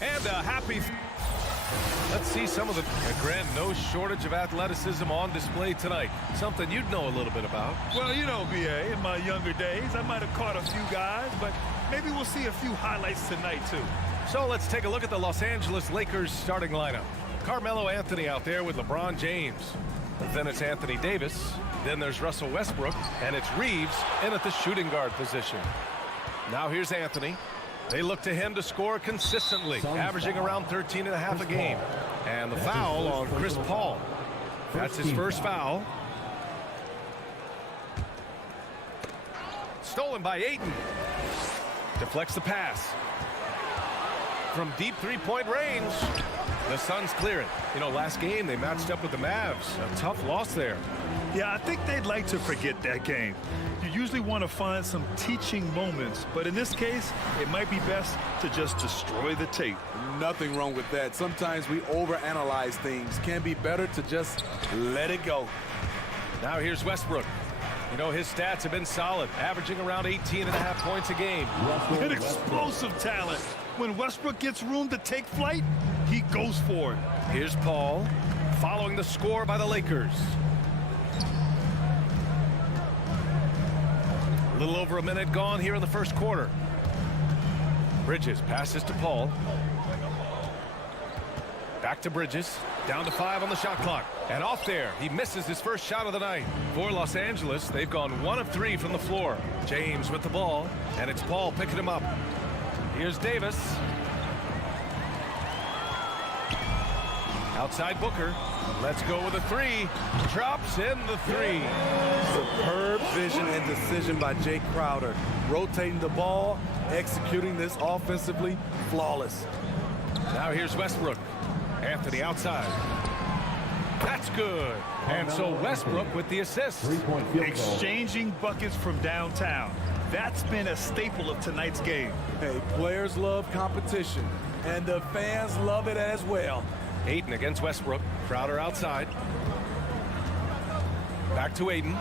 And a happy... Let's see some of the... Grant, no shortage of athleticism on display tonight. Something you'd know a little bit about. Well, you know, B.A., in my younger days, I might have caught a few guys, but maybe we'll see a few highlights tonight, too. So let's take a look at the Los Angeles Lakers starting lineup. Carmelo Anthony out there with LeBron James. Then it's Anthony Davis. Then there's Russell Westbrook. And it's Reeves in at the shooting guard position. Now here's Anthony. They look to him to score consistently, averaging around 13.5 a game. And the foul on Chris Paul. That's his first foul. Stolen by Ayton. Deflects the pass. From deep three-point range, the Suns clear it. You know, last game they matched up with the Mavs. A tough loss there. Yeah, I think they'd like to forget that game. You usually want to find some teaching moments, but in this case, it might be best to just destroy the tape. Nothing wrong with that. Sometimes we overanalyze things. Can be better to just let it go. Now here's Westbrook. You know, his stats have been solid, averaging around 18.5 points a game. An explosive talent. When Westbrook gets room to take flight, he goes for it. Here's Paul, following the score by the Lakers. A little over a minute gone here in the first quarter. Bridges passes to Paul. Back to Bridges. Down to 5 on the shot clock. And off there, he misses his first shot of the night. For Los Angeles, they've gone 1 of 3 from the floor. James with the ball, and it's Paul picking him up. Here's Davis. Outside Booker. Let's go with a 3. Drops in the 3. Superb vision and decision by Jay Crowder. Rotating the ball, executing this offensively, flawless. Now here's Westbrook. Anthony outside. That's good. And so Westbrook with the assist. Exchanging buckets from downtown. That's been a staple of tonight's game. Hey, players love competition, and the fans love it as well. Ayton against Westbrook. Crowder outside. Back to Ayton.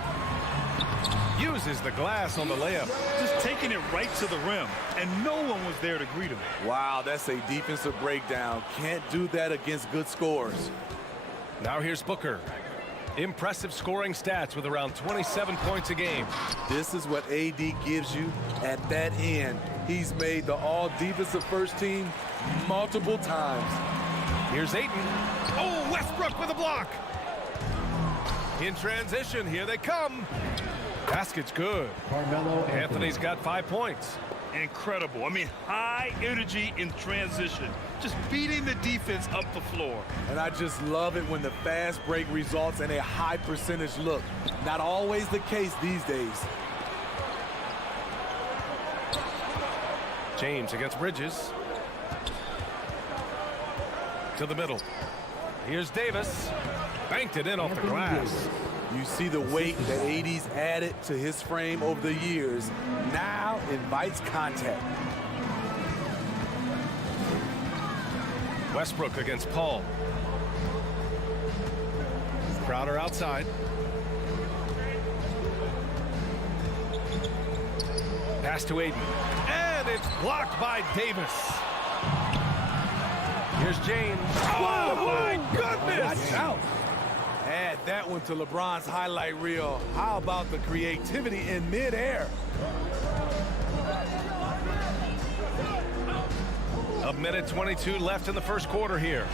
Uses the glass on the layup. Just taking it right to the rim, and no one was there to greet him. Wow, that's a defensive breakdown. Can't do that against good scores. Now here's Booker. Impressive scoring stats with around 27 points a game. This is what AD gives you at that end. He's made the all-defensive first team multiple times. Here's Ayton. Oh, Westbrook with a block. In transition, here they come. Basket's good. Anthony's got 5 points. Incredible. I mean, high energy in transition. Just beating the defense up the floor. And I just love it when the fast break results in a high percentage look. Not always the case these days. James against Bridges. To the middle. Here's Davis. Banked it in off the glass. You see the weight that AD's added to his frame over the years. Now invites contact. Westbrook against Paul. Crowder outside. Pass to Ayton. And it's blocked by Davis. Here's James. Oh, my goodness! Watch out. Add that one to LeBron's highlight reel. How about the creativity in midair? A minute 22 left in the first quarter here.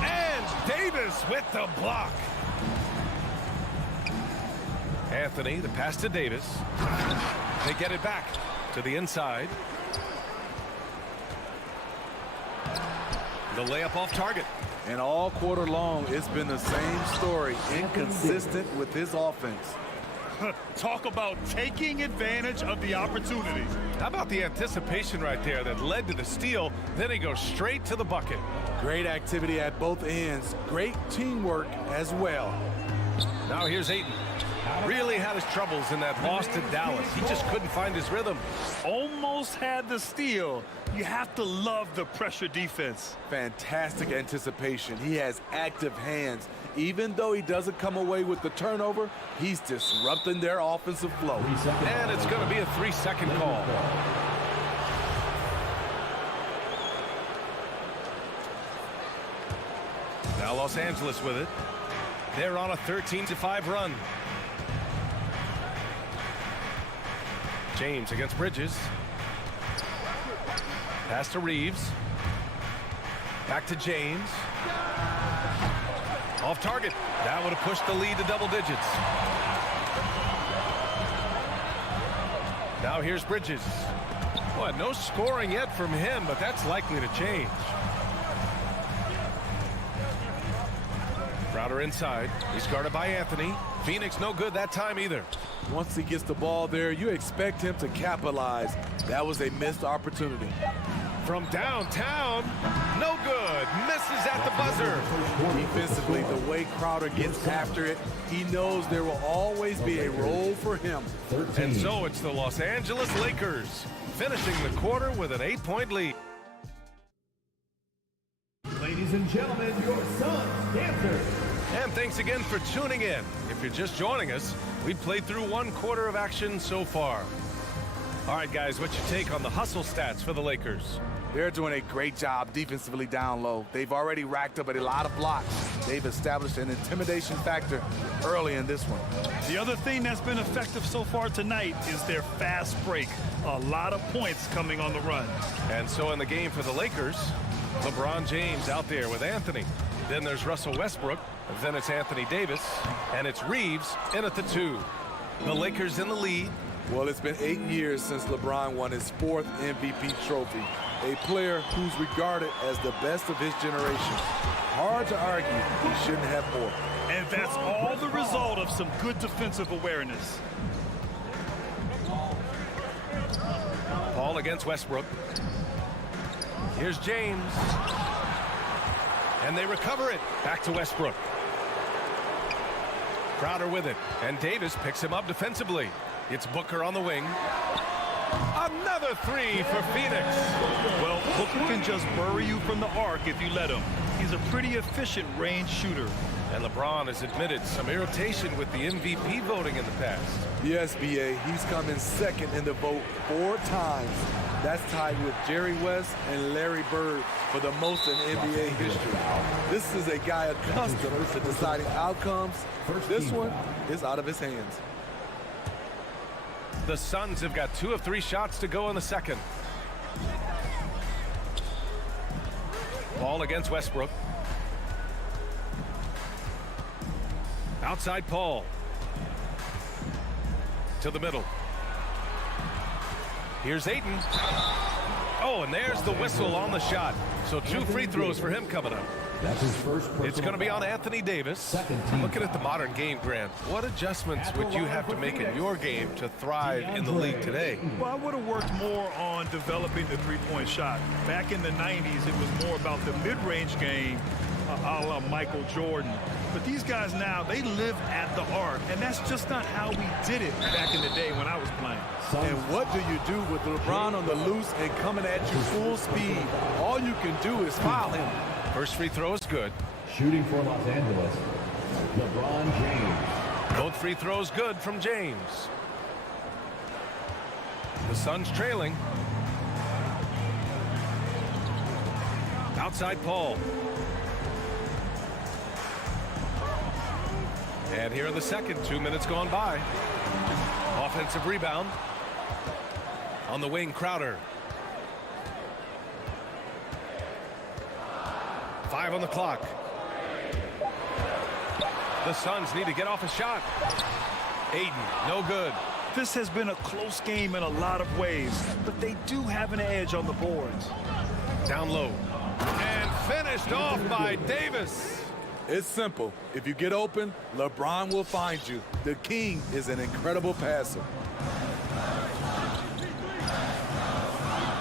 And Davis with the block. Anthony, the pass to Davis. They get it back to the inside. The layup off target. And all quarter long, it's been the same story. Inconsistent with his offense. Talk about taking advantage of the opportunities. How about the anticipation right there that led to the steal? Then he goes straight to the bucket. Great activity at both ends. Great teamwork as well. Now here's Ayton. Really had his troubles in that loss to Dallas. He just couldn't find his rhythm. Almost had the steal. You have to love the pressure defense. Fantastic anticipation. He has active hands. Even though he doesn't come away with the turnover, he's disrupting their offensive flow. And it's going to be a 3-second call. Now Los Angeles with it. They're on a 13-5 run. James against Bridges. Pass to Reeves. Back to James. Off target. That would have pushed the lead to double digits. Now here's Bridges. Boy, no scoring yet from him, but that's likely to change. Crowder inside. He's guarded by Anthony. Phoenix no good that time either. Once he gets the ball there, you expect him to capitalize. That was a missed opportunity. From downtown, no good. Misses at the buzzer. Defensively, the way Crowder gets after it, he knows there will always be a role for him. And so it's the Los Angeles Lakers finishing the quarter with an 8-point lead. Ladies and gentlemen, your Suns dancers. And thanks again for tuning in. If you're just joining us, we've played through one quarter of action so far. All right, guys, what's your take on the hustle stats for the Lakers? They're doing a great job defensively down low. They've already racked up a lot of blocks. They've established an intimidation factor early in this one. The other thing that's been effective so far tonight is their fast break. A lot of points coming on the run. And so in the game for the Lakers, LeBron James out there with Anthony. Then there's Russell Westbrook. Then it's Anthony Davis. And it's Reeves in at the 2. The Lakers in the lead. Well, it's been 8 years since LeBron won his 4th MVP trophy. A player who's regarded as the best of his generation. Hard to argue he shouldn't have more. And that's all the result of some good defensive awareness. Paul against Westbrook. Here's James. And they recover it. Back to Westbrook. Crowder with it. And Davis picks him up defensively. It's Booker on the wing. Another 3 for Phoenix. Well, Booker can just bury you from the arc if you let him. He's a pretty efficient range shooter. And LeBron has admitted some irritation with the MVP voting in the past. Yes, B.A., he's come in second in the vote 4 times. That's tied with Jerry West and Larry Bird for the most in NBA history. This is a guy accustomed to deciding outcomes. This one is out of his hands. The Suns have got 2 of 3 shots to go in the second. Paul against Westbrook. Outside Paul. To the middle. Here's Ayton. Oh, and there's the whistle on the shot. So 2 free throws for him coming up. That's his first. It's going to be on Anthony Davis. Looking at the modern game, Grant, what adjustments would you have to make in your game to thrive in the league today? Well, I would have worked more on developing the three-point shot. Back in the 90s, it was more about the mid-range game, a la Michael Jordan. But these guys now, they live at the arc, and that's just not how we did it back in the day when I was playing. And what do you do with LeBron on the loose and coming at you full speed? All you can do is foul him. First free throw is good. Shooting for Los Angeles, LeBron James. Both free throws good from James. The Suns trailing. Outside Paul. And here in the second, 2 minutes gone by. Offensive rebound. On the wing, Crowder. 5 on the clock. The Suns need to get off a shot. Ayton, no good. This has been a close game in a lot of ways, but they do have an edge on the boards. Down low. And finished off by Davis. It's simple. If you get open, LeBron will find you. The king is an incredible passer.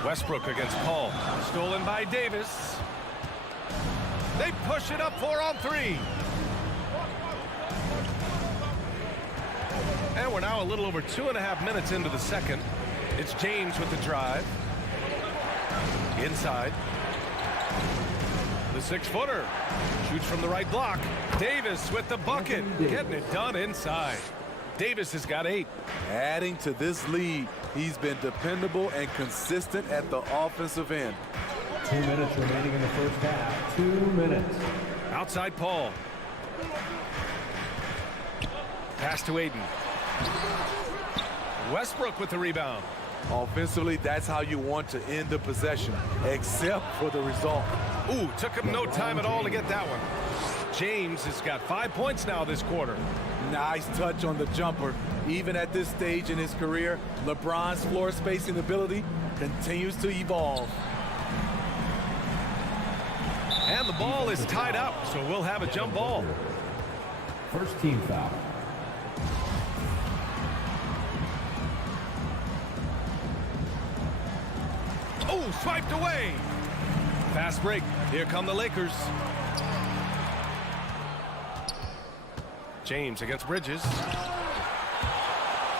Westbrook against Paul. Stolen by Davis. They push it up 4 on 3. And we're now a little over 2.5 minutes into the second. It's James with the drive. Inside. The 6-footer. Shoots from the right block. Davis with the bucket. Getting it done inside. Davis has got 8. Adding to this lead, he's been dependable and consistent at the offensive end. 2 minutes remaining in the first half. 2 minutes. Outside Paul. Pass to Aiden. Westbrook with the rebound. Offensively, that's how you want to end the possession, except for the result. Ooh, took him no time at all to get that one. James has got 5 points now this quarter. Nice touch on the jumper. Even at this stage in his career, LeBron's floor spacing ability continues to evolve. And the ball is tied up, so we'll have a jump ball. First team foul. Oh, swiped away. Fast break. Here come the Lakers. James against Bridges.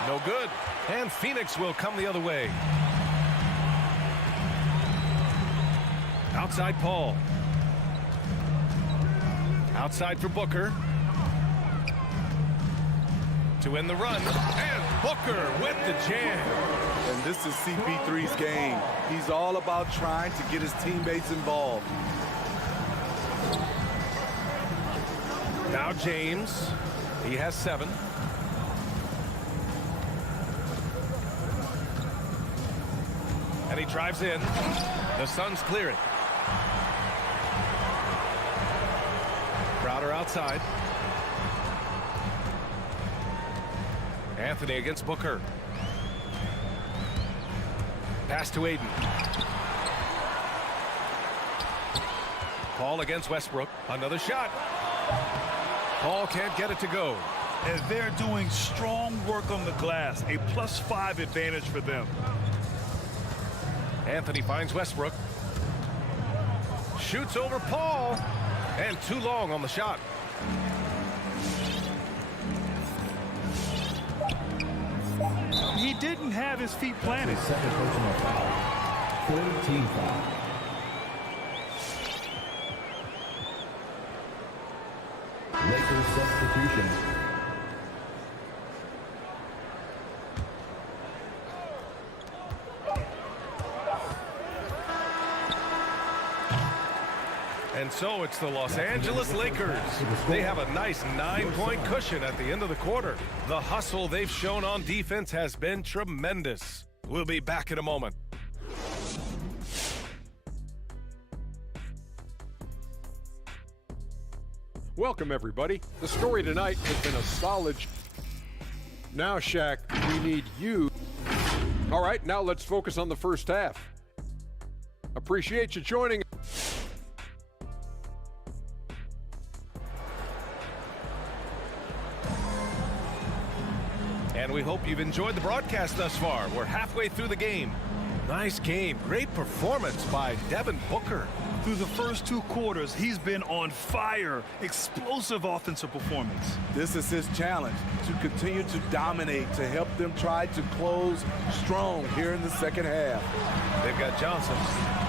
No good. And Phoenix will come the other way. Outside Paul. Outside for Booker. To win the run. And Booker with the jam. And this is CP3's game. He's all about trying to get his teammates involved. Now James. He has 7. And he drives in. The Suns clear it. Crowder outside. Anthony against Booker. Pass to Aiden. Paul against Westbrook. Another shot. Paul can't get it to go. And they're doing strong work on the glass. A +5 advantage for them. Anthony finds Westbrook. Shoots over Paul. And too long on the shot. He didn't have his feet planted. Second personal foul. Third team foul. Lakers substitution. And so it's the Los Angeles Lakers. They have a nice 9-point cushion at the end of the quarter. The hustle they've shown on defense has been tremendous. We'll be back in a moment. Welcome, everybody. The story tonight has been a solid. Now, Shaq, we need you. All right, now let's focus on the first half. Appreciate you joining. And we hope you've enjoyed the broadcast thus far. We're halfway through the game. Nice game. Great performance by Devin Booker. Through the first 2 quarters, he's been on fire. Explosive offensive performance. This is his challenge, to continue to dominate, to help them try to close strong here in the second half. They've got Johnson,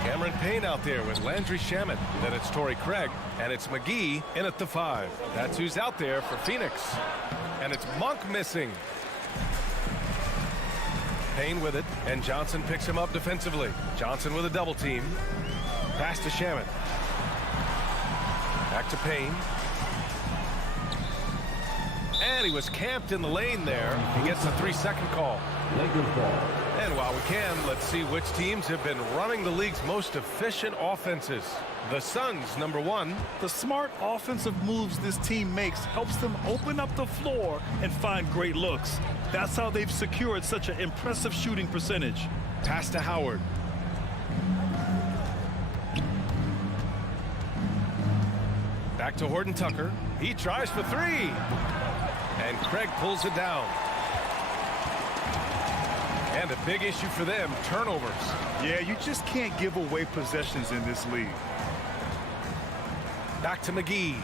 Cameron Payne out there with Landry Shamet. Then it's Torrey Craig, and it's McGee in at the 5. That's who's out there for Phoenix. And it's Monk missing. Payne with it, and Johnson picks him up defensively. Johnson with a double team. Pass to Shamet. Back to Payne. And he was camped in the lane there. He gets a 3-second call. Lakers ball. And while we can, let's see which teams have been running the league's most efficient offenses. The Suns, number 1. The smart offensive moves this team makes helps them open up the floor and find great looks. That's how they've secured such an impressive shooting percentage. Pass to Howard. Back to Horton Tucker. He tries for 3. And Craig pulls it down. And a big issue for them, turnovers. Yeah, you just can't give away possessions in this league. Back to McGee.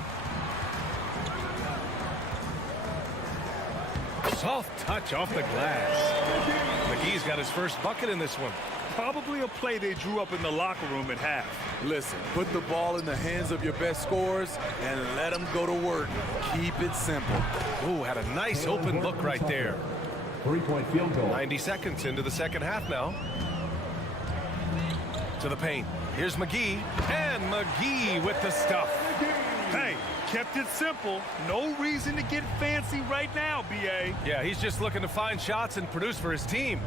Soft touch off the glass. McGee's got his first bucket in this one. Probably a play they drew up in the locker room at half. Listen, put the ball in the hands of your best scorers and let them go to work. Keep it simple. Ooh, had a nice open look right there. 3-point field goal. 90 seconds into the second half now. To the paint. Here's McGee. And McGee with the stuff. Hey, kept it simple. No reason to get fancy right now, B.A. Yeah, he's just looking to find shots and produce for his team.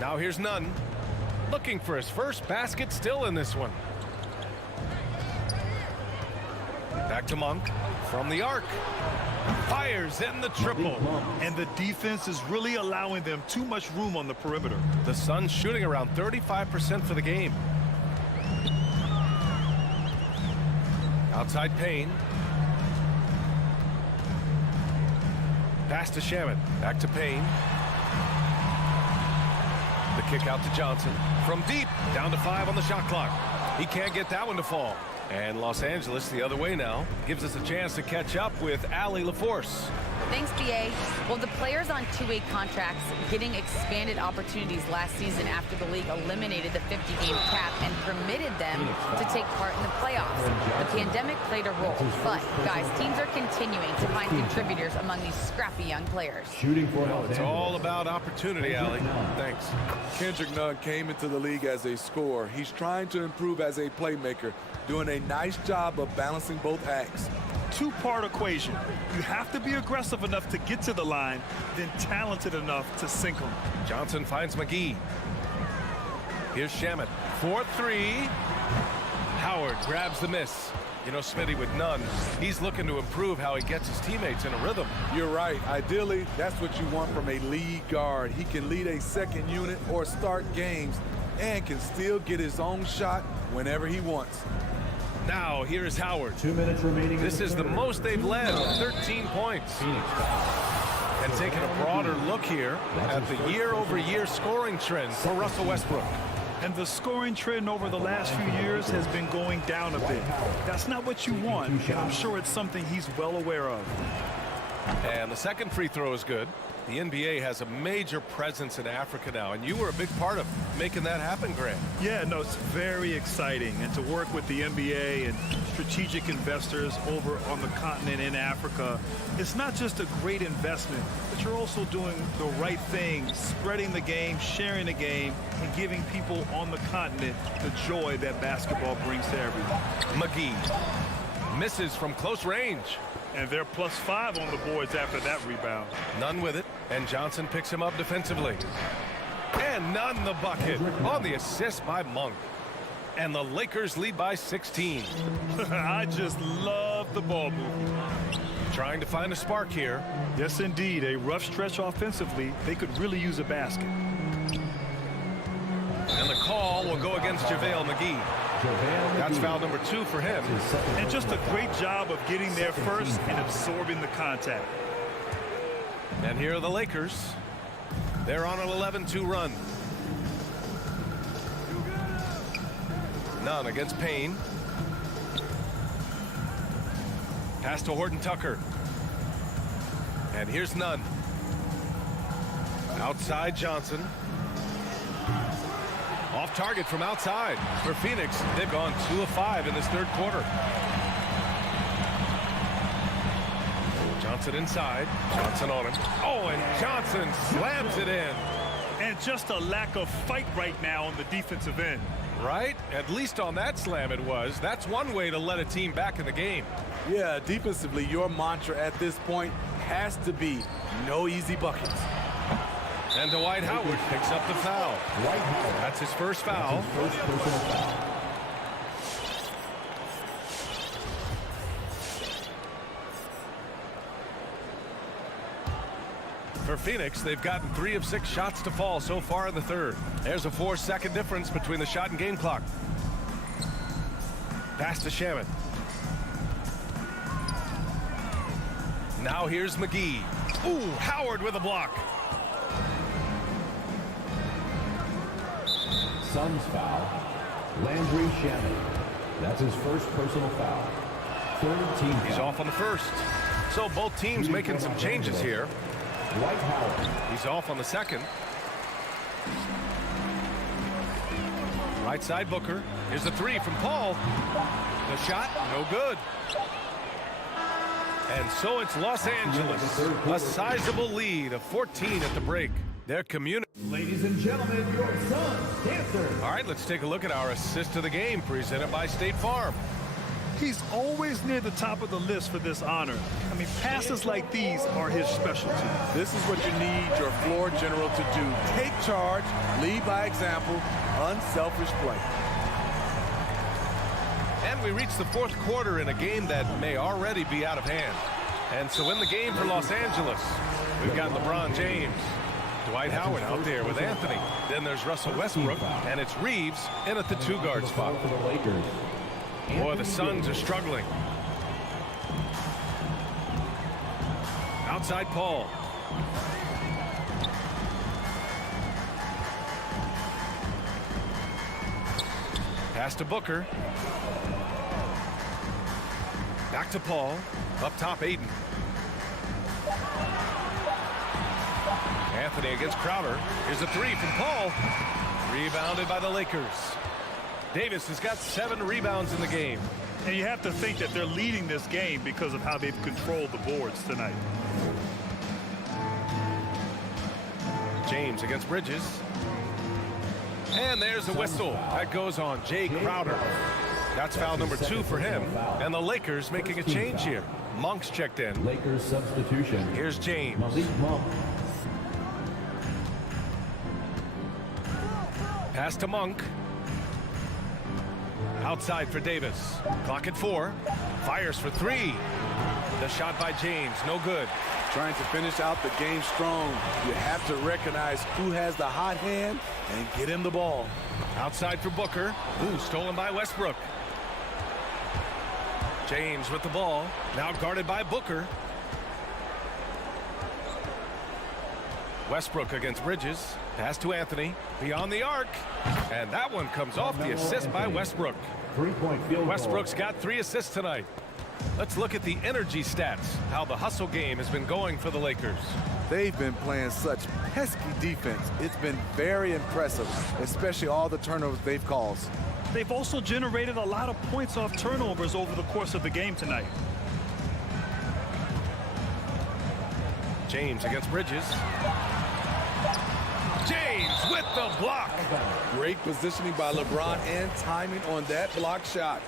Now here's Nunn, looking for his first basket still in this one. Back to Monk from the arc. Fires in the triple. And the defense is really allowing them too much room on the perimeter. The Suns shooting around 35% for the game. Outside Payne. Pass to Shaman. Back to Payne. The kick out to Johnson. From deep, down to 5 on the shot clock. He can't get that one to fall. And Los Angeles the other way now. Gives us a chance to catch up with Allie LaForce. Thanks, BA. Well, the players on two-way contracts getting expanded opportunities last season after the league eliminated the 50-game cap and permitted them to take part in the playoffs. The pandemic played a role, but, guys, teams are continuing to find contributors among these scrappy young players. Shooting for Los It's Angeles. all about opportunity, Allie. Thanks. Kendrick Nunn came into the league as a scorer. He's trying to improve as a playmaker, doing a nice job of balancing both acts. Two-part equation. You have to be aggressive enough to get to the line, then talented enough to sink them. Johnson finds McGee. Here's Shaman. 4-3. Howard grabs the miss. You know, Smitty, with Nunn, he's looking to improve how he gets his teammates in a rhythm. You're right. Ideally, that's what you want from a lead guard. He can lead a second unit or start games and can still get his own shot whenever he wants. Now, here is Howard. 2 minutes remaining. in This is the third. most they've led, 13 points. Phoenix foul. And taking a broader look here at the year-over-year scoring trend for Russell Westbrook. And the scoring trend over the last few years has been going down a bit. That's not what you want, and I'm sure it's something he's well aware of. And the second free throw is good. The NBA has a major presence in Africa now, and you were a big part of making that happen, Grant. Yeah, no, it's very exciting. And to work with the NBA and strategic investors over on the continent in Africa, it's not just a great investment, but you're also doing the right thing, spreading the game, sharing the game, and giving people on the continent the joy that basketball brings to everyone. McGee misses from close range. And they're +5 on the boards after that rebound. Nunn with it, and Johnson picks him up defensively. And Nunn the bucket on the assist by Monk. And the Lakers lead by 16. I just love the ball movement. Trying to find a spark here. Yes, indeed. A rough stretch offensively. They could really use a basket. And the call will go against JaVale McGee. That's foul number 2 for him. And just a great job of getting there first and absorbing the contact. And here are the Lakers. They're on an 11-2 run. Nunn against Payne. Pass to Horton Tucker. And here's Nunn. Outside Johnson. Off target from outside. For Phoenix, they've gone 2 of 5 in this third quarter. Johnson inside. Johnson on him. Oh, and Johnson slams it in. And just a lack of fight right now on the defensive end. Right? At least on that slam it was. That's one way to let a team back in the game. Yeah, defensively, your mantra at this point has to be no easy buckets. And Dwight Howard picks up the foul. That's his first foul. First personal foul. For Phoenix, they've gotten 3 of 6 shots to fall so far in the third. There's a 4-second difference between the shot and game clock. Pass to Shaman. Now here's McGee. Ooh, Howard with a block. Suns foul. Landry Shaman. That's his first personal foul. Third team He's foul. off on the first. So both teams making some changes here. Dwight Howard. He's off on the second. Right side Booker. Here's the 3 from Paul. The shot, no good. And so it's Los Angeles. A sizable lead of 14 at the break. Their community. Ladies and gentlemen, your Suns dancers. All right, let's take a look at our assist of the game presented by State Farm. He's always near the top of the list for this honor. I mean, passes like these are his specialty. This is what you need your floor general to do. Take charge, lead by example, unselfish play. And we reach the fourth quarter in a game that may already be out of hand. And so in the game for Los Angeles, we've got LeBron James, Dwight Howard out there with Anthony. Then there's Russell Westbrook, and it's Reeves in at the two-guard spot. For the Lakers. Boy, the Suns are struggling. Outside Paul. Pass to Booker. Back to Paul. Up top, Aiden. Anthony against Crowder. Here's a three from Paul. Rebounded by the Lakers. Davis has got 7 rebounds in the game. And you have to think that they're leading this game because of how they've controlled the boards tonight. James against Bridges. And there's a whistle. That goes on Jay Crowder. That's foul number 2 for him. And the Lakers making a change here. Monk's checked in. Lakers substitution. Here's James. Malik Monk. Pass to Monk. Outside for Davis. Clock at 4. Fires for 3. The shot by James, no good. Trying to finish out the game strong. You have to recognize who has the hot hand and get him the ball. Outside for Booker. Ooh, stolen by Westbrook. James with the ball. Now guarded by Booker. Westbrook against Bridges. Pass to Anthony. Beyond the arc. And that one comes off the assist by Westbrook. 3-point field goal. Westbrook's got 3 assists tonight. Let's look at the energy stats, how the hustle game has been going for the Lakers. They've been playing such pesky defense. It's been very impressive, especially all the turnovers they've caused. They've also generated a lot of points off turnovers over the course of the game tonight. James against Bridges. James with the block. Great positioning by LeBron and timing on that block shot.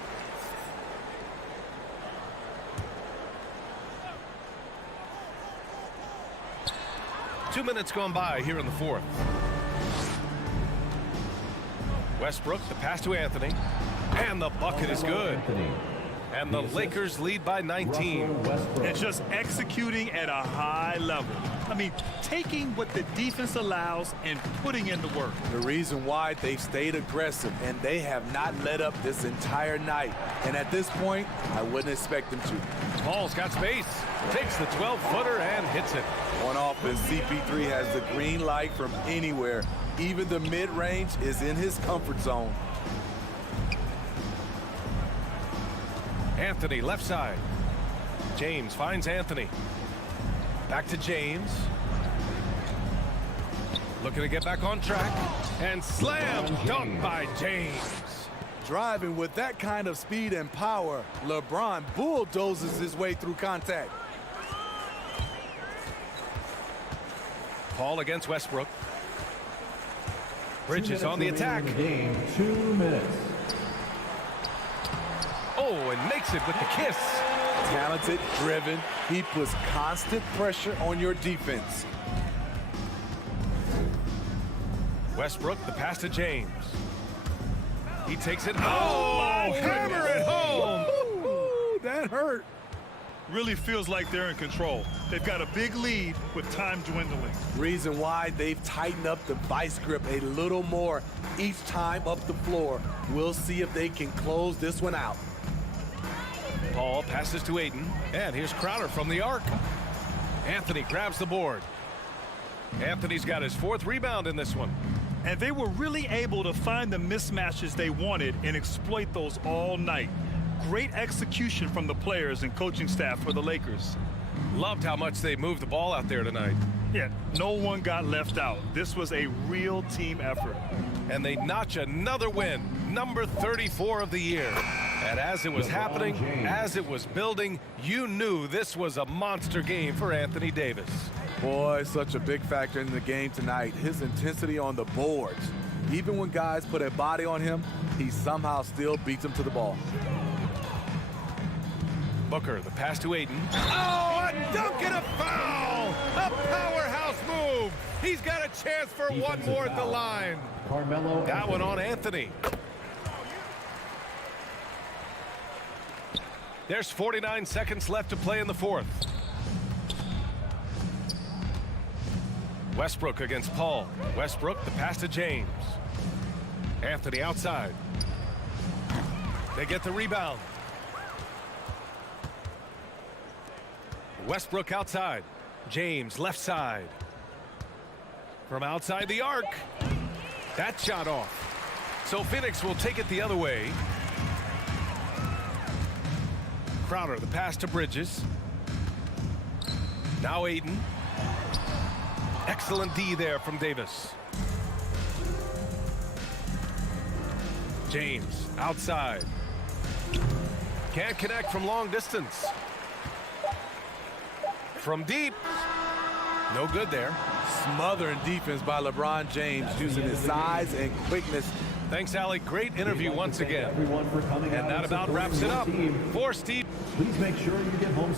Two minutes gone by here in the fourth. Westbrook, the pass to Anthony. And the bucket is good. And the Lakers lead by 19. And just executing at a high level. I mean, taking what the defense allows and putting in the work. The reason why they've stayed aggressive and they have not let up this entire night. And at this point, I wouldn't expect them to. Paul's got space. Takes the 12-footer and hits it. On offense, CP3 has the green light from anywhere. Even the mid-range is in his comfort zone. Anthony, left side. James finds Anthony. Back to James. Looking to get back on track. And slam dunk by James. Driving with that kind of speed and power, LeBron bulldozes his way through contact. Paul against Westbrook. Bridges on the attack. Game, 2 minutes. Oh, and makes it with the kiss. Talented, driven, he puts constant pressure on your defense. Westbrook, the pass to James. He takes it. Oh, hammer it home. Ooh, that hurt. Really feels like they're in control. They've got a big lead with time dwindling. Reason why they've tightened up the vice grip a little more each time up the floor. We'll see if they can close this one out. Paul passes to Aiden. And here's Crowder from the arc. Anthony grabs the board. Anthony's got his 4th rebound in this one. And they were really able to find the mismatches they wanted and exploit those all night. Great execution from the players and coaching staff for the Lakers. Loved how much they moved the ball out there tonight. Yeah, no one got left out. This was a real team effort. And they notch another win, number 34 of the year. And as it was happening, as it was building, you knew this was a monster game for Anthony Davis. Boy, such a big factor in the game tonight. His intensity on the boards. Even when guys put a body on him, he somehow still beats them to the ball. Booker, the pass to Ayton. Oh, a dunk and a foul! A powerhouse move! He's got a chance for one more at the line. Carmelo. That one on Anthony. There's 49 seconds left to play in the fourth. Westbrook against Paul. Westbrook, the pass to James. Anthony outside. They get the rebound. Westbrook outside. James left side. From outside the arc. That shot off. So Phoenix will take it the other way. Crowder, the pass to Bridges. Now Ayton. Excellent D there from Davis. James outside. Can't connect from long distance. From deep. No good there. Smothering defense by LeBron James using his size and quickness. Thanks, Allie. Great interview once again. Everyone for coming And out that about wraps it up for Steve. Please make sure you get home.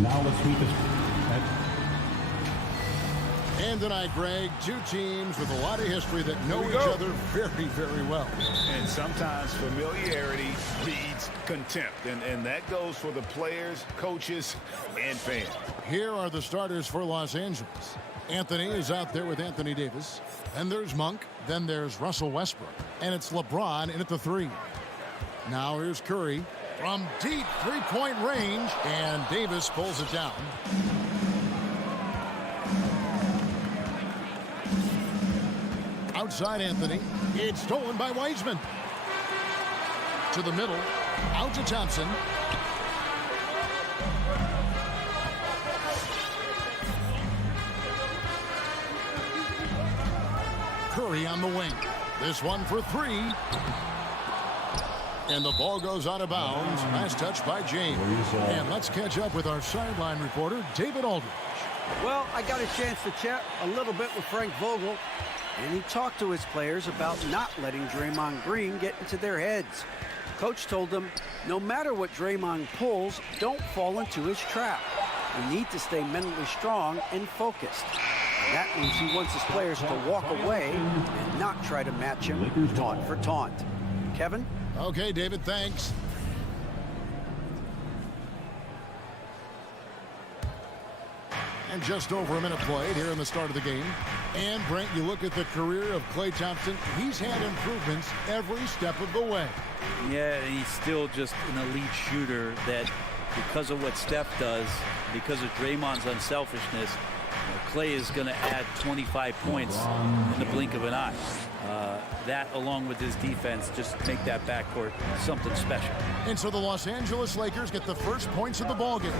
Now let's meet this. And tonight, Greg, two teams with a lot of history that know each other very, very well. And sometimes familiarity breeds contempt. And that goes for the players, coaches, and fans. Here are the starters for Los Angeles. Anthony is out there with Anthony Davis. Then there's Monk. Then there's Russell Westbrook. And it's LeBron in at the 3. Now here's Curry from deep three-point range. And Davis pulls it down. Outside Anthony. It's stolen by Wiseman. To the middle. Out to Thompson. Curry on the wing. This one for 3. And the ball goes out of bounds. Nice touch by James. And let's catch up with our sideline reporter, David Aldridge. Well, I got a chance to chat a little bit with Frank Vogel, and he talked to his players about not letting Draymond Green get into their heads. Coach told them, no matter what Draymond pulls, don't fall into his trap. You need to stay mentally strong and focused. And that means he wants his players to walk away and not try to match him taunt for taunt. Kevin? Okay, David, thanks. And just over a minute played here in the start of the game. And, Brent, you look at the career of Klay Thompson. He's had improvements every step of the way. Yeah, and he's still just an elite shooter that, because of what Steph does, because of Draymond's unselfishness, Klay is going to add 25 points in the blink of an eye. That, along with his defense, just make that backcourt something special. And so the Los Angeles Lakers get the first points of the ballgame.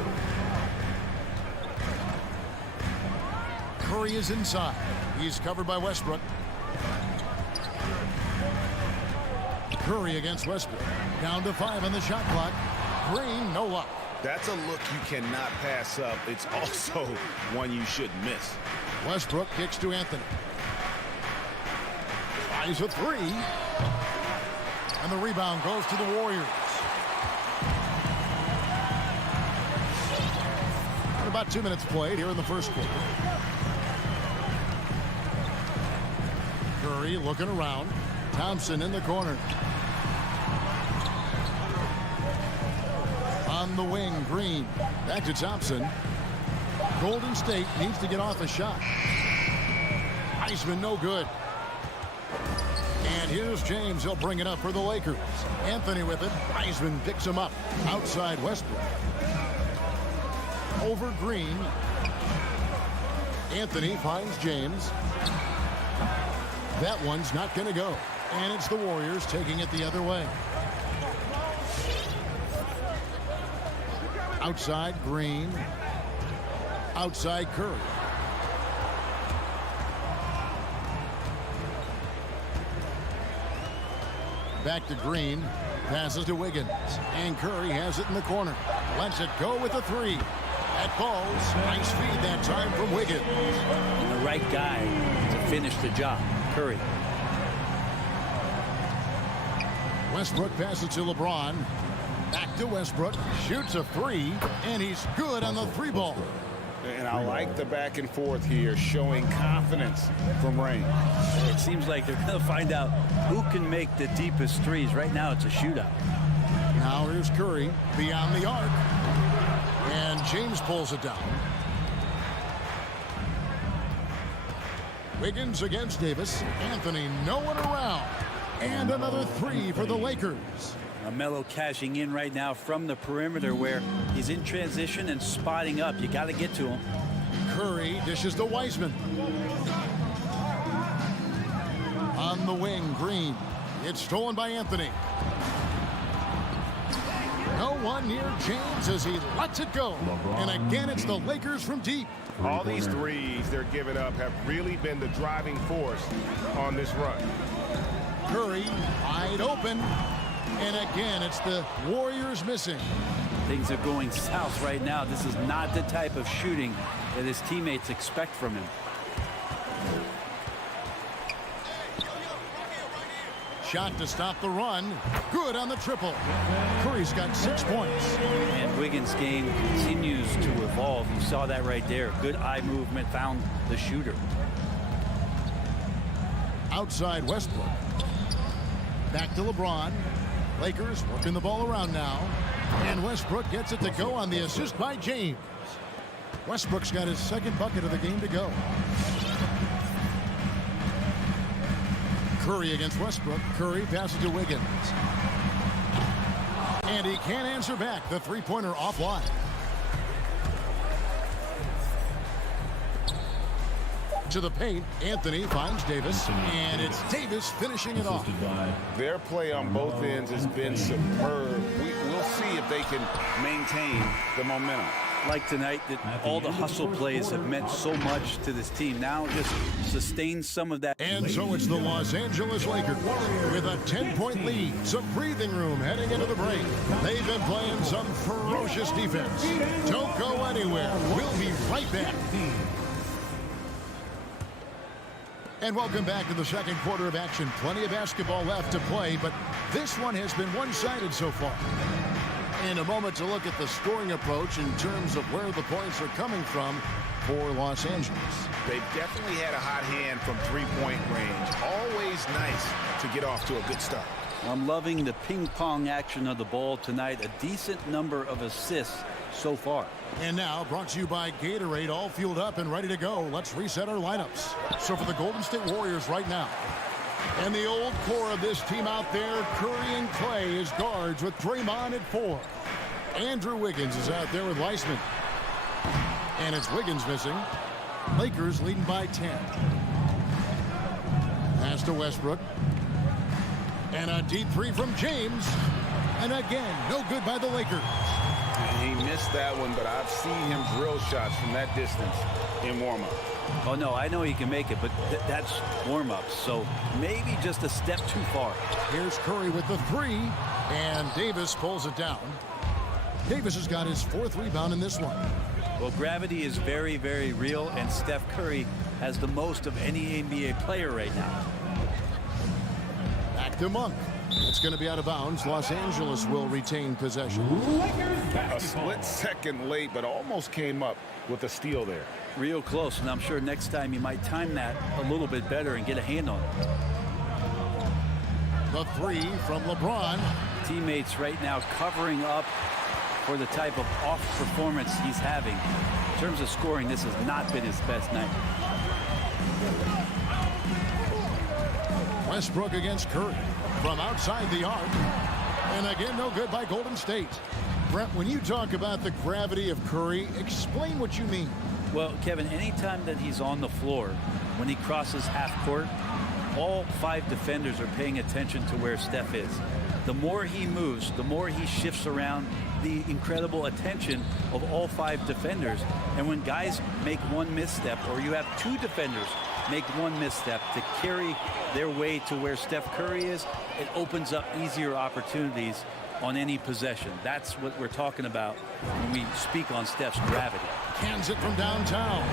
Curry is inside. He's covered by Westbrook. Curry against Westbrook. Down to 5 on the shot clock. Green, no luck. That's a look you cannot pass up. It's also one you shouldn't miss. Westbrook kicks to Anthony. Tries a 3. And the rebound goes to the Warriors. And about 2 minutes played here in the first quarter. Curry looking around. Thompson in the corner. On the wing, Green. Back to Thompson. Golden State needs to get off a shot. Wiseman no good. And here's James. He'll bring it up for the Lakers. Anthony with it. Wiseman picks him up. Outside Westbrook. Over Green. Anthony finds James. That one's not going to go. And it's the Warriors taking it the other way. Outside Green. Outside Curry. Back to Green. Passes to Wiggins. And Curry has it in the corner. Lets it go with a 3. That falls. Nice feed that time from Wiggins. And the right guy to finish the job. Curry. Westbrook passes to LeBron. Back to Westbrook. Shoots a 3. And he's good on the 3 ball. And I like the back and forth here, showing confidence from Rain. It seems like they're going to find out who can make the deepest threes. Right now, it's a shootout. Now here's Curry beyond the arc. And James pulls it down. Wiggins against Davis. Anthony no one around. And another 3 for the Lakers. Melo cashing in right now from the perimeter where He's in transition and spotting up. You got to get to him. Curry dishes to Wiseman. On the wing, Green. It's stolen by Anthony. No one near James as he lets it go. And again, it's the Lakers from deep. All these threes they're giving up have really been the driving force on this run. Curry wide open. And again, it's the Warriors missing. Things are going south right now. This is not the type of shooting that his teammates expect from him. Shot to stop the run. Good on the triple. Curry's got 6 points. And Wiggins' game continues to evolve. You saw that right there. Good eye movement, found the shooter. Outside Westbrook. Back to LeBron. Lakers working the ball around now. And Westbrook gets it to go on the assist by James. Westbrook's got his second bucket of the game to go. Curry against Westbrook. Curry passes to Wiggins. And he can't answer back. The three-pointer offline. To the paint, Anthony finds Davis, and it's Davis finishing it off. Their play on both ends has been superb. We'll see if they can maintain the momentum. Like tonight, that all the hustle plays have meant so much to this team. Now just sustain some of that. And so it's the Los Angeles Lakers with a 10-point lead. Some breathing room heading into the break. They've been playing some ferocious defense. Don't go anywhere. We'll be right back. And welcome back to the second quarter of action. Plenty of basketball left to play, but this one has been one-sided so far. In a moment to look at the scoring approach in terms of where the points are coming from for Los Angeles. They've definitely had a hot hand from three-point range. Always nice to get off to a good start. I'm loving the ping-pong action of the ball tonight. A decent number of assists so far. And now, brought to you by Gatorade, all fueled up and ready to go. Let's reset our lineups. So for the Golden State Warriors right now, and the old core of this team out there, Curry and Clay as guards with Draymond at 4. Andrew Wiggins is out there with Weissman. And it's Wiggins missing. Lakers leading by 10. Pass to Westbrook. And a deep three from James. And again, no good by the Lakers. He missed that one, but I've seen him drill shots from that distance in warm-up. Oh, no, I know he can make it, but that's warm-up, so maybe just a step too far. Here's Curry with the three, and Davis pulls it down. Davis has got his 4th rebound in this one. Well, gravity is very, very real, and Steph Curry has the most of any NBA player right now. Back to Monk. It's going to be out of bounds. Los Angeles will retain possession. A split second late, but almost came up with a steal there. Real close, and I'm sure next time you might time that a little bit better and get a hand on it. The three from LeBron. Teammates right now covering up for the type of off performance he's having. In terms of scoring, this has not been his best night. Westbrook against Curry from outside the arc. And again, no good by Golden State. Brett, when you talk about the gravity of Curry, explain what you mean. Well, Kevin, anytime that he's on the floor, when he crosses half court, all 5 defenders are paying attention to where Steph is. The more he moves, the more he shifts around, the incredible attention of all 5 defenders. And when guys make one misstep, or you have 2 defenders make one misstep to carry their way to where Steph Curry is, it opens up easier opportunities on any possession. That's what we're talking about when we speak on Steph's gravity. Hands it from downtown.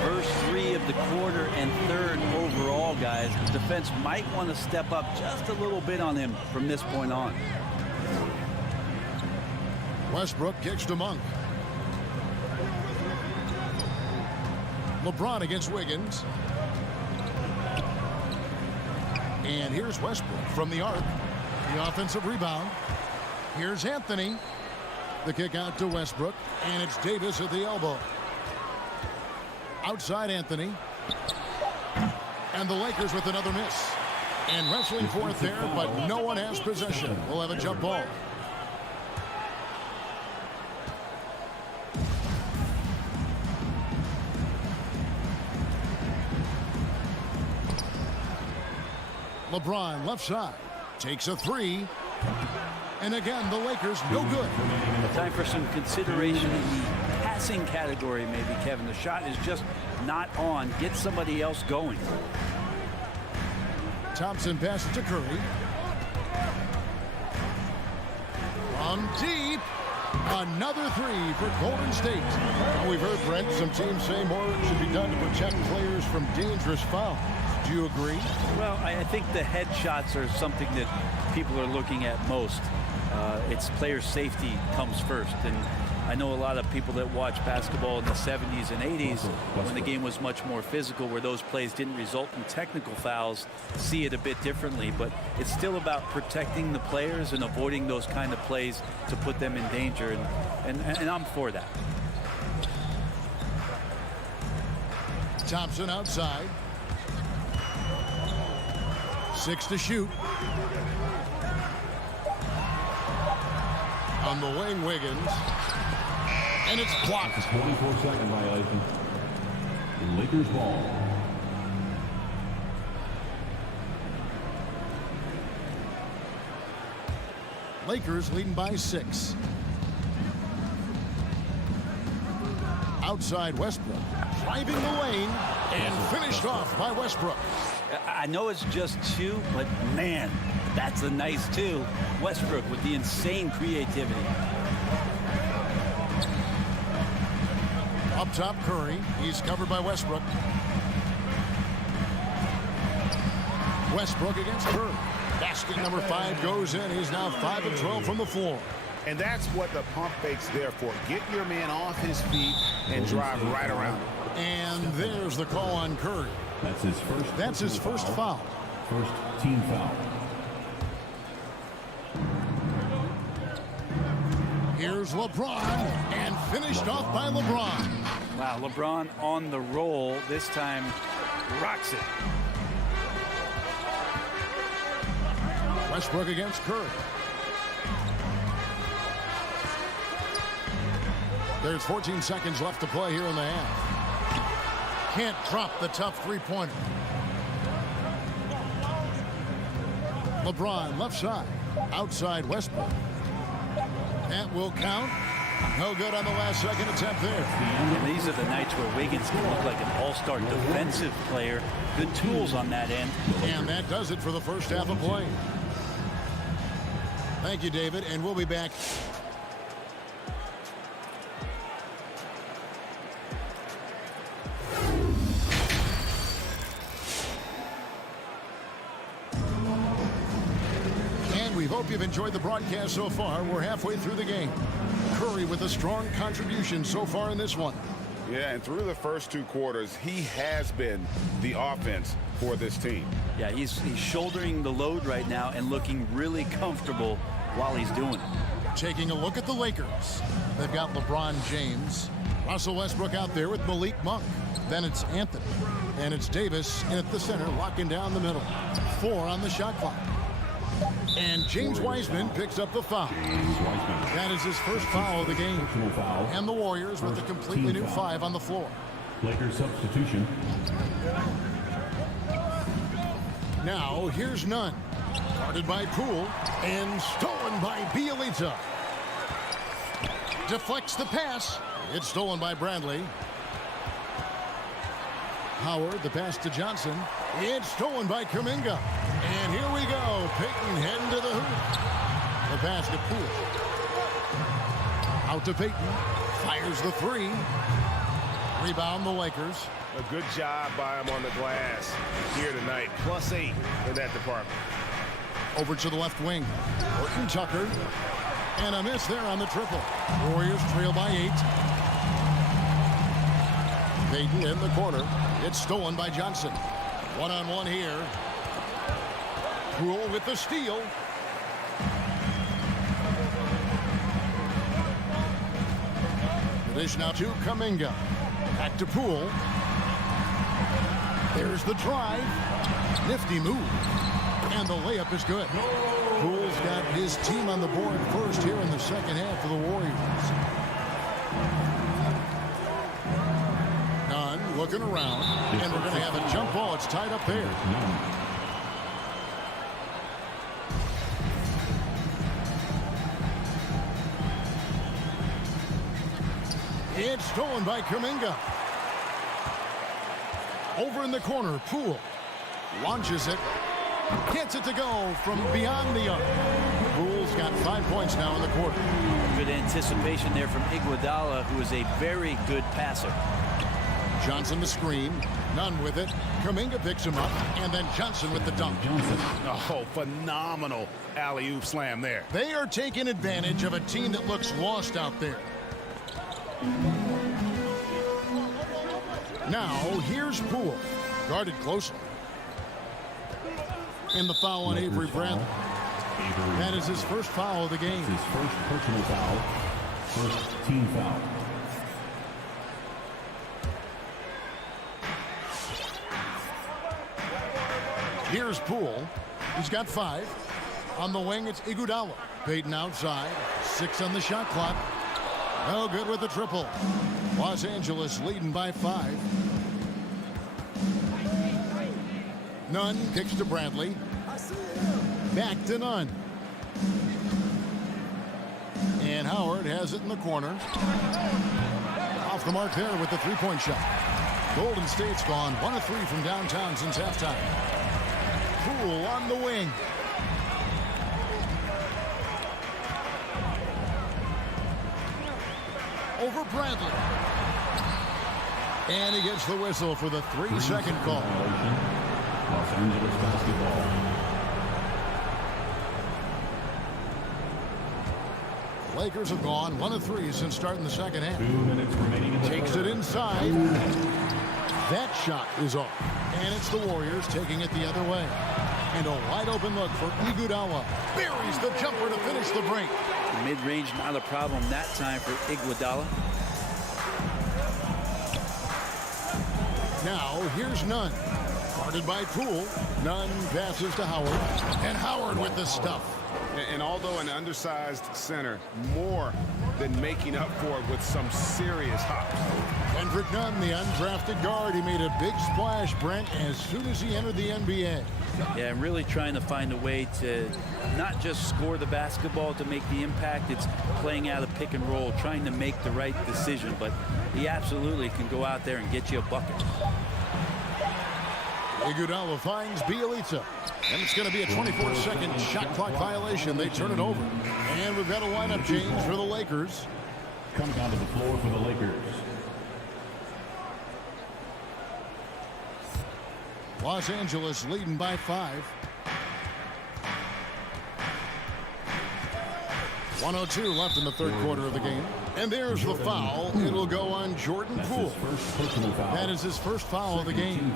First 3 of the quarter and 3rd overall, guys. The defense might want to step up just a little bit on him from this point on. Westbrook kicks to Monk. LeBron against Wiggins. And here's Westbrook from the arc. The offensive rebound. Here's Anthony. The kick out to Westbrook. And it's Davis at the elbow. Outside Anthony. And the Lakers with another miss. And wrestling for it there, but no one has possession. We'll have a jump ball. LeBron left side. Takes a three. And again, the Lakers no good. Time for some consideration in the passing category, maybe, Kevin. The shot is just not on. Get somebody else going. Thompson passes to Curry. From deep. Another three for Golden State. Well, we've heard, Brent, some teams say more should be done to protect players from dangerous fouls. Do you agree? Well, I think the head shots are something that people are looking at most. It's player safety comes first. And I know a lot of people that watch basketball in the 70s and 80s when the game was much more physical, where those plays didn't result in technical fouls, see it a bit differently. But it's still about protecting the players and avoiding those kind of plays to put them in danger. And I'm for that. Thompson outside. 6 to shoot. On the wing, Wiggins. And it's blocked. 24-second violation. Lakers ball. Lakers leading by 6. Outside Westbrook. Driving the lane and finished off by Westbrook. I know it's just 2, but man, that's a nice 2. Westbrook with the insane creativity. Up top, Curry. He's covered by Westbrook. Westbrook against Curry. Basket number 5 goes in. He's now 5 of 12 from the floor. And that's what the pump fake's there for. Get your man off his feet and drive right around him. And there's the call on Curry. That's his first foul. First team foul. Here's LeBron, and finished off by LeBron. Wow, LeBron on the roll. This time rocks it. Westbrook against Curry. There's 14 seconds left to play here in the half. Can't drop the tough three-pointer. LeBron left side. Outside Westbrook. That will count. No good on the last second attempt there. And these are the nights where Wiggins can look like an all-star defensive player. Good tools on that end. And that does it for the first half of play. Thank you, David, and we'll be back. We hope you've enjoyed the broadcast so far. We're halfway through the game. Curry with a strong contribution so far in this one. Yeah, and through the first 2 quarters, he has been the offense for this team. Yeah, he's shouldering the load right now and looking really comfortable while he's doing it. Taking a look at the Lakers. They've got LeBron James. Russell Westbrook out there with Malik Monk. Then it's Anthony. And it's Davis in at the center, locking down the middle. 4 on the shot clock. And James Wiseman picks up the foul. That is his first foul of the game. And the Warriors with a completely new 5 on the floor. Lakers substitution. Now here's Nunn. Guarded by Poole and stolen by Bielitsa. Deflects the pass. It's stolen by Bradley. Howard, the pass to Johnson. It's stolen by Kuminga. And here we go. Payton heading to the hoop. The pass to Poole. Out to Payton. Fires the 3. Rebound the Lakers. A good job by him on the glass here tonight. +8 in that department. Over to the left wing. Horton Tucker. And a miss there on the triple. Warriors trail by 8. Payton in the corner. It's stolen by Johnson. One-on-one here. Poole with the steal. The dish now to Kuminga. Back to Poole. There's the drive. Nifty move. And the layup is good. Poole's got his team on the board first here in the second half for the Warriors. Nunn looking around. And we're going to have a jump ball. It's tied up there. it's stolen by Kuminga. Over in the corner, Poole launches it. Gets it to go from beyond the arc. Poole's got 5 points now in the quarter. Good anticipation there from Iguodala, who is a very good passer. Johnson the screen. Nunn with it. Kuminga picks him up. And then Johnson with the dunk. Oh, phenomenal alley-oop slam there. They are taking advantage of a team that looks lost out there. Now, here's Poole. Guarded closely. And the foul on Avery Bradley. That is his first foul of the game. His first personal foul. First team foul. Here's Poole. He's got 5. On the wing, it's Iguodala. Payton outside. 6 on the shot clock. No good with the triple. Los Angeles leading by 5. Nunn kicks to Bradley. Back to Nunn. And Howard has it in the corner. Off the mark there with the three-point shot. Golden State's gone 1 of 3 from downtown since halftime. Poole on the wing. Over Bradley. And he gets the whistle for the 3-second call. Los Angeles basketball. Lakers have gone 1 of 3 since starting the second half. 2 minutes remaining in the Takes third. it inside. That shot is off. And it's the Warriors taking it the other way. And a wide open look for Iguodala. Buries the jumper to finish the break. Mid-range, not a problem that time for Iguodala. Now, here's Nunn. Guarded by Poole. Nunn passes to Howard. And Howard with the stuff. And although an undersized center, more than making up for it with some serious hops. Kendrick Nunn, the undrafted guard, he made a big splash, Brent, as soon as he entered the NBA. Yeah, I'm really trying to find a way to not just score the basketball to make the impact. It's playing out a pick and roll, trying to make the right decision. But he absolutely can go out there and get you a bucket. Iguodala finds Bielitsa. And it's going to be a 24-second shot clock violation. They turn it over. And we've got a lineup change for the Lakers. Coming onto the floor for the Lakers. Los Angeles leading by 5. 1:02 left in the third quarter of the game. And there's the foul. It'll go on Jordan Poole. That is his first foul of the game.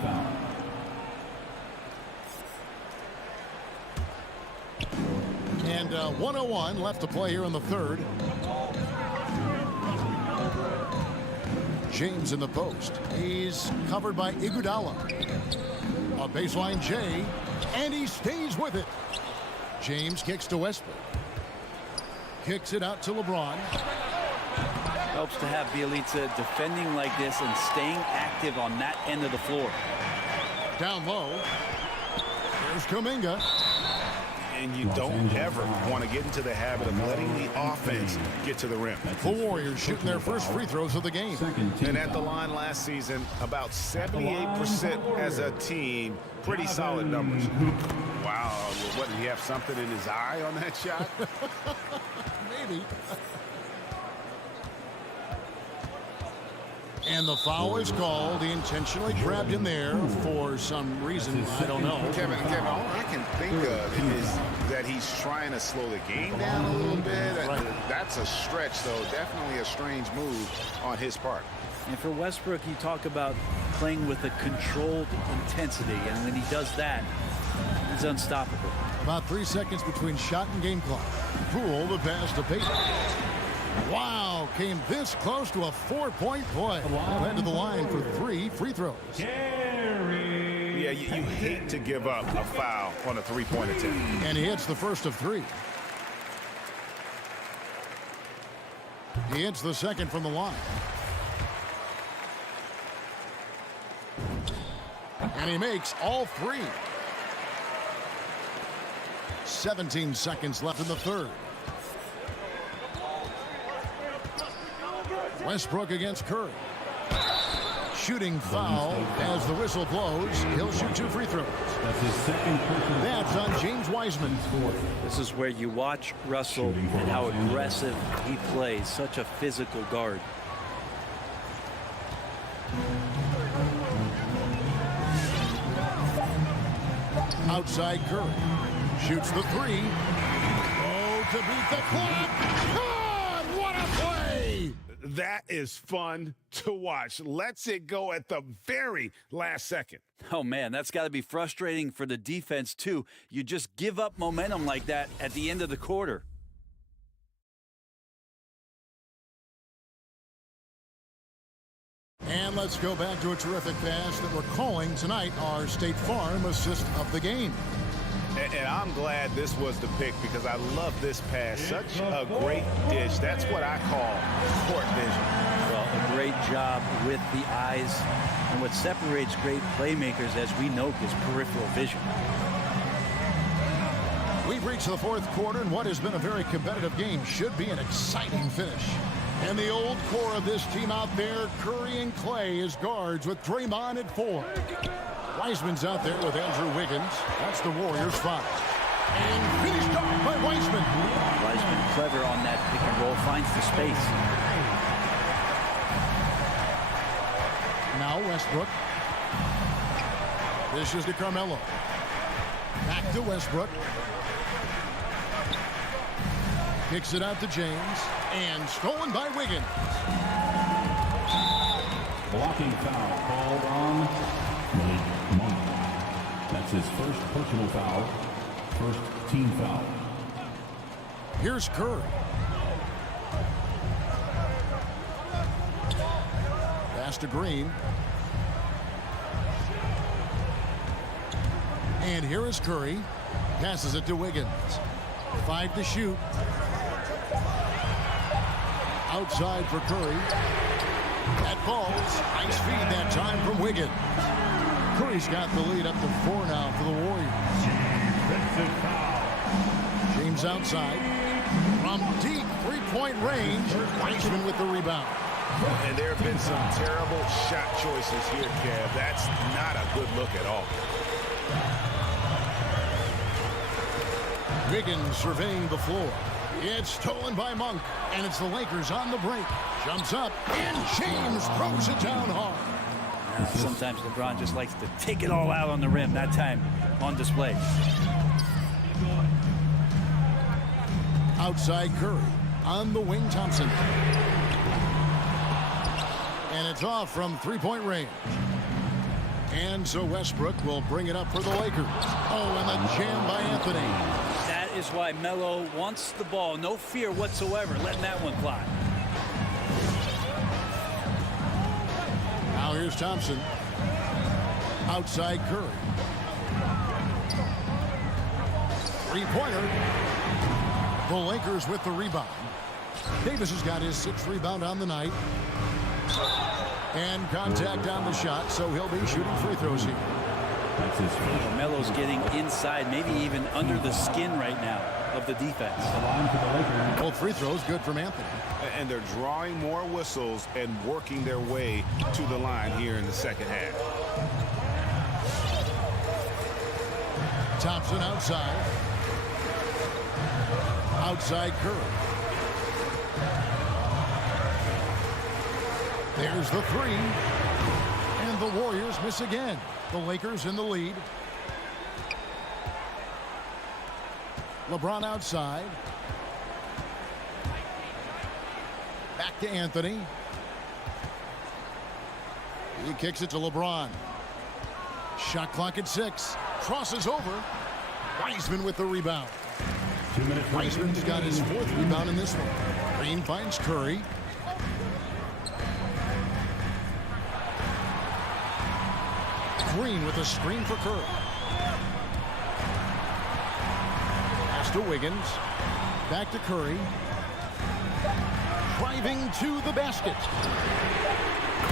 And 1:01 left to play here in the third. James in the post. He's covered by Iguodala. A baseline J, and he stays with it. James kicks to Westbrook. Kicks it out to LeBron. Helps to have Bielitsa defending like this and staying active on that end of the floor. Down low. There's Kuminga. And you don't ever want to get into the habit of letting the offense get to the rim. The Warriors shooting their first free throws of the game. And at the line last season, about 78% as a team. Pretty solid numbers. Wow. What, did he have something in his eye on that shot? Maybe. And the foul is called. He intentionally grabbed him there for some reason. I don't know. Kevin, all I can think of is that he's trying to slow the game down a little bit. That's a stretch, though. Definitely a strange move on his part. And for Westbrook, you talk about playing with a controlled intensity. And when he does that, he's unstoppable. About 3 seconds between shot and game clock. Poole the pass to Payton. Wow, came this close to a 4-point play. Led to the line for 3 free throws. Yeah, you hate to give up a foul on a three-point attempt. And he hits the first of 3. He hits the second from the line. And he makes all 3. 17 seconds left in the third. Westbrook against Curry. Shooting foul as the whistle blows. He'll shoot 2 free throws. That's his second personal. That's on James Wiseman. This is where you watch Russell and how aggressive he plays. Such a physical guard. Outside Curry. Shoots the 3. Oh, to beat the clock. God, what a play! That is fun to watch. Lets it go at the very last second. Oh, man, that's got to be frustrating for the defense, too. You just give up momentum like that at the end of the quarter. And let's go back to a terrific pass that we're calling tonight our State Farm assist of the game. And I'm glad this was the pick because I love this pass. Such a great dish. That's what I call court vision. Well, a great job with the eyes. And what separates great playmakers, as we know, is peripheral vision. We've reached the 4th quarter, and what has been a very competitive game should be an exciting finish. And the old core of this team out there, Curry and Clay as guards with Draymond at 4. Wiseman's out there with Andrew Wiggins. That's the Warriors' 5. And finished off by Wiseman. Wiseman clever on that pick and roll, finds the space. Now Westbrook. This is to Carmelo. Back to Westbrook. Kicks it out to James. And stolen by Wiggins. Blocking foul called on Monk. That's his first personal foul. First team foul. Here's Curry. Pass to Green. And here is Curry. Passes it to Wiggins. 5 to shoot. Outside for Curry. That falls. Nice feed that time from Wiggins. Curry's got the lead up to 4 now for the Warriors. James outside. From deep 3-point range. Wiseman with the rebound. And there have been some terrible shot choices here, Kev. That's not a good look at all. Wiggins surveying the floor. It's stolen by Monk, and it's the Lakers on the break. Jumps up, and James throws it down hard. Sometimes LeBron just likes to take it all out on the rim. That time on display. Outside Curry. On the wing, Thompson. And it's off from 3-point range. And so Westbrook will bring it up for the Lakers. Oh, and the jam by Anthony. That is why Melo wants the ball. No fear whatsoever letting that one fly. Now here's Thompson. Outside Curry. 3-pointer. The Lakers with the rebound. Davis has got his 6th rebound on the night. And contact on the shot, so he'll be shooting free throws here. That's his first. Melo's getting inside, maybe even under the skin right now of the defense. Both free throws good from Anthony. And they're drawing more whistles and working their way to the line here in the second half. Thompson outside. Outside Curry. There's the 3. And the Warriors miss again. The Lakers in the lead. LeBron outside. Back to Anthony. He kicks it to LeBron. Shot clock at 6. Crosses over. Wiseman with the rebound. 2 minutes. Wiseman's got his 4th rebound in this one. Green finds Curry. Green with a screen for Curry. Pass to Wiggins. Back to Curry. Driving to the basket.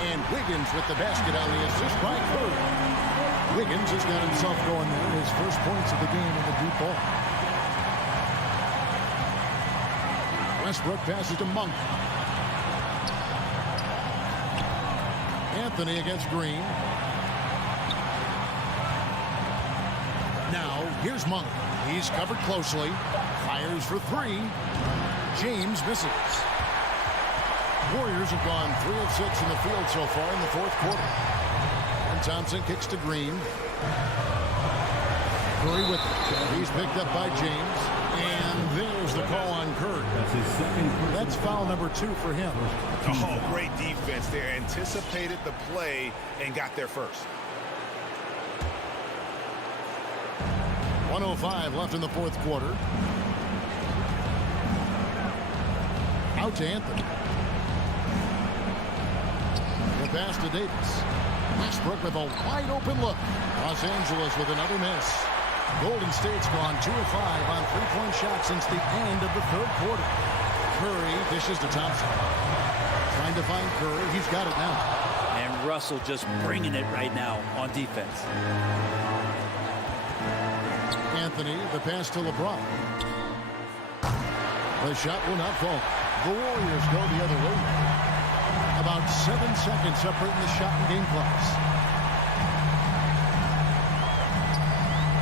And Wiggins with the basket on the assist by Curry. Wiggins has got himself going there. His first points of the game in the deep ball. Westbrook passes to Monk. Anthony against Green. Now, here's Monk. He's covered closely. Fires for three. James misses. Warriors have gone 3 of 6 in the field so far in the fourth quarter. And Thompson kicks to Green. Curry with it. He's picked up by James. And there's the call on Curry. That's his second. That's foul number 2 for him. Oh, great defense there. Anticipated the play and got there first. 1:05 left in the fourth quarter. Out to Anthony. The pass to Davis. Westbrook with a wide open look. Los Angeles with another miss. Golden State's gone 2 of 5 on three-point shots since the end of the third quarter. Curry dishes to Thompson. Trying to find Curry. He's got it now. And Russell just bringing it right now on defense. Anthony, the pass to LeBron. The shot will not fall. The Warriors go the other way. About 7 seconds separating the shot and game clocks.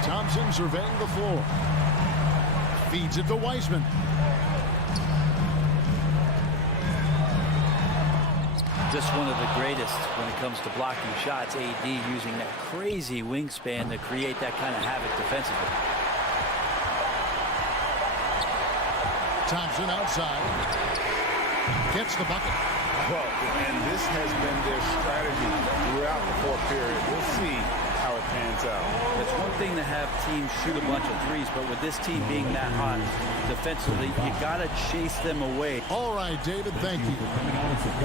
Thompson surveying the floor. Feeds it to Wiseman. Just one of the greatest when it comes to blocking shots. AD using that crazy wingspan to create that kind of havoc defensively. Thompson outside. Gets the bucket. Well, and this has been their strategy throughout the fourth period. We'll see how it pans out. It's one thing to have teams shoot a bunch of threes, but with this team being that hot defensively, you got to chase them away. All right, David, thank you.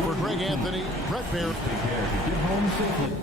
For Greg Anthony, Brett Baer. Take care to get home safely.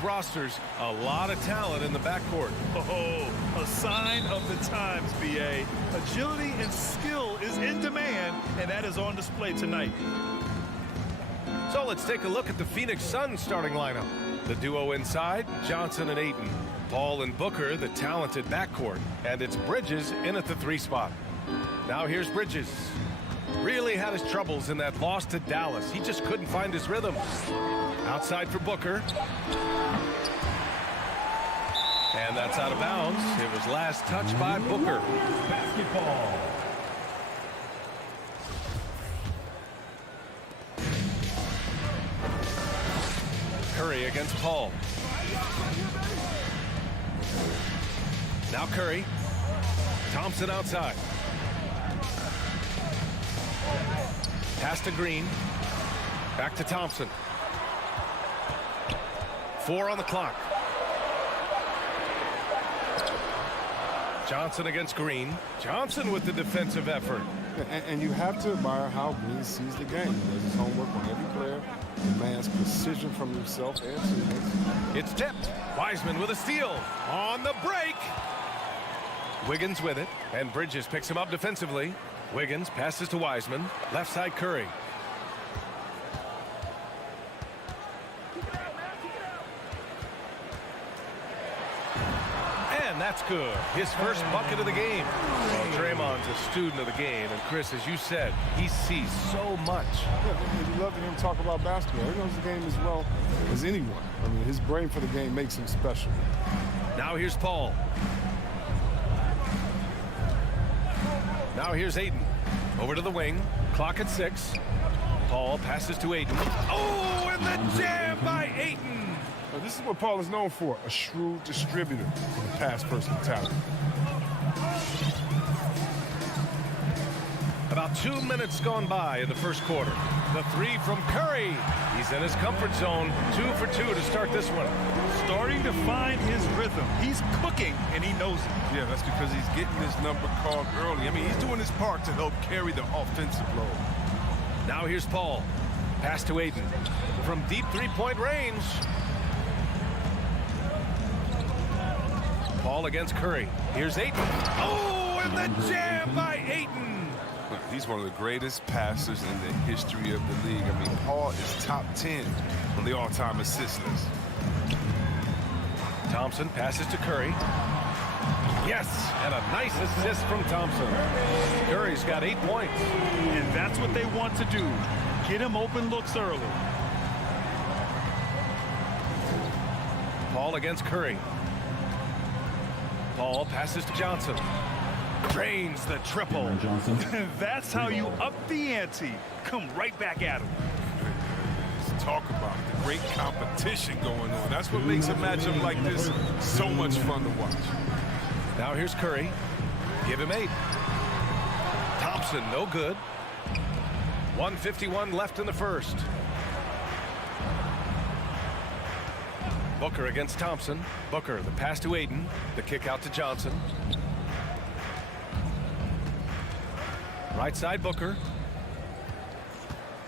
Rosters, a lot of talent in the backcourt. Oh, a sign of the times, BA. Agility and skill is in demand, and that is on display tonight. So let's take a look at the Phoenix Suns starting lineup. The duo inside, Johnson and Ayton. Paul and Booker, the talented backcourt. And it's Bridges in at the 3 spot. Now here's Bridges. Really had his troubles in that loss to Dallas. He just couldn't find his rhythm. Outside for Booker. And that's out of bounds. It was last touched by Booker. Basketball. Curry against Paul. Now Curry. Thompson outside. Pass to Green. Back to Thompson. 4 on the clock. Johnson against Green. Johnson with the defensive effort. And you have to admire how Green sees the game. He does his homework on every player, demands precision from himself and teammates. It's tipped. Wiseman with a steal. On the break. Wiggins with it. And Bridges picks him up defensively. Wiggins passes to Wiseman. Left side Curry. And that's good. His first bucket of the game. Well, Draymond's a student of the game. And Chris, as you said, he sees so much. Yeah, you love to hear him talk about basketball. He knows the game as well as anyone. I mean, his brain for the game makes him special. Now here's Paul. Now here's Ayton. Over to the wing. Clock at 6. Paul passes to Ayton. Oh, and the jam by Ayton. Now, this is what Paul is known for, a shrewd distributor with a pass-first mentality. About 2 minutes gone by in the first quarter. The 3 from Curry. He's in his comfort zone. 2 for 2 to start this one. Starting to find his rhythm. He's cooking, and he knows it. Yeah, that's because he's getting his number called early. I mean, he's doing his part to help carry the offensive load. Now here's Paul. Pass to Ayton. From deep three-point range. Paul against Curry. Here's Ayton. Oh, and the jam by Ayton. He's one of the greatest passers in the history of the league. I mean, Paul is top 10 on the all-time assist list. Thompson passes to Curry. Yes, and a nice assist from Thompson. Curry's got 8 points. And that's what they want to do. Get him open looks early. Paul against Curry. Paul passes to Johnson. Drains the triple. Johnson. That's how you up the ante. Come right back at him. Let's talk about the great competition going on. That's what makes a matchup like this so much fun to watch. Now here's Curry. Give him 8. Thompson, no good. 1:51 left in the first. Booker against Thompson. Booker, the pass to Ayton. The kick out to Johnson. Right side Booker.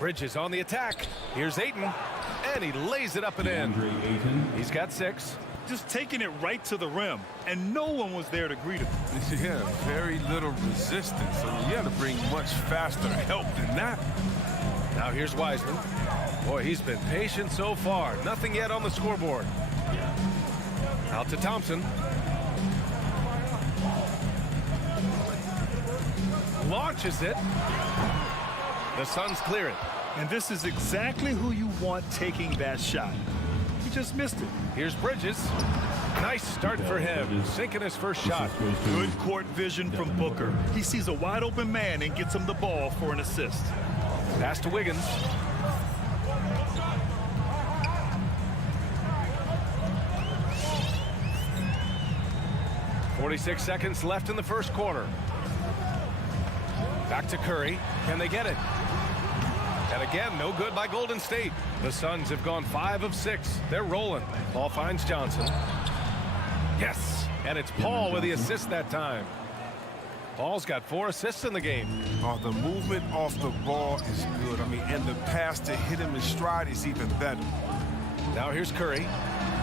Bridges on the attack. Here's Ayton. And he lays it up and in. He's got 6. Just taking it right to the rim, and no one was there to greet him. Yeah, very little resistance. So you got to bring much faster help than that. Now here's Wiseman. Boy, he's been patient so far. Nothing yet on the scoreboard. Out to Thompson. Launches it. The Suns clear it. And this is exactly who you want taking that shot. He just missed it. Here's Bridges. Nice start for him, sinking his first shot. Good court vision from Booker. He sees a wide open man and gets him the ball for an assist. Pass to Wiggins. .46 seconds left in the first quarter. Back to Curry. Can they get it? And again, no good by Golden State. The Suns have gone 5 of 6. They're rolling. Ball finds Johnson. Yes, and it's Paul with the assist that time. Paul's got 4 assists in the game. Oh, the movement off the ball is good. I mean, and the pass to hit him in stride is even better. Now here's Curry.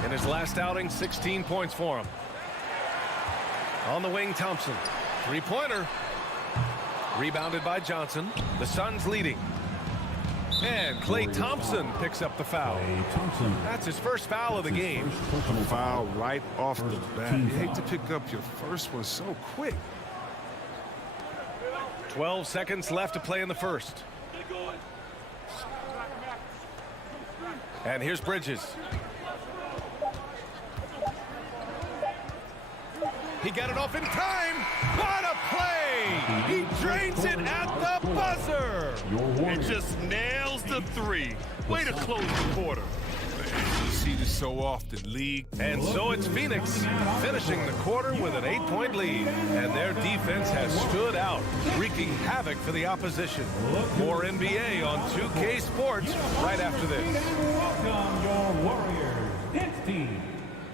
In his last outing, 16 points for him. On the wing, Thompson. Three-pointer. Rebounded by Johnson. The Suns leading. And Klay Thompson picks up the foul. That's his first foul of the game. A foul right off the bat. You hate to pick up your first one so quick. 12 seconds left to play in the first. And here's Bridges. He got it off in time. What a play! He drains it at the buzzer. And just nails the three. Way to close the quarter. You see this so often, league. And so it's Phoenix finishing the quarter with an 8-point lead. And their defense has stood out, wreaking havoc for the opposition. More NBA on 2K Sports right after this. Welcome your Warriors Hits team.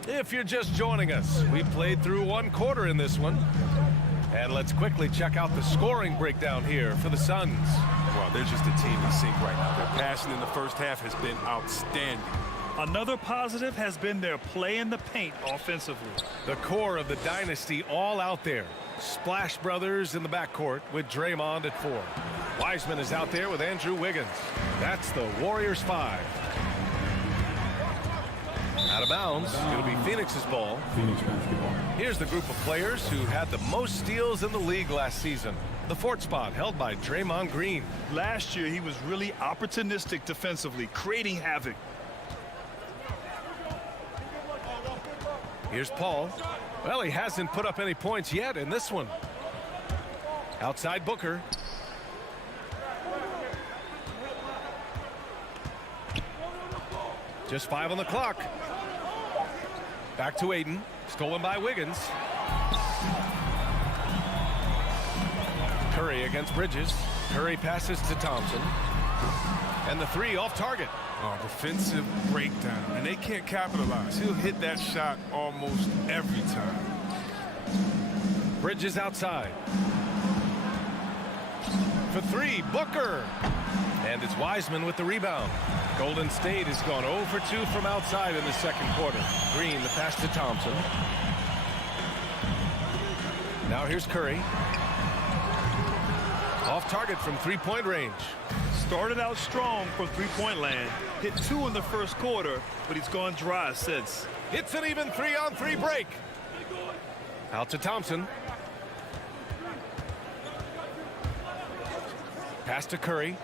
If you're just joining us, we played through one quarter in this one. And let's quickly check out the scoring breakdown here for the Suns. Well, they're just a team in sync right now. Their passion in the first half has been outstanding. Another positive has been their play in the paint offensively. The core of the dynasty all out there. Splash Brothers in the backcourt with Draymond at 4. Wiseman is out there with Andrew Wiggins. That's the Warriors 5. Out of bounds. It'll be Phoenix's ball. Phoenix basketball. Here's the group of players who had the most steals in the league last season. The 4th spot held by Draymond Green. Last year, he was really opportunistic defensively, creating havoc. Here's Paul. Well, he hasn't put up any points yet in this one. Outside Booker. Just 5 on the clock. Back to Aiden. Stolen by Wiggins. Curry against Bridges. Curry passes to Thompson. And the 3 off target. Oh, defensive breakdown, and they can't capitalize. He'll hit that shot almost every time. Bridges outside. For 3, Booker. And it's Wiseman with the rebound. Golden State has gone 0 for 2 from outside in the second quarter. Green, the pass to Thompson. Now here's Curry. Off target from 3-point range. Started out strong from three-point land. Hit 2 in the first quarter, but he's gone dry since. It's an even 3-on-3 break. Out to Thompson. Pass to Curry.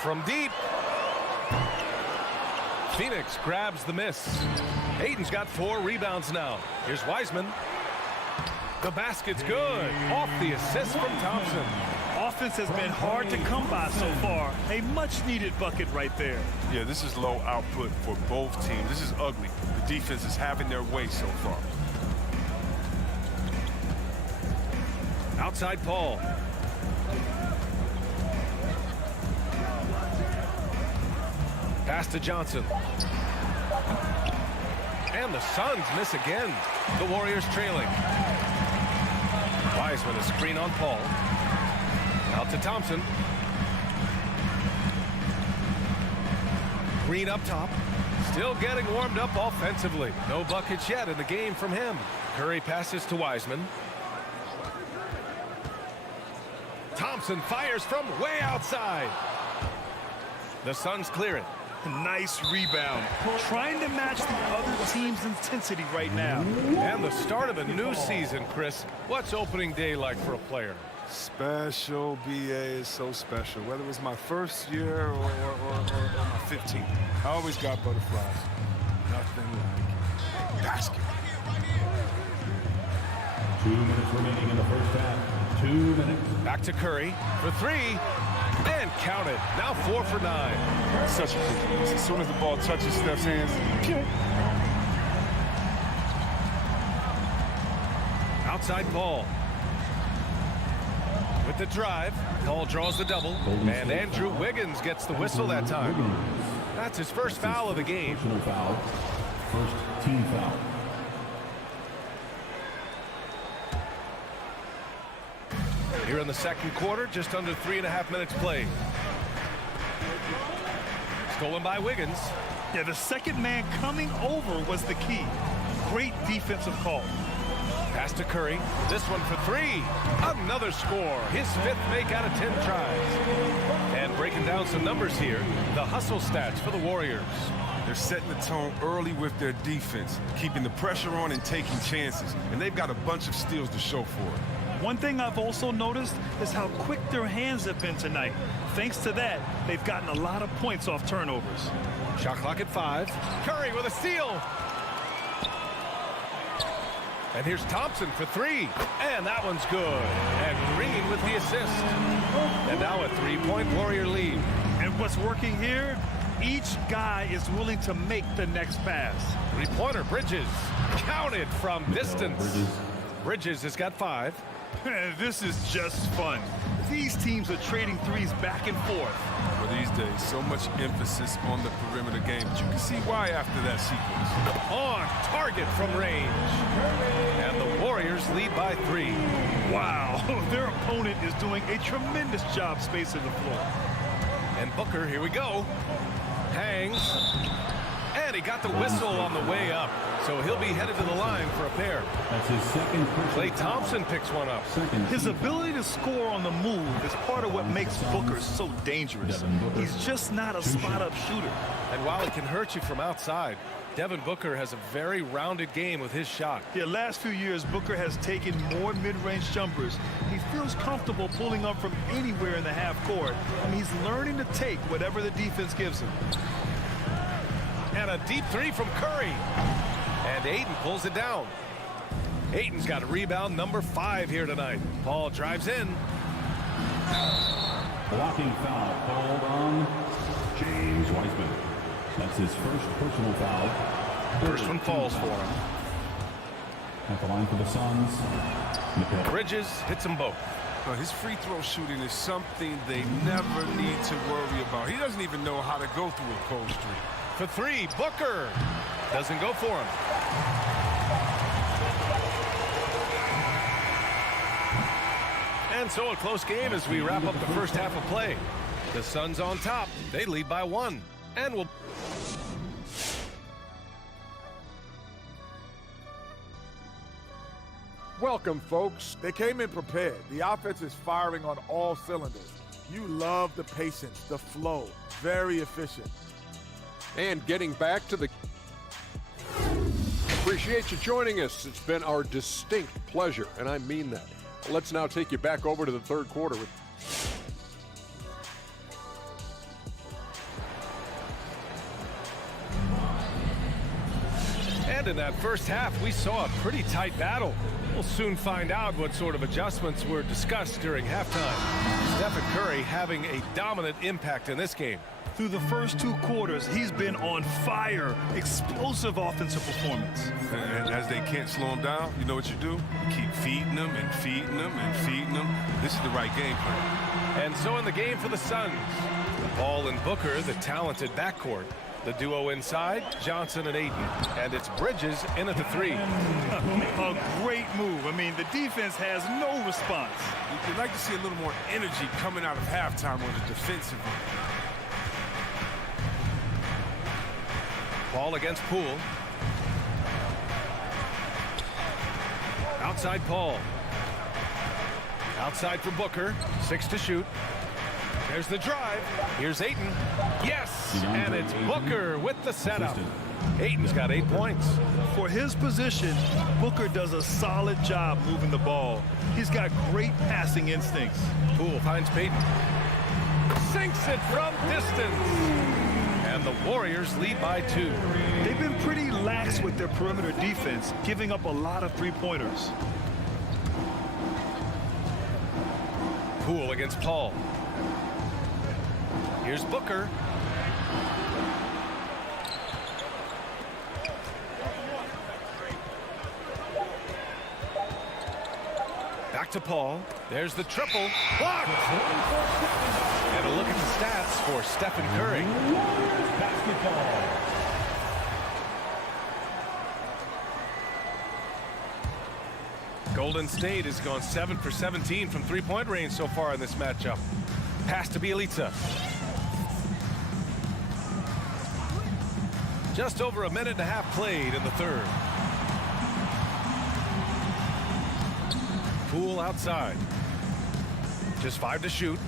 From deep. Phoenix grabs the miss. Aiden's got 4 rebounds now. Here's Wiseman. The basket's good. Off the assist from Thompson. Offense has been hard to come by so far. A much-needed bucket right there. Yeah, this is low output for both teams. This is ugly. The defense is having their way so far. Outside Paul. Pass to Johnson. And the Suns miss again. The Warriors trailing. Wiseman, a screen on Paul. Out to Thompson. Green up top. Still getting warmed up offensively. No buckets yet in the game from him. Curry passes to Wiseman. Thompson fires from way outside. The Suns clear it. Nice rebound. Trying to match the other team's intensity right now. And the start of a new season, Chris. What's opening day like for a player? Special, BA is so special. Whether it was my first year or my 15th. I always got butterflies. Nothing like basket. 2 minutes remaining in the first half. 2 minutes. Back to Curry for three. And count it. Now 4 for 9. Such a quick release. As soon as the ball touches Steph's hands, Outside Paul. With the drive, Paul draws the double, and Andrew Wiggins gets the whistle that time. That's his first foul of the game. Personal foul. First team foul. Here in the second quarter, just under 3.5 minutes played. Stolen by Wiggins. Yeah, the second man coming over was the key. Great defensive call. Pass to Curry. This one for three. Another score. His 5th make out of 10 tries. And breaking down some numbers here, the hustle stats for the Warriors. they're setting the tone early with their defense, keeping the pressure on and taking chances. And they've got a bunch of steals to show for it. One thing I've also noticed is how quick their hands have been tonight. Thanks to that, they've gotten a lot of points off turnovers. Shot clock at 5. Curry with a steal. And here's Thompson for 3. And that one's good. And Green with the assist. And now a 3-point Warrior lead. And what's working here? Each guy is willing to make the next pass. Three-pointer, Bridges. Counted from distance. Bridges has got 5. This is just fun. These teams are trading threes back and forth. For these days, so much emphasis on the perimeter game, but you can see why after that sequence. On target from range. And the Warriors lead by 3. Wow, their opponent is doing a tremendous job spacing the floor. And Booker, here we go. Hangs. And he got the whistle on the way up. So he'll be headed to the line for a pair. That's his second. Klay Thompson picks one up. His ability to score on the move is part of what makes Booker so dangerous. He's just not a spot-up shooter. And while he can hurt you from outside, Devin Booker has a very rounded game with his shot. Yeah, last few years, Booker has taken more mid-range jumpers. He feels comfortable pulling up from anywhere in the half court. And he's learning to take whatever the defense gives him. And a deep 3 from Curry. And Ayton pulls it down. Ayton's got a rebound number 5 here tonight. Paul drives in. Blocking foul called on James Wiseman. That's his first personal foul. First one falls for him. At the line for the Suns. Bridges hits them both. His free throw shooting is something they never need to worry about. He doesn't even know how to go through a cold streak. For 3, Booker. Doesn't go for him. And so a close game as we wrap up the first half of play. The Suns on top. They lead by 1. And will... Welcome, folks. They came in prepared. The offense is firing on all cylinders. You love the patience, the flow. Very efficient. And getting back to the... Appreciate you joining us. It's been our distinct pleasure, and I mean that. Let's now take you back over to the third quarter with... And in that first half, we saw a pretty tight battle. We'll soon find out what sort of adjustments were discussed during halftime. Stephen Curry having a dominant impact in this game. Through the first 2 quarters, he's been on fire. Explosive offensive performance. And as they can't slow him down, you know what you do? You keep feeding them and feeding them and feeding them. This is the right game plan. And so in the game for the Suns, Paul and Booker, the talented backcourt. The duo inside, Johnson and Ayton. And it's Bridges in at the 3. A great move. I mean, the defense has no response. You'd like to see a little more energy coming out of halftime on the defensive end. Ball against Poole. Outside Paul. Outside for Booker. 6 to shoot. There's the drive. Here's Ayton. Yes! And it's Booker with the setup. Ayton's got 8 points. For his position, Booker does a solid job moving the ball. He's got great passing instincts. Poole finds Payton. Sinks it from distance. And the Warriors lead by 2. They've been pretty lax with their perimeter defense, giving up a lot of three-pointers. Poole against Paul. Here's Booker. Back to Paul. There's the triple. Blocked! And a look at the stats for Stephen Curry. Basketball. Golden State has gone 7 for 17 from three-point range so far in this matchup. Pass to Bielitsa. Just over a minute and a half played in the third. Poole outside. Just 5 to shoot.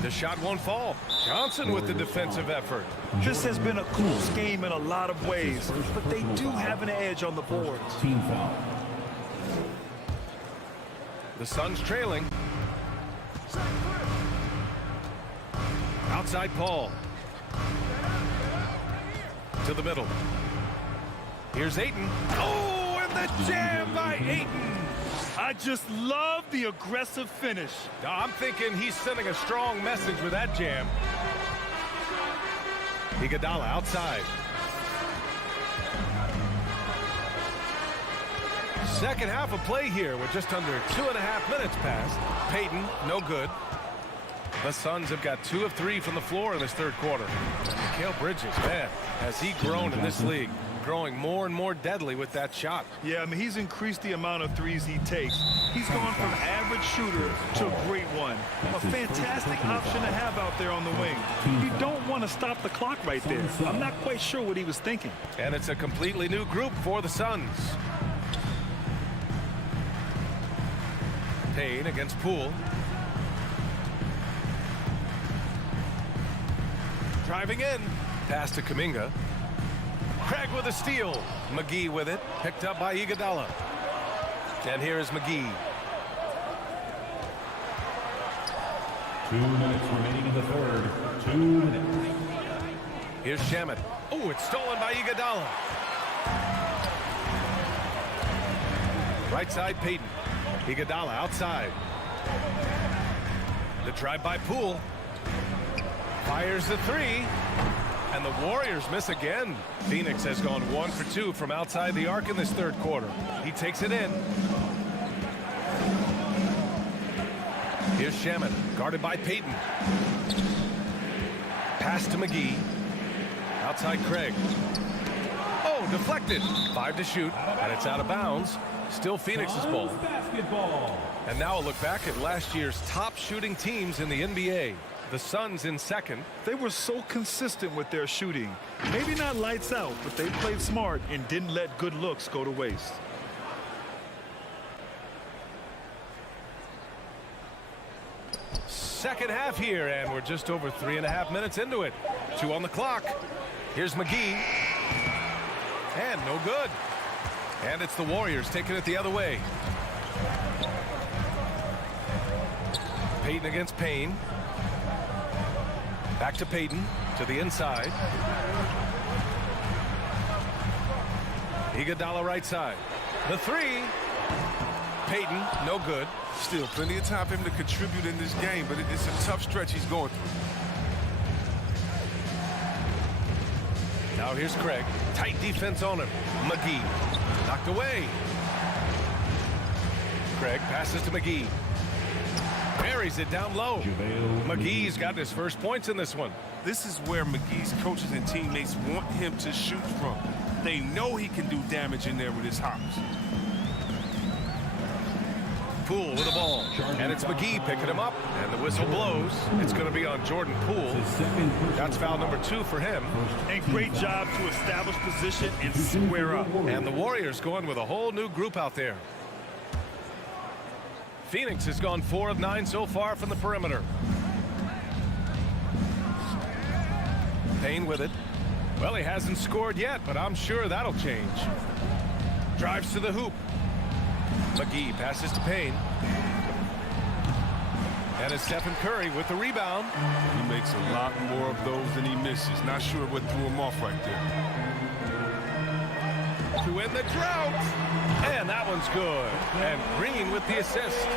The shot won't fall. Johnson with the defensive effort. This has been a close game in a lot of ways, but they do have an edge on the boards. Team foul. The Suns trailing. Outside Paul. To the middle. Here's Ayton. Oh, and the jam by Ayton. I just love the aggressive finish. I'm thinking he's sending a strong message with that jam. Iguodala outside. Second half of play here with just under 2.5 minutes passed. Payton, no good. The Suns have got 2 of 3 from the floor in this third quarter. Mikal Bridges, man, has he grown in this league? Growing more and more deadly with that shot. Yeah, I mean, he's increased the amount of threes he takes. He's gone from average shooter to a great one. A fantastic option to have out there on the wing. You don't want to stop the clock right there. I'm not quite sure what he was thinking. And it's a completely new group for the Suns. Payne against Poole. Driving in. Pass to Kuminga. Craig with a steal. McGee with it. Picked up by Iguodala. And here is McGee. 2 minutes remaining in the third. 2 minutes. Here's Shamet. Oh, it's stolen by Iguodala. Right side, Payton. Iguodala outside. The drive by Poole. Fires the 3. And the Warriors miss again. Phoenix has gone 1 for 2 from outside the arc in this third quarter. He takes it in. Here's Shamet, guarded by Payton. Pass to McGee. Outside Craig. Oh, deflected. 5 to shoot, and it's out of bounds. Still Phoenix's ball. Basketball. And now a look back at last year's top shooting teams in the NBA. The Suns in second. They were so consistent with their shooting. Maybe not lights out, but they played smart and didn't let good looks go to waste. Second half here, and we're just over 3.5 minutes into it. 2 on the clock. Here's McGee. And no good. And it's the Warriors taking it the other way. Payton against Payne. Back to Payton, to the inside. Iguodala right side. The 3. Payton, no good. Still plenty of time for him to contribute in this game, but it's a tough stretch he's going through. Now here's Craig. Tight defense on him. McGee. Knocked away. Craig passes to McGee. Buries it down low. McGee's got his first points in this one. This is where McGee's coaches and teammates want him to shoot from. They know he can do damage in there with his hops. Poole with the ball. And it's McGee picking him up. And the whistle blows. It's going to be on Jordan Poole. That's foul number 2 for him. And great job to establish position and square up. And the Warriors going with a whole new group out there. Phoenix has gone 4 of 9 so far from the perimeter. Payne with it. Well, he hasn't scored yet, but I'm sure that'll change. Drives to the hoop. McGee passes to Payne. And it's Stephen Curry with the rebound. He makes a lot more of those than he misses. Not sure what threw him off right there. To win the drought. And that one's good. And Green with the assist.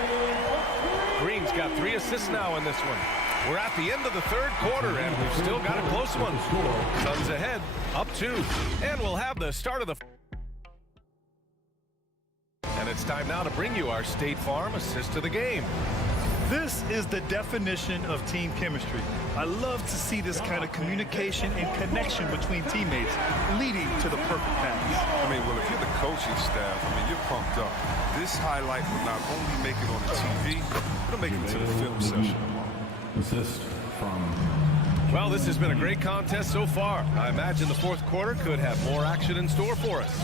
Green's got 3 assists now in this one. We're at the end of the third quarter, and we've still got a close one. Suns ahead, up 2. And we'll have the start of the... And it's time now to bring you our State Farm assist of the game. This is the definition of team chemistry. I love to see this kind of communication and connection between teammates leading to the perfect pass. I mean, well, if you're the coaching staff, I mean, you're pumped up. This highlight will not only make it on the TV, it'll make it to the film session. Assist from... Well, this has been a great contest so far. I imagine the fourth quarter could have more action in store for us.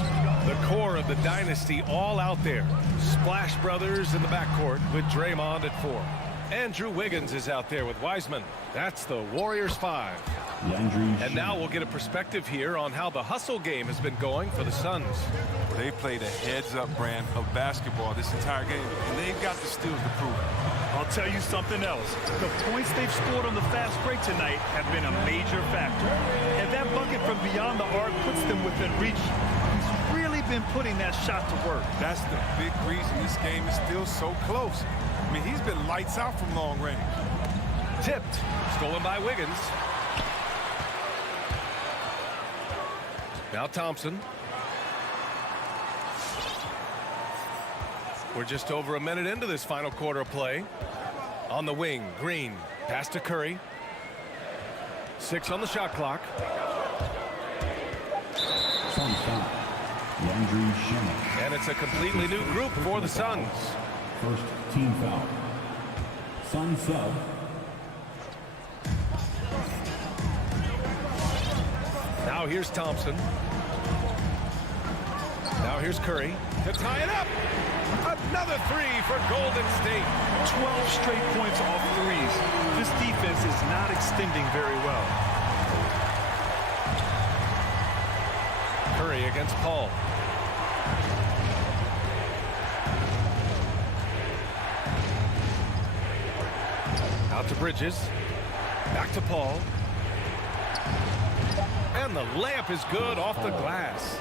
The core of the dynasty all out there. Splash Brothers in the backcourt with Draymond at 4. Andrew Wiggins is out there with Wiseman. That's the Warriors 5. And now we'll get a perspective here on how the hustle game has been going for the Suns. They played a heads-up brand of basketball this entire game, and they've got the steals to prove it. I'll tell you something else. The points they've scored on the fast break tonight have been a major factor. And that bucket from beyond the arc puts them within reach. He's really been putting that shot to work. That's the big reason this game is still so close. I mean, he's been lights out from long range. Tipped. Stolen by Wiggins. Now Thompson. We're just over a minute into this final quarter of play. On the wing, Green. Pass to Curry. 6 on the shot clock. And it's a completely new group for the Suns. First team foul. Sun sub. Now here's Thompson. Now here's Curry to tie it up. Another 3 for Golden State. 12 straight points off threes. This defense is not extending very well. Curry against Paul. Out to Bridges. Back to Paul. And the layup is good off the glass.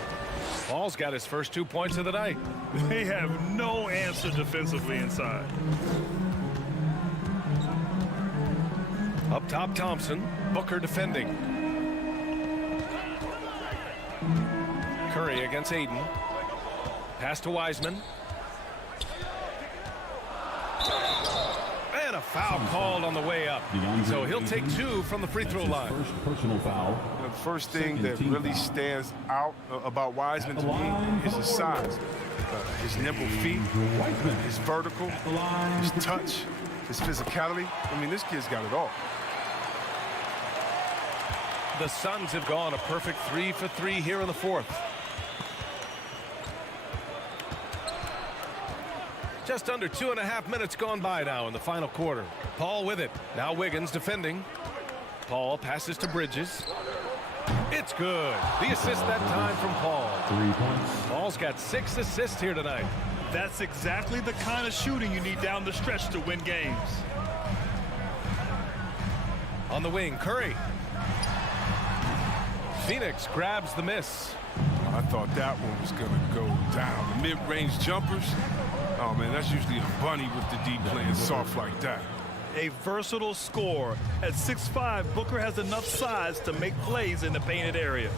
Paul's got his first 2 points of the night. They have no answer defensively inside. Up top, Thompson. Booker defending. Curry against Aiden. Pass to Wiseman. And a foul called on the way up. So he'll take 2 from the free throw line. First personal foul. The first thing that really stands out about Wiseman to me is his size. His nimble feet, his vertical, his touch, his physicality. I mean, this kid's got it all. The Suns have gone a perfect 3 for 3 here in the fourth. Just under 2.5 minutes gone by now in the final quarter. Paul with it. Now Wiggins defending. Paul passes to Bridges. It's good. The assist that time from Paul. 3 points. Paul's got 6 assists here tonight. That's exactly the kind of shooting you need down the stretch to win games. On the wing, Curry. Phoenix grabs the miss. I thought that one was going to go down. The mid-range jumpers, oh, man, that's usually a bunny with the deep playing soft like that. A versatile scorer. At 6'5", Booker has enough size to make plays in the painted area.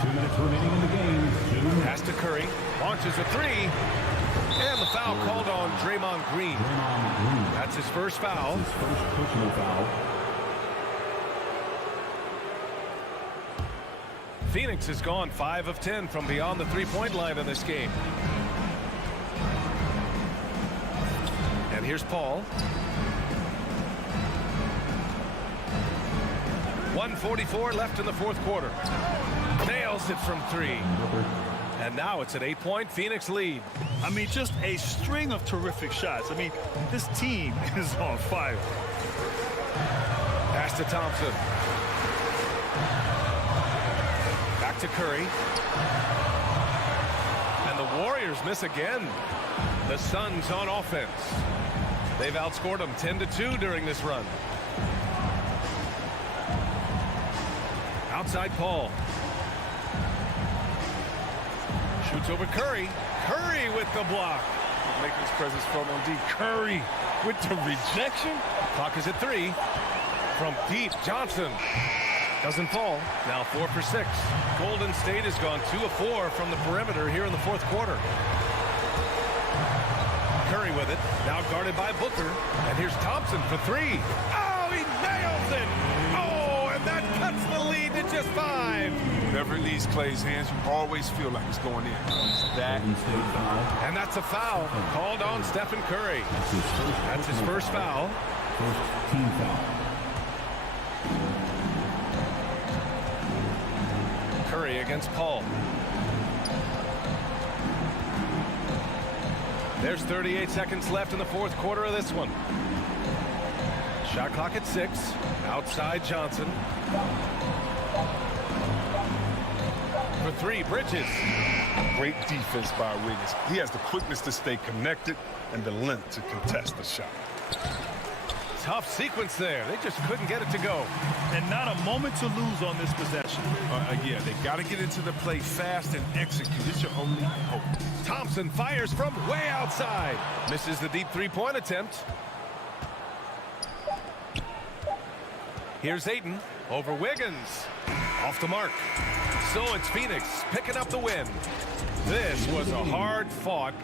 2 minutes remaining in the game. Pass to Curry. Launches a 3. And the foul called on Draymond Green. That's his first foul. His first personal foul. Phoenix has gone 5 of 10 from beyond the three-point line in this game. And here's Paul. 1:44 left in the fourth quarter. Nails it from 3. And now it's an 8-point Phoenix lead. I mean, just a string of terrific shots. I mean, this team is on fire. Pass to Thompson. Back to Curry. And the Warriors miss again. The Suns on offense. They've outscored them 10-2 during this run. Outside Paul. Shoots over Curry. Curry with the block. Making his presence felt on D. Curry with the rejection. Clock is at 3. From deep, Johnson. Doesn't fall. Now 4 for 6. Golden State has gone 2 of 4 from the perimeter here in the fourth quarter. Curry with it. Now guarded by Booker. And here's Thompson for 3. Oh, he nails it. Oh, and that cuts the lead to just 5. Whenever it leaves Clay's hands, you always feel like it's going in. That. And that's a foul called on Stephen Curry. That's his first foul. First team foul. Curry against Paul. There's 38 seconds left in the fourth quarter of this one. Shot clock at 6. Outside Johnson. For 3, Bridges. Great defense by Wiggins. He has the quickness to stay connected and the length to contest the shot. Tough sequence there. They just couldn't get it to go. And not a moment to lose on this possession. Yeah, they got to get into the play fast and execute. It's your only hope. Thompson fires from way outside. Misses the deep three-point attempt. Here's Ayton over Wiggins. Off the mark. So it's Phoenix picking up the win. This was a hard-fought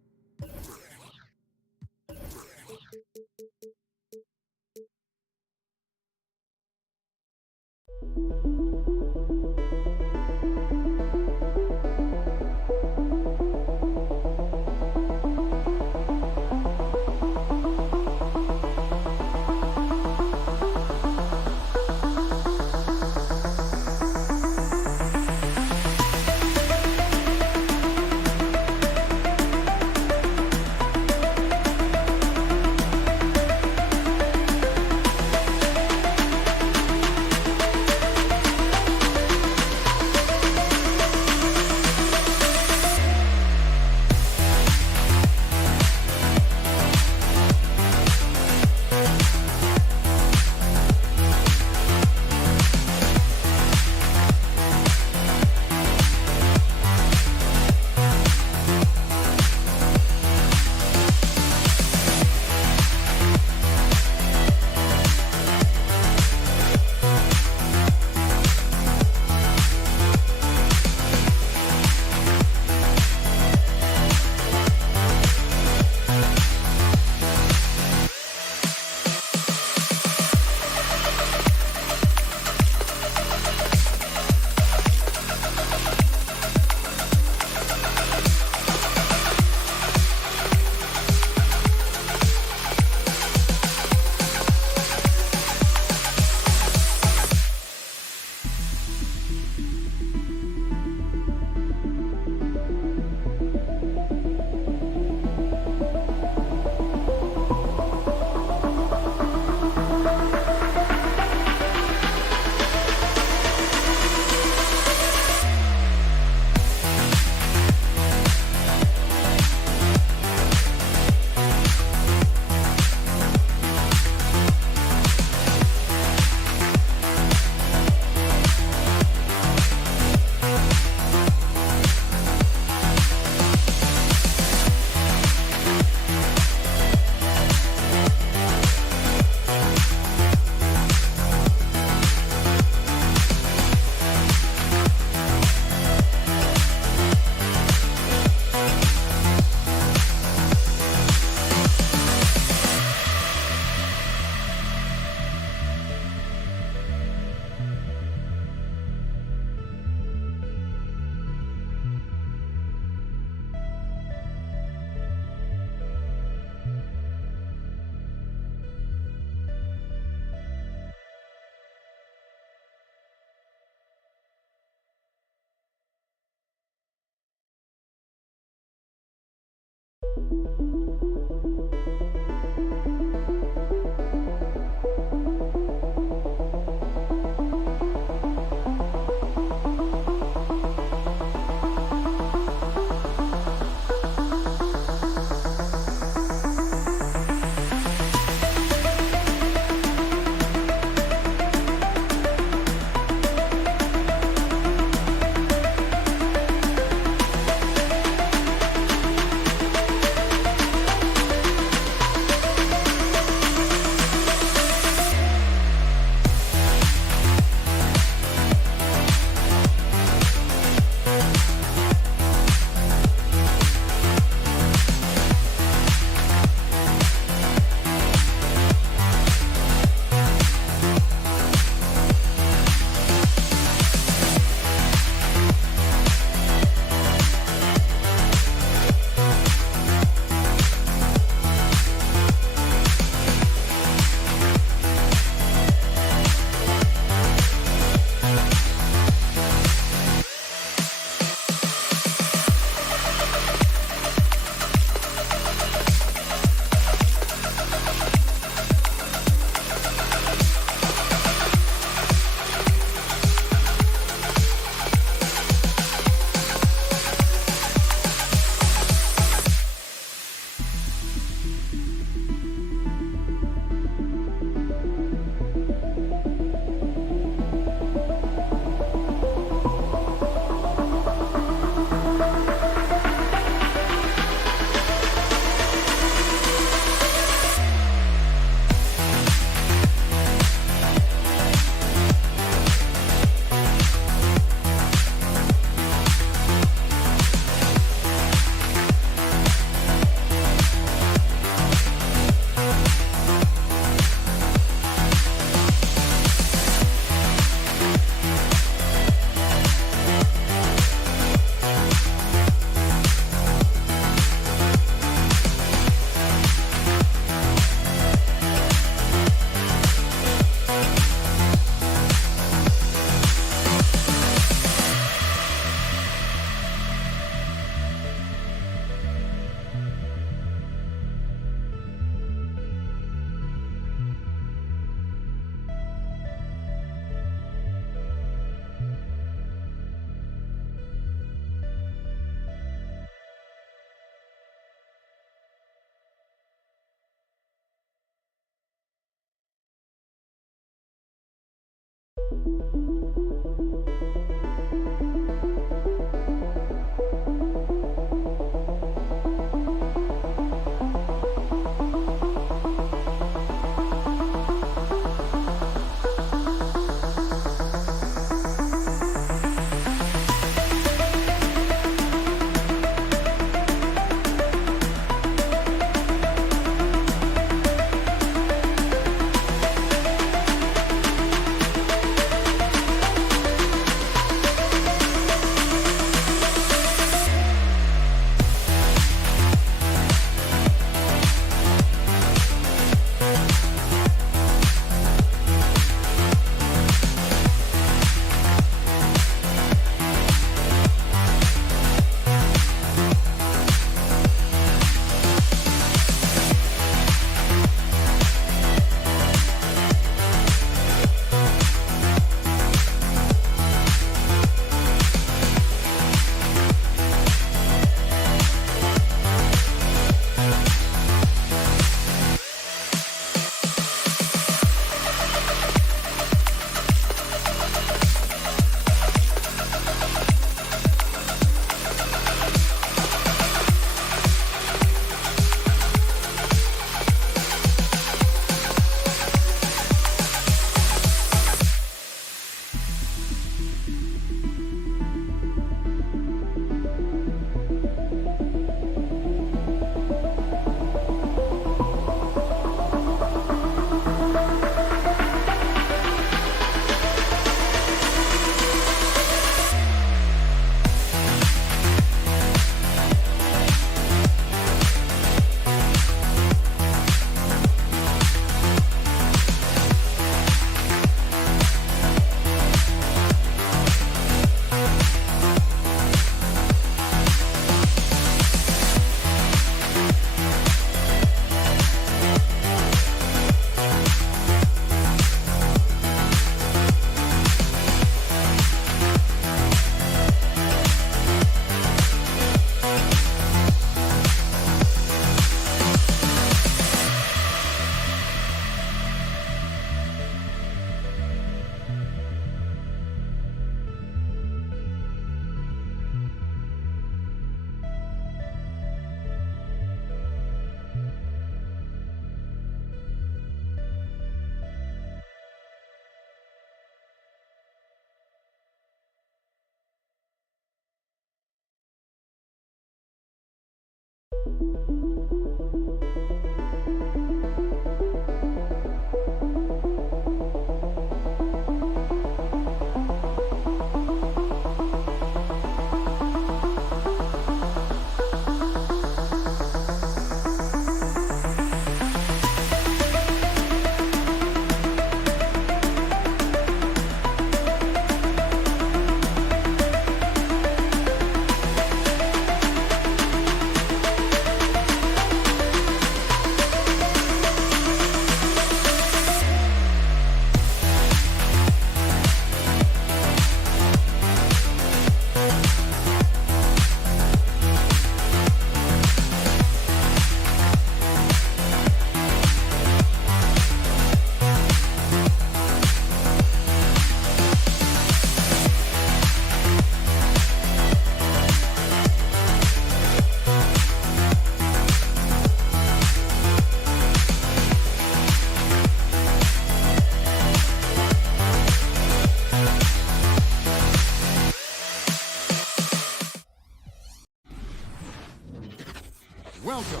Welcome.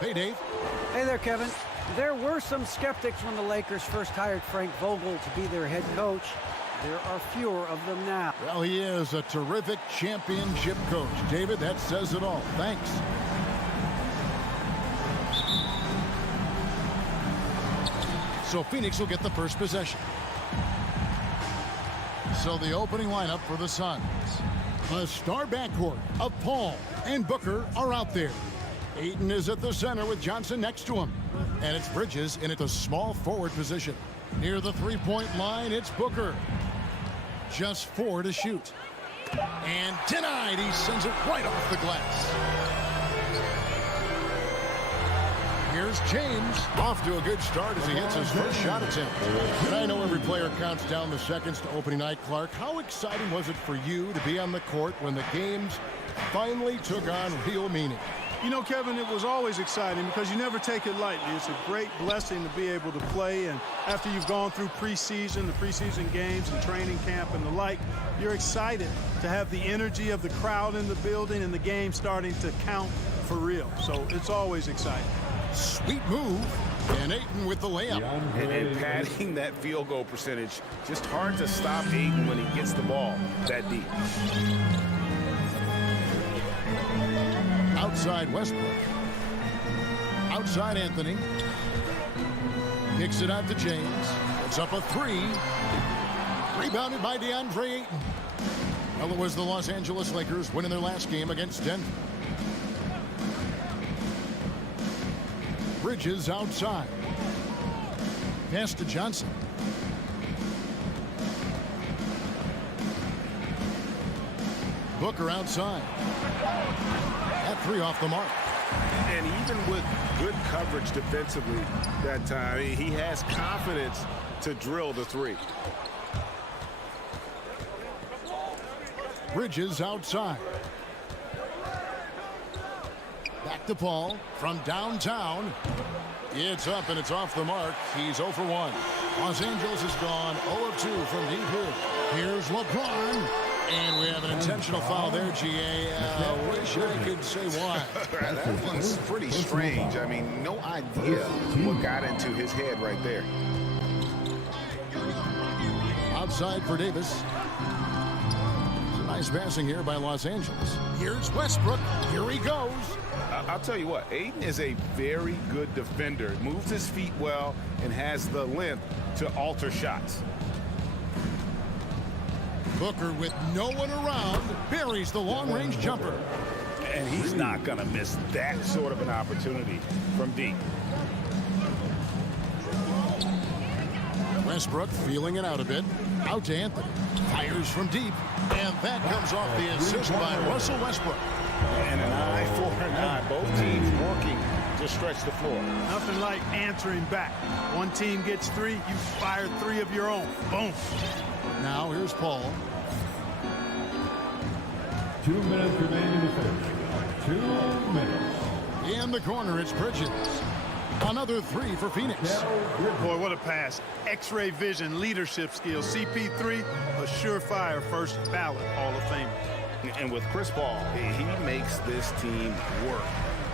Hey, Dave. Hey there, Kevin. There were some skeptics when the Lakers first hired Frank Vogel to be their head coach. There are fewer of them now. Well, he is a terrific championship coach. David, that says it all. Thanks. So Phoenix will get the first possession. So the opening lineup for the Suns. A star backcourt of Paul and Booker are out there. Ayton is at the center with Johnson next to him. And it's Bridges in at the small forward position. Near the three-point line, it's Booker. Just 4 to shoot. And denied. He sends it right off the glass. Here's James, off to a good start as he hits his first shot attempt. And I know every player counts down the seconds to opening night, Clark. How exciting was it for you to be on the court when the games finally took on real meaning? You know, Kevin, it was always exciting because you never take it lightly. It's a great blessing to be able to play, and after you've gone through preseason, the preseason games and training camp and the like, you're excited to have the energy of the crowd in the building and the game starting to count for real. So it's always exciting. Sweet move, and Ayton with the layup. And padding that field goal percentage, just hard to stop Ayton when he gets the ball that deep. Outside Westbrook. Outside Anthony. Kicks it out to James. It's up a 3. Rebounded by DeAndre Ayton. Well, it was the Los Angeles Lakers winning their last game against Denver. Bridges outside. Pass to Johnson. Booker outside. That 3 off the mark. And even with good coverage defensively that time, he has confidence to drill the 3. Bridges outside. Back to Paul from downtown. It's up and it's off the mark. He's 0 for 1. Los Angeles has gone 0 of 2 from deep here. Here's LeBron. And we have an intentional foul there, GA. Wish I could say why. That one's pretty strange. I mean, no idea what got into his head right there. Outside for Davis. Some nice passing here by Los Angeles. Here's Westbrook. Here he goes. I'll tell you what, Ayton is a very good defender. Moves his feet well and has the length to alter shots. Booker with no one around buries the long-range jumper. And he's not going to miss that sort of an opportunity from deep. Westbrook feeling it out a bit. Out to Anthony. Fires from deep. And that comes off the assist by Russell Westbrook. And an eye for an eye. Both teams working to stretch the floor. Nothing like answering back. One team gets 3, you fire 3 of your own. Boom. Now here's Paul. 2 minutes remaining in the first. 2 minutes. In the corner, it's Bridges. Another 3 for Phoenix. Boy, what a pass. X-ray vision, leadership skills. CP3, a surefire first ballot Hall of Famer. And with Chris Paul, he makes this team work.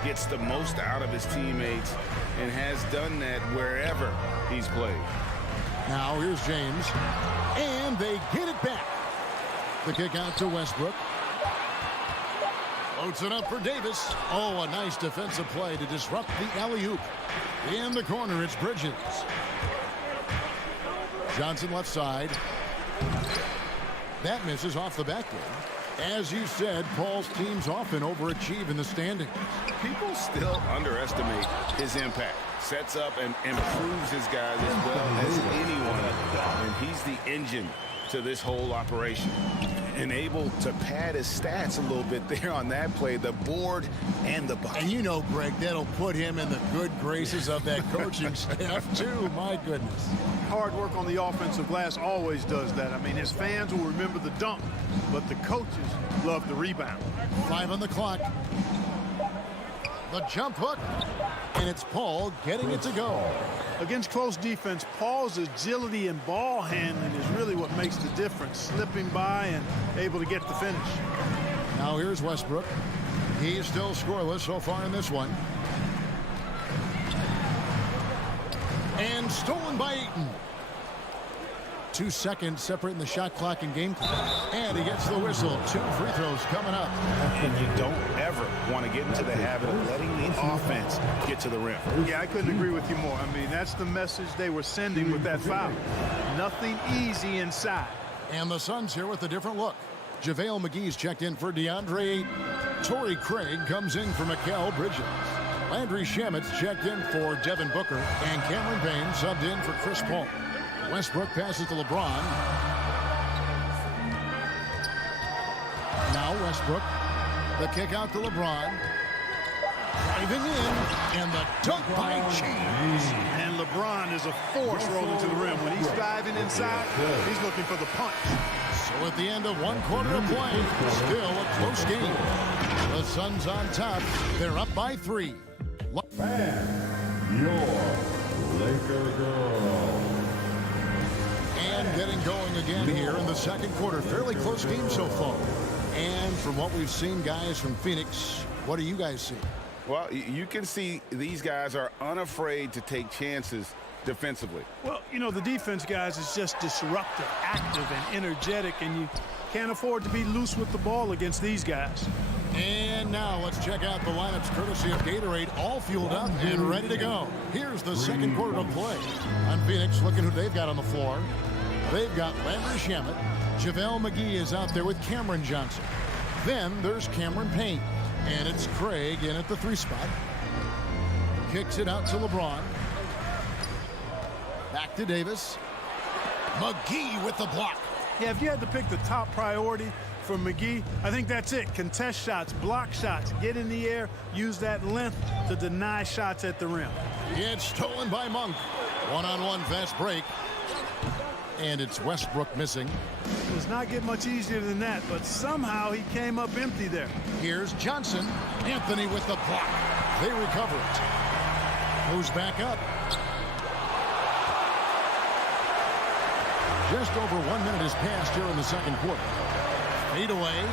gets the most out of his teammates, and has done that wherever he's played. Now here's James, and they get it back. The kick out to Westbrook. Floats it up for Davis. Oh, a nice defensive play to disrupt the alley-oop. In the corner, it's Bridges. Johnson left side. That misses off the backboard. As you said, Paul's teams often overachieve in the standings. People still underestimate his impact. Sets up and improves his guys as well as anyone. And he's the engine to this whole operation. And able to pad his stats a little bit there on that play, the board and the bucket. And you know, Greg, that'll put him in the good graces of that coaching staff, too. My goodness. Hard work on the offensive glass always does that. I mean, his fans will remember the dunk, but the coaches love the rebound. 5 on the clock. The jump hook, and it's Paul getting it to go. Against close defense, Paul's agility and ball handling is really what makes the difference. Slipping by and able to get the finish. Now here's Westbrook. He's still scoreless so far in this one. And stolen by Ayton. 2 seconds separating the shot clock and game clock. And he gets the whistle. 2 free throws coming up. And you don't ever want to get into the habit of letting the offense get to the rim. Yeah, I couldn't agree with you more. I mean, that's the message they were sending with that foul. Nothing easy inside. And the Suns here with a different look. JaVale McGee's checked in for DeAndre Ayton. Torrey Craig comes in for Mikal Bridges. Landry Shamit's checked in for Devin Booker. And Cameron Payne subbed in for Chris Paul. Westbrook passes to LeBron. Now Westbrook. The kick out to LeBron. Driving in. And the dunk by James. And LeBron is a force rolling to the rim. When he's diving inside, he's looking for the punch. So at the end of 1 quarter of play, still a close game. The Suns on top. They're up by 3. And your Laker girl. And getting going again here in the second quarter. Fairly close game so far. And from what we've seen, guys, from Phoenix, what do you guys see? Well, you can see these guys are unafraid to take chances defensively. Well, you know, the defense, guys, is just disruptive, active, and energetic, and you can't afford to be loose with the ball against these guys. And now let's check out the lineups courtesy of Gatorade, all fueled up and ready to go. Here's the second quarter of play. On Phoenix, looking who they've got on the floor. They've got Landry Shamet. JaVale McGee is out there with Cameron Johnson. Then there's Cameron Payne. And it's Craig in at the 3 spot. Kicks it out to LeBron. Back to Davis. McGee with the block. Yeah, if you had to pick the top priority for McGee, I think that's it. Contest shots, block shots, get in the air, use that length to deny shots at the rim. It's stolen by Monk. One-on-one fast break. And it's Westbrook missing. It does not get much easier than that, but somehow he came up empty there. Here's Johnson. Anthony with the block. They recover it. Moves back up. Just over 1 minute has passed here in the second quarter. Fade away.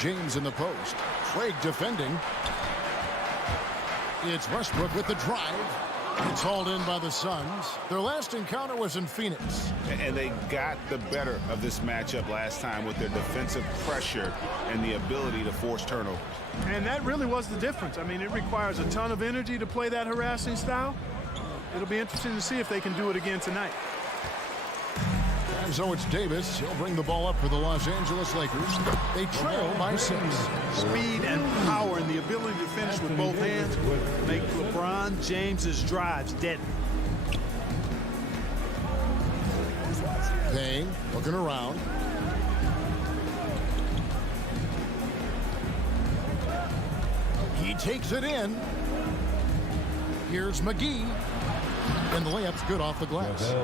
James in the post. Craig defending. It's Westbrook with the drive. It's hauled in by the Suns. Their last encounter was in Phoenix. And they got the better of this matchup last time with their defensive pressure and the ability to force turnovers. And that really was the difference. I mean, it requires a ton of energy to play that harassing style. It'll be interesting to see if they can do it again tonight. And so it's Davis. He'll bring the ball up for the Los Angeles Lakers. They trail by 6. Speed and power and the ability to finish with both hands make LeBron James's drives deadly. Payne looking around. He takes it in. Here's McGee. And the layup's good off the glass.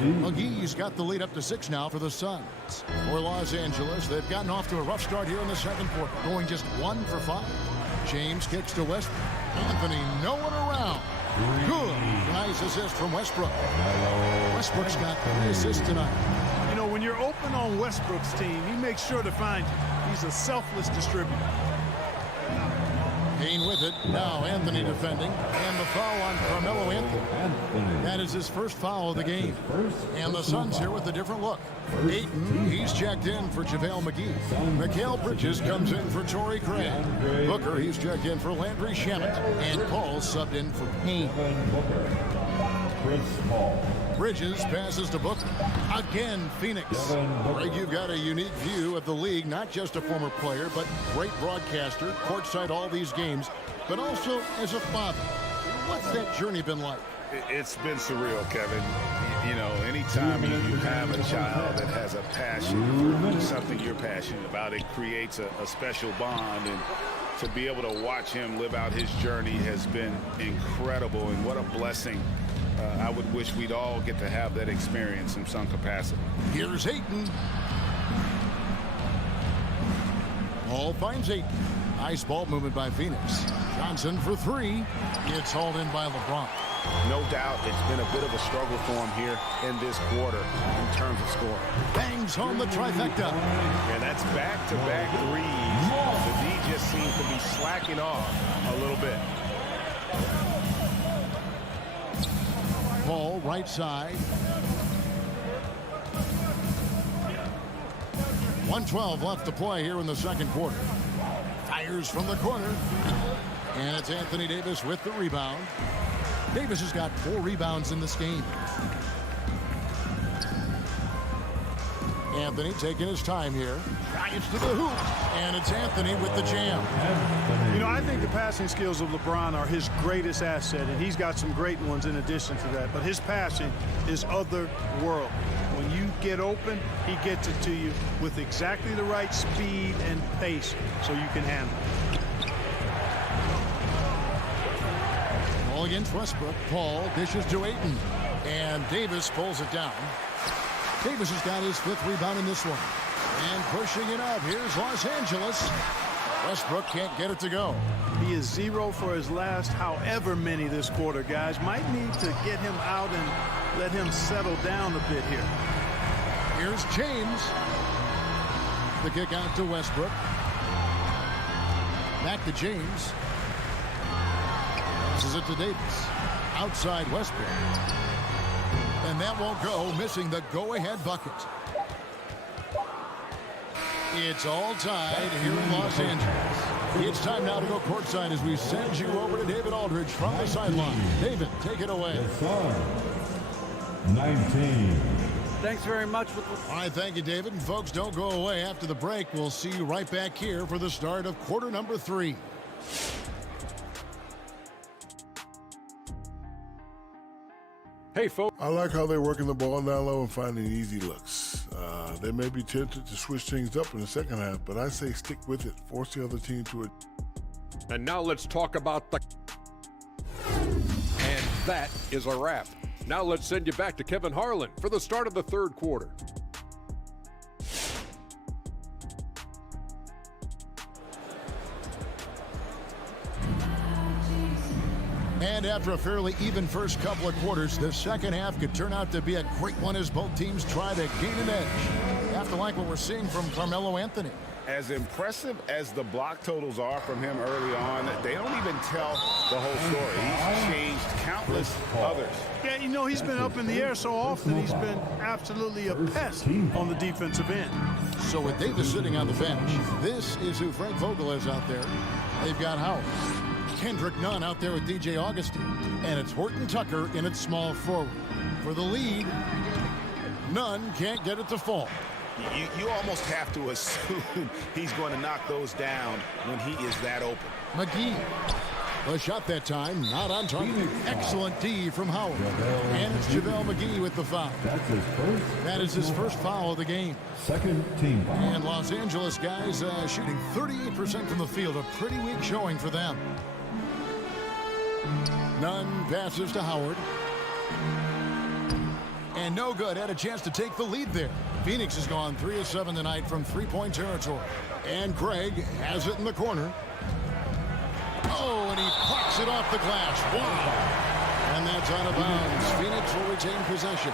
McGee's got the lead up to 6 now for the Suns. For Los Angeles, they've gotten off to a rough start here in the second quarter, going just 1 for 5. James kicks to Westbrook. Anthony, no one around. Good. Nice assist from Westbrook. Westbrook's got 3 assists tonight. You know, when you're you're open on Westbrook's team, he makes sure to find you. He's a selfless distributor. Kane with it. Now Anthony defending. And the foul on Carmelo Anthony. That is his first foul of the game. And the Suns here with a different look. Ayton, he's checked in for JaVale McGee. Mikal Bridges comes in for Torrey Craig. Booker, he's checked in for Landry Shamet. And Paul subbed in for Payne. Chris Paul. Bridges passes to Booker. Again, Phoenix. Greg, you've got a unique view of the league, not just a former player, but great broadcaster, courtside all these games, but also as a father. What's that journey been like? It's been surreal, Kevin. You know, anytime you have a child that has a passion for something you're passionate about, it creates a special bond. And to be able to watch him live out his journey has been incredible. And what a blessing. I would wish we'd all get to have that experience in some capacity. Here's Ayton. Paul finds Ayton. Nice ball movement by Phoenix. Johnson for three. It's hauled in by LeBron. No doubt it's been a bit of a struggle for him here in this quarter in terms of scoring. Bangs home the trifecta. And that's back-to-back threes. The D just seems to be slacking off a little bit. Paul right side. 1:12 left to play here in the second quarter. Fires from the corner. And it's Anthony Davis with the rebound. Davis has got 4 rebounds in this game. Anthony taking his time here. Drives to the hoop. And it's Anthony with the jam. You know, I think the passing skills of LeBron are his greatest asset, and he's got some great ones in addition to that. But his passing is otherworldly. When you get open, he gets it to you with exactly the right speed and pace so you can handle it. Ball against Westbrook. Paul dishes to Ayton. And Davis pulls it down. Davis has got his 5th rebound in this one. And pushing it up. Here's Los Angeles. Westbrook can't get it to go. He is 0 for his last however many this quarter, guys. Might need to get him out and let him settle down a bit here. Here's James. The kick out to Westbrook. Back to James. Passes it to Davis. Outside Westbrook. And that won't go, missing the go-ahead bucket. It's all tied here in Los Angeles. It's time now to go courtside as we send you over to David Aldridge from the sideline. David, take it away. 19. Thanks very much. All right, thank you, David. And folks, don't go away. After the break, we'll see you right back here for the start of quarter number 3. Hey, folks. I like how they're working the ball down low and finding easy looks. They may be tempted to switch things up in the second half, but I say stick with it. Force the other team to it. And now let's talk about the... And that is a wrap. Now let's send you back to Kevin Harlan for the start of the third quarter. And after a fairly even first couple of quarters, the second half could turn out to be a great one as both teams try to gain an edge. Have to like what we're seeing from Carmelo Anthony. As impressive as the block totals are from him early on, they don't even tell the whole story. He's changed countless others. Yeah, you know, he's been up in the air so often, he's been absolutely a pest on the defensive end. So with Davis sitting on the bench, this is who Frank Vogel is out there. They've got Howard. Kendrick Nunn out there with DJ Augustine. And it's Horton Tucker in its small forward. For the lead, Nunn can't get it to fall. You almost have to assume he's going to knock those down when he is that open. McGee. The shot that time, not on target. Excellent D from Howard. And it's JaVale McGee with the foul. That's his first. That is his first foul of the game. Second team foul. And Los Angeles guys shooting 38% from the field. A pretty weak showing for them. Nunn passes to Howard. And no good. Had a chance to take the lead there. Phoenix has gone 3 of 7 tonight from three-point territory. And Craig has it in the corner. Oh, and he plucks it off the glass. Wow. And that's out of bounds. Phoenix will retain possession.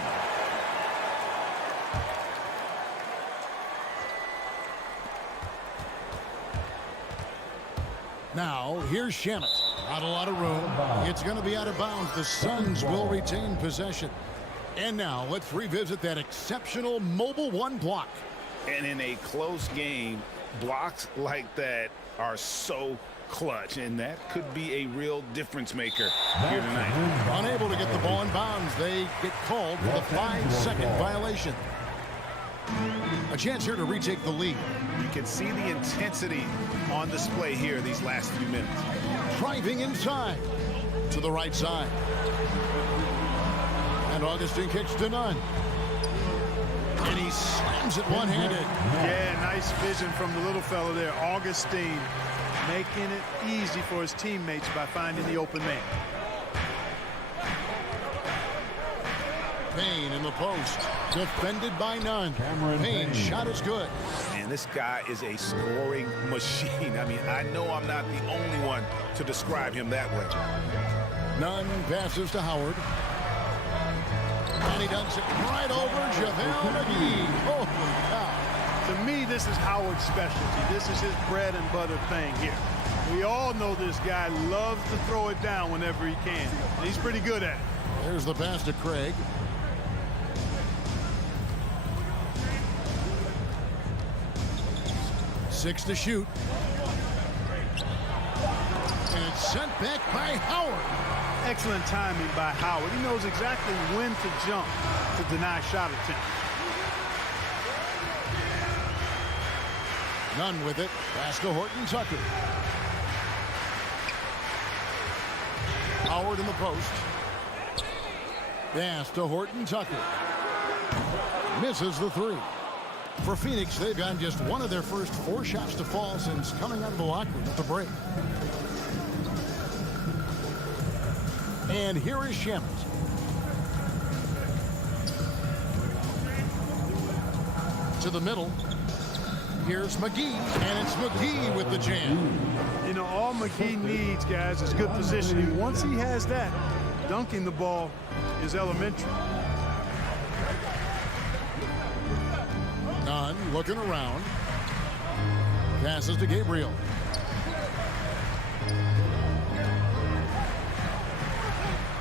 Now, here's Shamit. Not a lot of room. It's going to be out of bounds. The Suns will retain possession. And now, let's revisit that exceptional Mobile One block. And in a close game, blocks like that are so clutch, and that could be a real difference maker here tonight. Unable to get the ball in bounds. They get called for the 5-second violation. A chance here to retake the lead. You can see the intensity on display here these last few minutes. Driving inside to the right side. And Augustine kicks to none. And he slams it one-handed. Yeah, nice vision from the little fella there. Augustine making it easy for his teammates by finding the open man. Payne in the post. Defended by none. Payne's shot is good. And this guy is a scoring machine. I mean, I know I'm not the only one to describe him that way. Nunn passes to Howard. And he does it right over JaVale McGee. Holy cow. To me, this is Howard's specialty. This is his bread and butter thing here. We all know this guy loves to throw it down whenever he can. And he's pretty good at it. There's the pass to Craig. Six to shoot. And it's sent back by Howard. Excellent timing by Howard. He knows exactly when to jump to deny shot attempt. Nunn with it. Pass to Horton Tucker. Howard in the post. Pass to Horton Tucker. Misses the three. For Phoenix, they've gotten just one of their first 4 shots to fall since coming out of the locker room at the break. And here is Shamit. To the middle. Here's McGee, and it's McGee with the jam. You know, all McGee needs, guys, is good positioning. Once he has that, dunking the ball is elementary. Nunn looking around. Passes to Gabriel.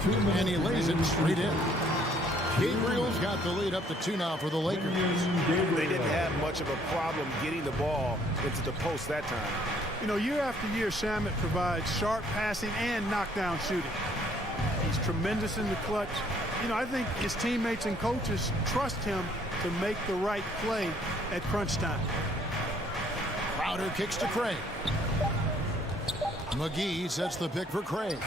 And he lays it straight in. Gabriel's got the lead up to 2 now for the Lakers. They didn't have much of a problem getting the ball into the post that time. You know, year after year, Shamit provides sharp passing and knockdown shooting. He's tremendous in the clutch. You know, I think his teammates and coaches trust him to make the right play at crunch time. Crowder kicks to Craig. McGee sets the pick for Craig.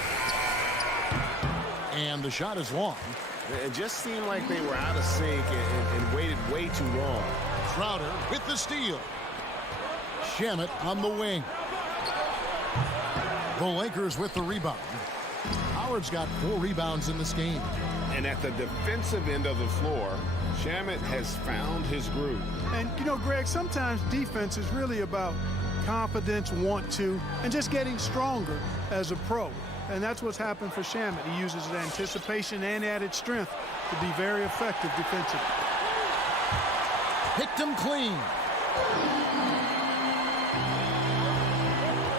And the shot is long. It just seemed like they were out of sync and waited way too long. Crowder with the steal. Shamit on the wing. The Lakers with the rebound. Howard's got 4 rebounds in this game. And at the defensive end of the floor, Shamit has found his groove. And, you know, Greg, sometimes defense is really about confidence, want to, and just getting stronger as a pro. And that's what's happened for Shamit. He uses his anticipation and added strength to be very effective defensively. Picked him clean.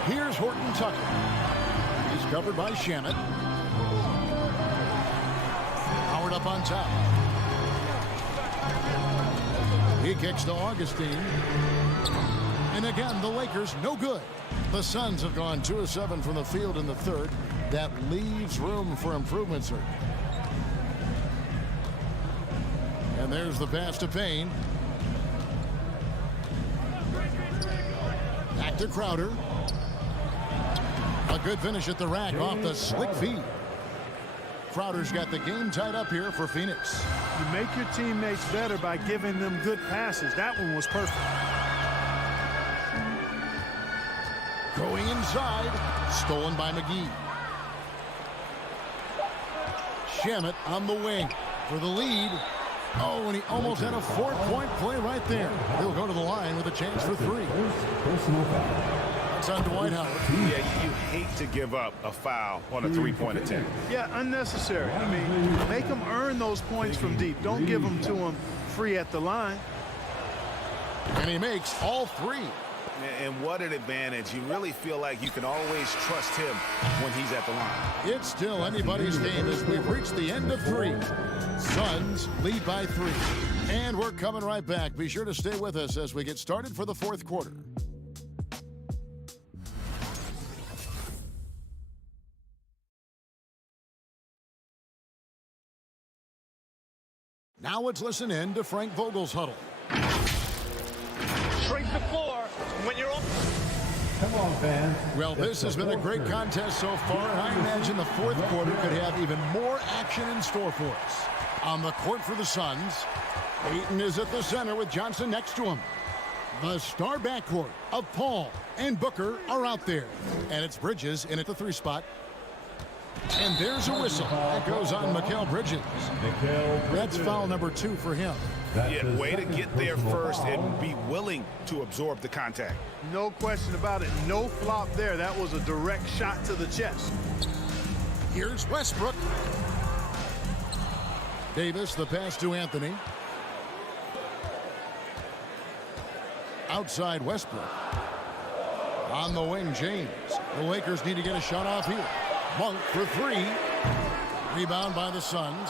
Here's Horton Tucker. He's covered by Shamit. Howard up on top. He kicks to Augustine. And again, the Lakers no good. The Suns have gone 2 of 7 from the field in the third. That leaves room for improvement, sir. And there's the pass to Payne. Back to Crowder. A good finish at the rack off the slick feed. Crowder's got the game tied up here for Phoenix. You make your teammates better by giving them good passes. That one was perfect. Going inside. Stolen by McGee. Shamit on the wing for the lead. Oh, and he almost had a 4-point play right there. He'll go to the line with a chance for 3. That's on Dwight Howard. Yeah, you hate to give up a foul on a 3-point attempt. Yeah, unnecessary. I mean, make them earn those points from deep. Don't give them to them free at the line. And he makes all 3. And what an advantage. You really feel like you can always trust him when he's at the line. It's still anybody's game as we've reached the end of 3. Suns lead by 3. And we're coming right back. Be sure to stay with us as we get started for the 4th quarter. Now let's listen in to Frank Vogel's huddle. Shrink the floor when you're up. Come on, fans. Well, this has been a great contest so far, and I imagine the 4th quarter could have even more action in store for us. On the court for the Suns, Ayton is at the center with Johnson next to him. The star backcourt of Paul and Booker are out there. And it's Bridges in at the 3 spot. And there's a whistle. That goes on Mikal Bridges. That's foul number 2 for him. Yeah, way to get there first and be willing to absorb the contact. No question about it. No flop there. That was a direct shot to the chest. Here's Westbrook. Davis, the pass to Anthony. Outside Westbrook. On the wing, James. The Lakers need to get a shot off here. Monk for 3. Rebound by the Suns.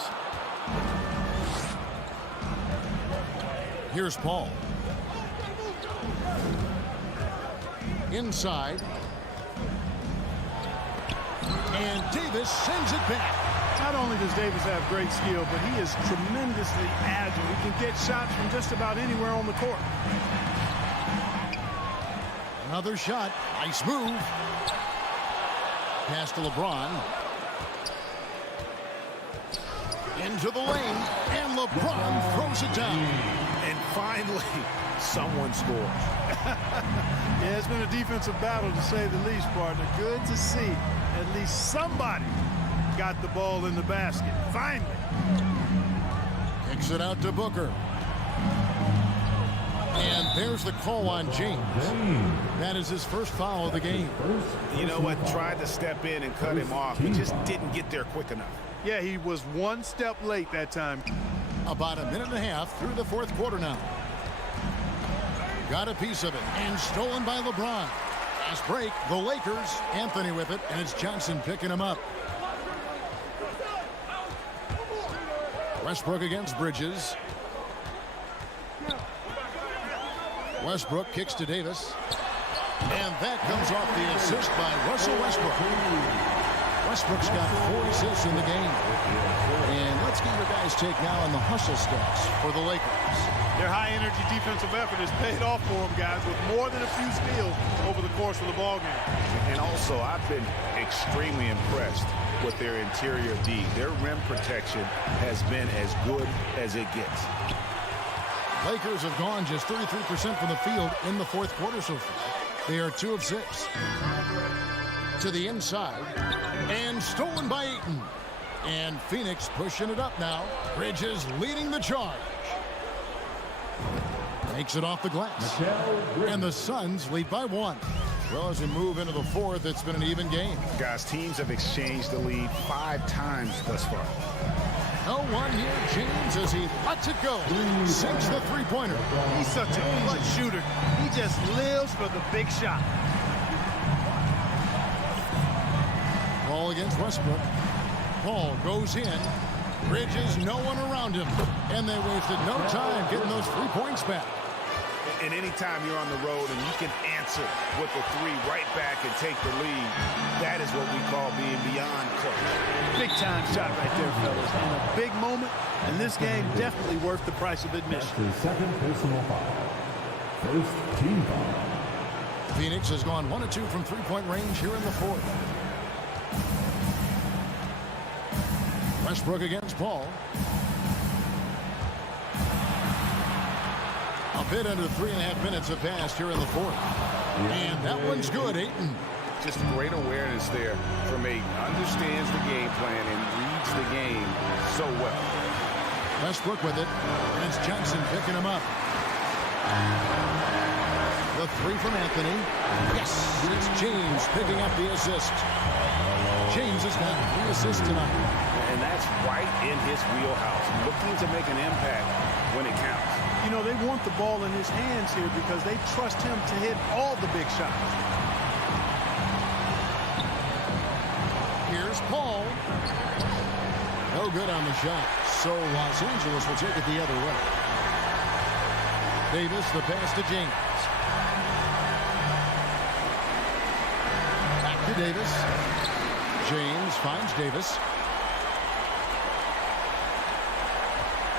Here's Paul. Inside. And Davis sends it back. Not only does Davis have great skill, but he is tremendously agile. He can get shots from just about anywhere on the court. Another shot. Nice move. Pass to LeBron. Into the lane. And LeBron throws it down. And finally, someone scores. Yeah, it's been a defensive battle, to say the least, partner. Good to see at least somebody got the ball in the basket. Finally. Kicks it out to Booker. And there's the call on James. That is his first foul of the game. You know what? Tried to step in and cut him off. He just didn't get there quick enough. Yeah, he was one step late that time. About a minute and a half through the 4th quarter now. Got a piece of it. And stolen by LeBron. Fast break. The Lakers. Anthony with it. And it's Johnson picking him up. Westbrook against Bridges. Westbrook kicks to Davis. And that comes off the assist by Russell Westbrook. Westbrook's got 4 assists in the game. And let's get your guys' take now on the hustle stats for the Lakers. Their high-energy defensive effort has paid off for them, guys, with more than a few steals over the course of the ballgame. And also, I've been extremely impressed with their interior D. Their rim protection has been as good as it gets. Lakers have gone just 33% from the field in the 4th quarter so far. They are 2 of 6. To the inside. And stolen by Ayton. And Phoenix pushing it up now. Bridges leading the charge. Makes it off the glass. And the Suns lead by 1. Well, as we move into the 4th, it's been an even game. Guys, teams have exchanged the lead 5 times thus far. No one here, James, as he lets it go. Sinks the 3-pointer. He's such a clutch shooter. He just lives for the big shot. Ball against Westbrook. Paul goes in. Bridges, no one around him. And they wasted no time getting those 3 points back. And anytime you're on the road and you can answer with the 3 right back and take the lead, that is what we call being beyond clutch. Big time shot right there, fellas. And a big moment, and this game definitely worth the price of admission. That's his 2nd personal foul. First team foul. Phoenix has gone 1 of 2 from 3-point range here in the 4th. Westbrook against Paul. A bit under 3.5 minutes have passed here in the 4th. And that one's good, Ayton. Just great awareness there from Ayton. Understands the game plan and reads the game so well. Westbrook with it, and it's Johnson picking him up. The 3 from Anthony. Yes, it's James picking up the assist. James has got 3 assists tonight. And that's right in his wheelhouse. Looking to make an impact when it counts. You know, they want the ball in his hands here because they trust him to hit all the big shots. Here's Paul. No good on the shot. So Los Angeles will take it the other way. Davis, the pass to James. Back to Davis. James finds Davis.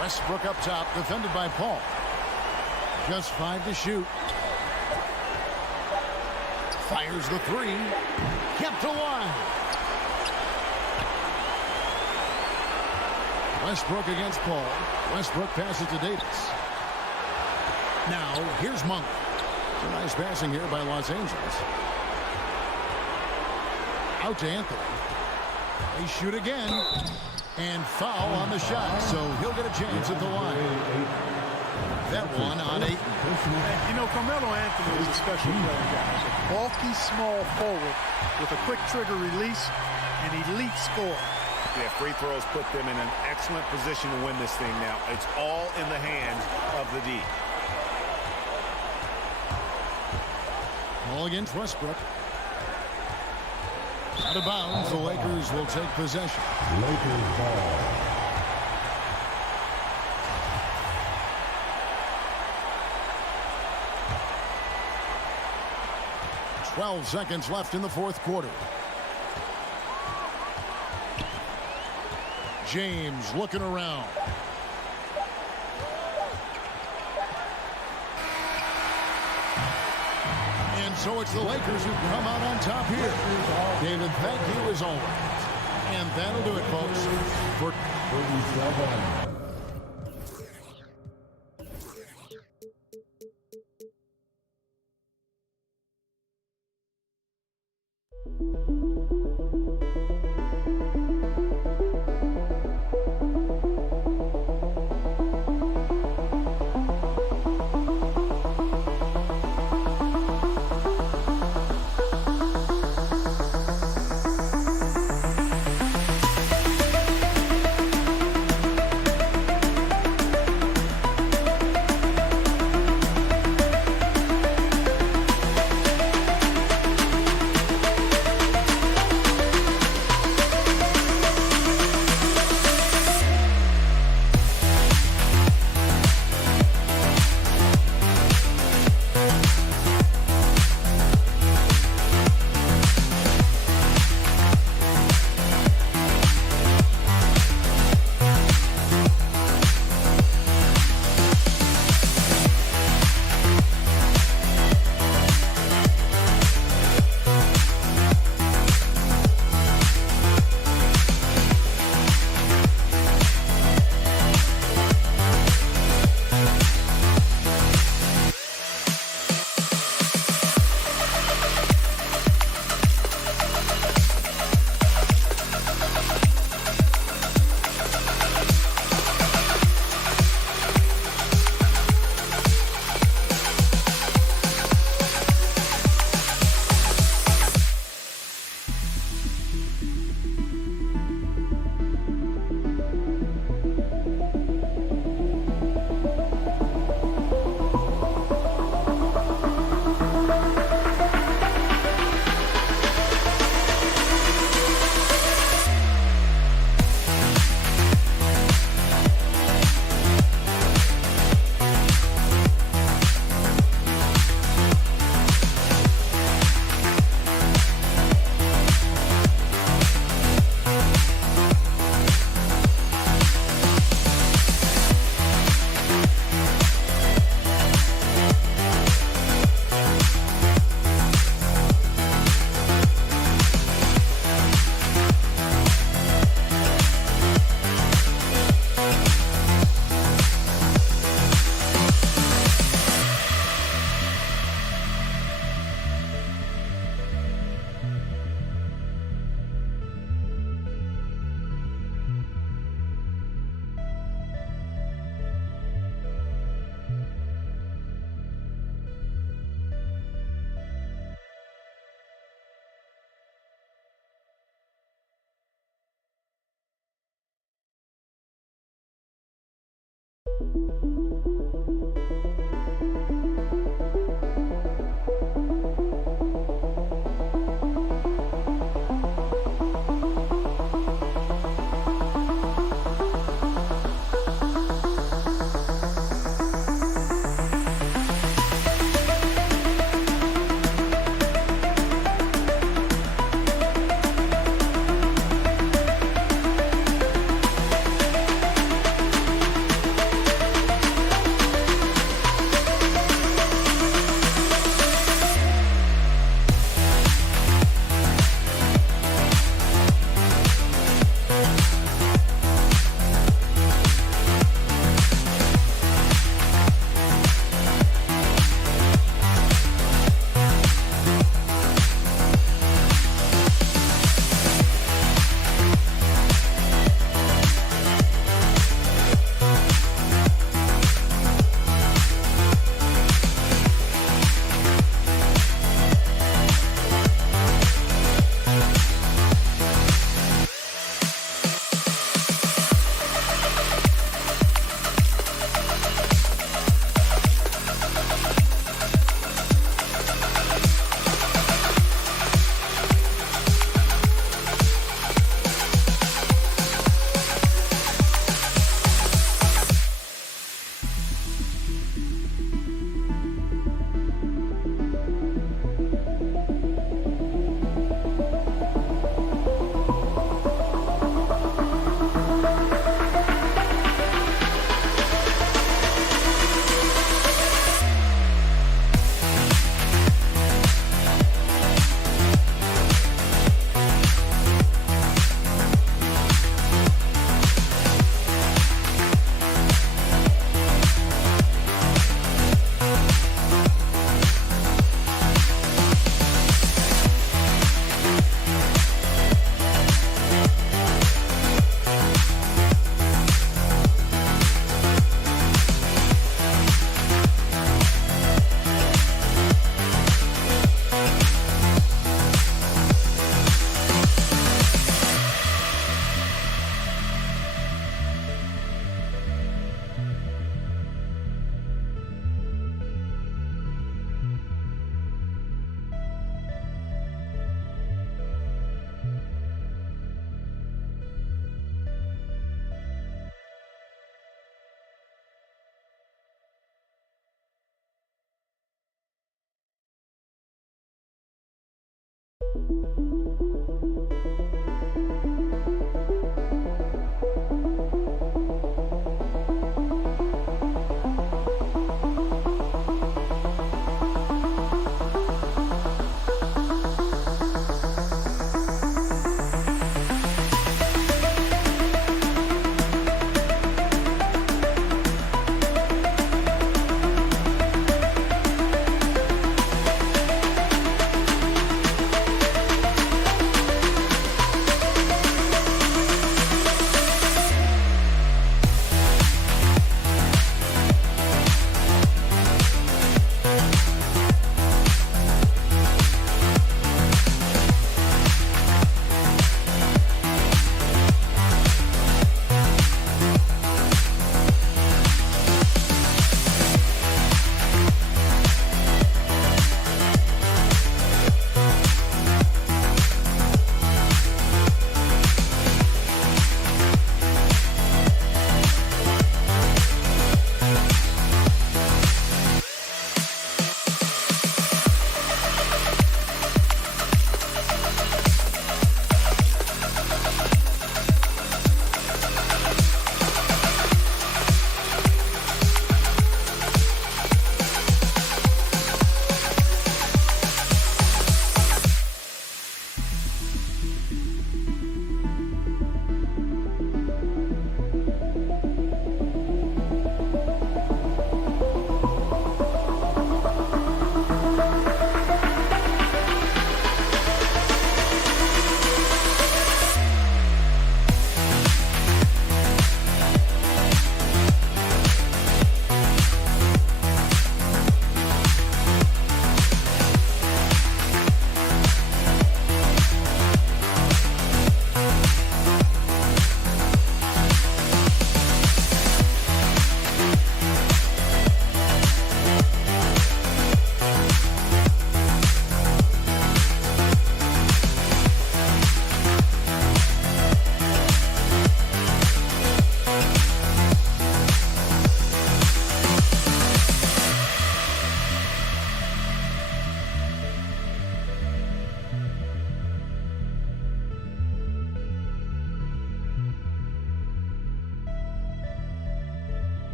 Westbrook up top, defended by Paul. Just 5 to shoot. Fires the 3. Kept alive. Westbrook against Paul. Westbrook passes to Davis. Now, here's Monk. Nice passing here by Los Angeles. Out to Anthony. They shoot again. And foul on the shot, so he'll get a chance at the line. That one on 8. And, you know, Carmelo Anthony is a special player, guys. A bulky, small forward with a quick trigger release and elite score. Yeah, free throws put them in an excellent position to win this thing now. It's all in the hands of the D. Ball against Westbrook. Out of bounds, the Lakers will take possession. Lakers ball. "12 seconds left in the fourth quarter. James looking around. And so it's the Lakers who come out on top here. David, thank you as always. And that'll do it, folks, for 37.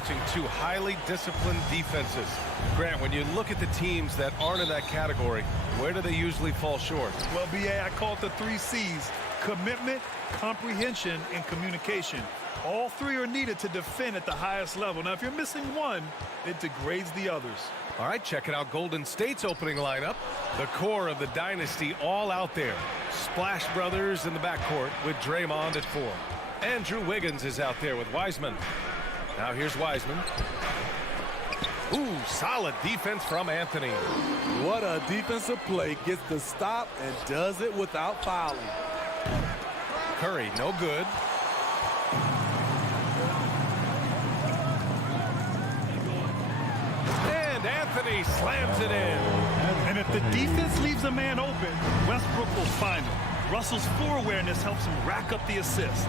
watching two highly disciplined defenses. Grant, when you look at the teams that aren't in that category, where do they usually fall short? Well, BA, I call it the 3 C's: commitment, comprehension, and communication. All three are needed to defend at the highest level. Now, if you're missing one, it degrades the others. All right, checking out Golden State's opening lineup. The core of the dynasty all out there. Splash Brothers in the backcourt with Draymond at 4. Andrew Wiggins is out there with Wiseman. Now here's Wiseman. Ooh, solid defense from Anthony. What a defensive play. Gets the stop and does it without fouling. Curry, no good. And Anthony slams it in. And if the defense leaves a man open, Westbrook will find him. Russell's floor awareness helps him rack up the assist.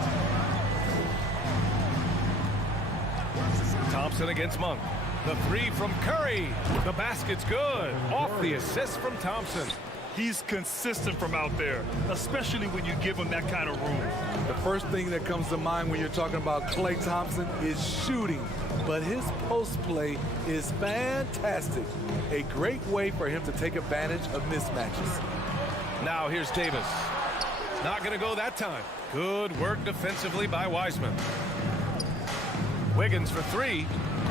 Thompson against Monk. The three from Curry. The basket's good. Off the assist from Thompson. He's consistent from out there, especially when you give him that kind of room. The first thing that comes to mind when you're talking about Klay Thompson is shooting, but his post play is fantastic. A great way for him to take advantage of mismatches. Now here's Davis. Not going to go that time. Good work defensively by Wiseman. Wiggins for three.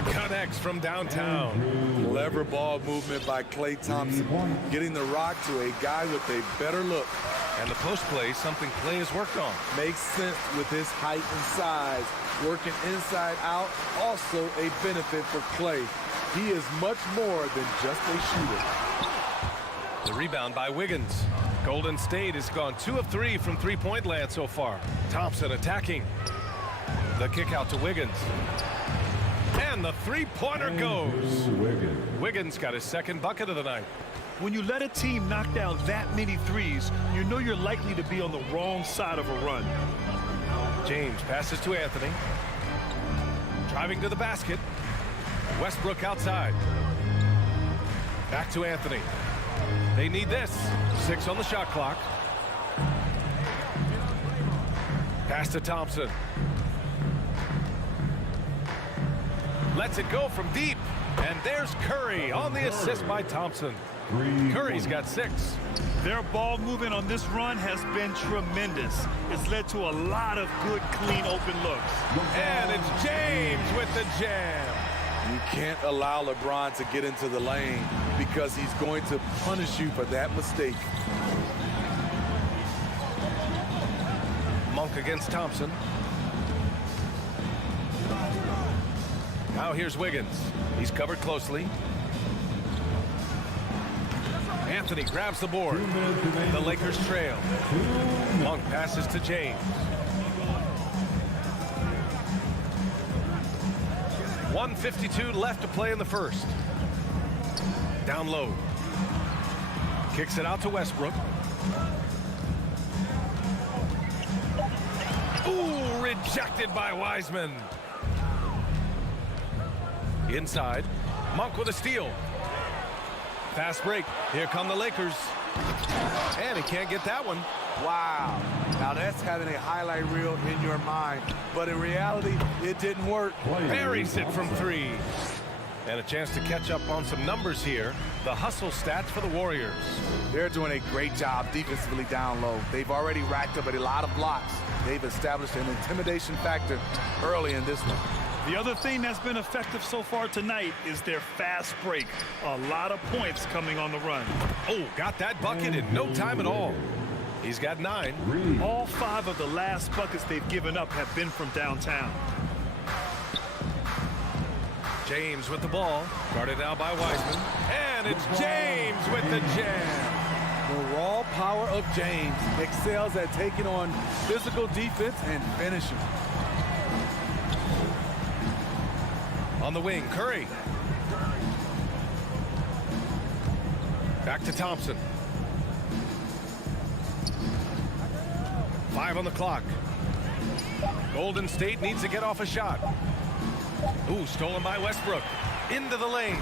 Connects from downtown. Clever ball movement by Klay Thompson, getting the rock to a guy with a better look. And the post play, something Klay has worked on. Makes sense with his height and size. Working inside out, also a benefit for Klay. He is much more than just a shooter. The rebound by Wiggins. Golden State has gone 2 of 3 from three-point land so far. Thompson attacking. The kick out to Wiggins. And the three-pointer goes. Wiggins got his second bucket of the night. When you let a team knock down that many threes, you know you're likely to be on the wrong side of a run. James passes to Anthony. Driving to the basket. Westbrook outside. Back to Anthony. They need this. 6 on the shot clock. Pass to Thompson. Lets it go from deep. And there's Curry on the assist by Thompson. Curry's got 6. Their ball movement on this run has been tremendous. It's led to a lot of good, clean, open looks. And it's James with the jam. You can't allow LeBron to get into the lane because he's going to punish you for that mistake. Monk against Thompson. Now here's Wiggins. He's covered closely. Anthony grabs the board. The Lakers trail. Monk passes to James. 1:52 left to play in the first. Down low. Kicks it out to Westbrook. Ooh, rejected by Wiseman. Inside. Monk with a steal. Fast break. Here come the Lakers. And he can't get that one. Wow. Now that's having a highlight reel in your mind. But in reality, it didn't work. Buries it from 3. And a chance to catch up on some numbers here. The hustle stats for the Warriors. They're doing a great job defensively down low. They've already racked up a lot of blocks. They've established an intimidation factor early in this one. The other thing that's been effective so far tonight is their fast break. A lot of points coming on the run. Oh, got that bucket in no time at all. He's got 9. All 5 of the last buckets they've given up have been from downtown. James with the ball. Guarded now by Wiseman. And it's James with the jam. The raw power of James excels at taking on physical defense and finishing. On the wing, Curry. Back to Thompson. 5 on the clock. Golden State needs to get off a shot. Ooh, stolen by Westbrook. Into the lane.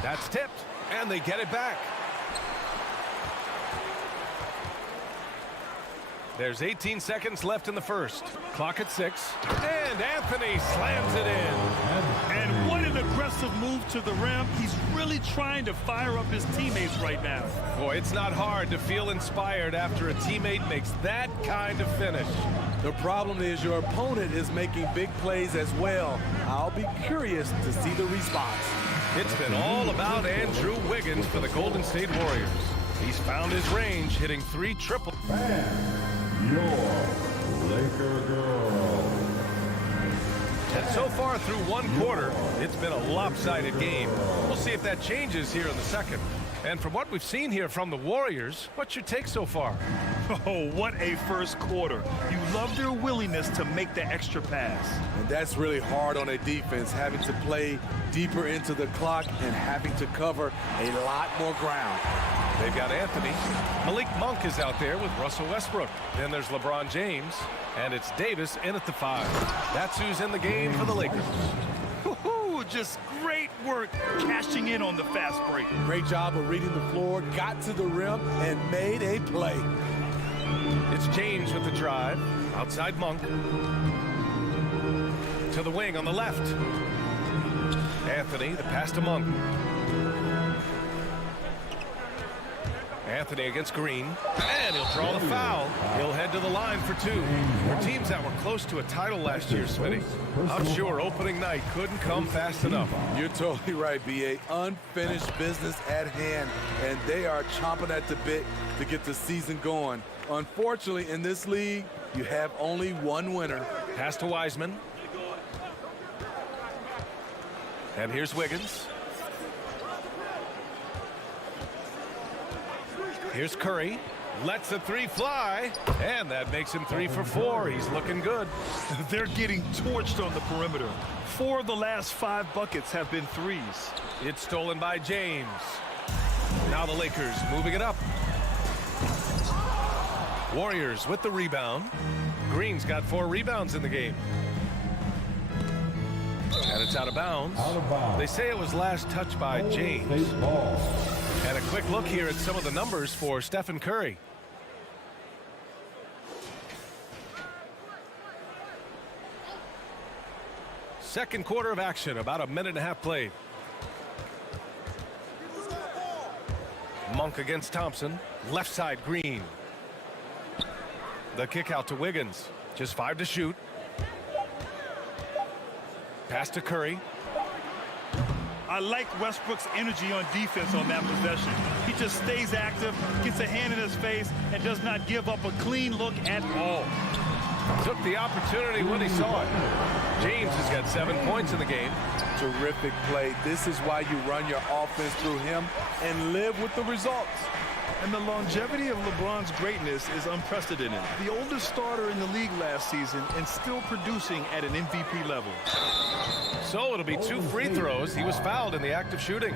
That's tipped, and they get it back. There's 18 seconds left in the first. Clock at 6. And Anthony slams it in. And what an aggressive move to the rim. He's really trying to fire up his teammates right now. Boy, it's not hard to feel inspired after a teammate makes that kind of finish. The problem is your opponent is making big plays as well. I'll be curious to see the response. It's been all about Andrew Wiggins for the Golden State Warriors. He's found his range, hitting 3 triple. Your Laker girl. And so far through one quarter, it's been a lopsided game. We'll see if that changes here in the second. And from what we've seen here from the Warriors, what's your take so far? Oh, what a first quarter. You love their willingness to make the extra pass. And that's really hard on a defense, having to play deeper into the clock and having to cover a lot more ground. They've got Anthony. Malik Monk is out there with Russell Westbrook. Then there's LeBron James, and it's Davis in at the 5. That's who's in the game for the Lakers. Just great work cashing in on the fast break. Great job of reading the floor, got to the rim, and made a play. It's James with the drive. Outside Monk. To the wing on the left. Anthony, the pass to Monk. Anthony against Green, and he'll draw the foul. He'll head to the line for 2. For teams that were close to a title last year, Smitty, I'm sure opening night couldn't come fast enough. You're totally right, B.A. Unfinished business at hand, and they are chomping at the bit to get the season going. Unfortunately, in this league, you have only one winner. Pass to Wiseman. And here's Wiggins. Here's Curry, lets the 3 fly, and that makes him 3 for 4. He's looking good. They're getting torched on the perimeter. 4 of the last 5 buckets have been threes. It's stolen by James. Now the Lakers moving it up. Warriors with the rebound. Green's got 4 rebounds in the game. And it's out of bounds. They say it was last touched by James. And a quick look here at some of the numbers for Stephen Curry. Second quarter of action, about a minute and a half played. Monk against Thompson. Left side, Green. The kick out to Wiggins. Just 5 to shoot. Pass to Curry. I like Westbrook's energy on defense on that possession. He just stays active, gets a hand in his face, and does not give up a clean look at all. Took the opportunity when he saw it. James has got 7 points in the game. Terrific play. This is why you run your offense through him and live with the results. And the longevity of LeBron's greatness is unprecedented. The oldest starter in the league last season and still producing at an MVP level. So it'll be 2 free throws. He was fouled in the act of shooting.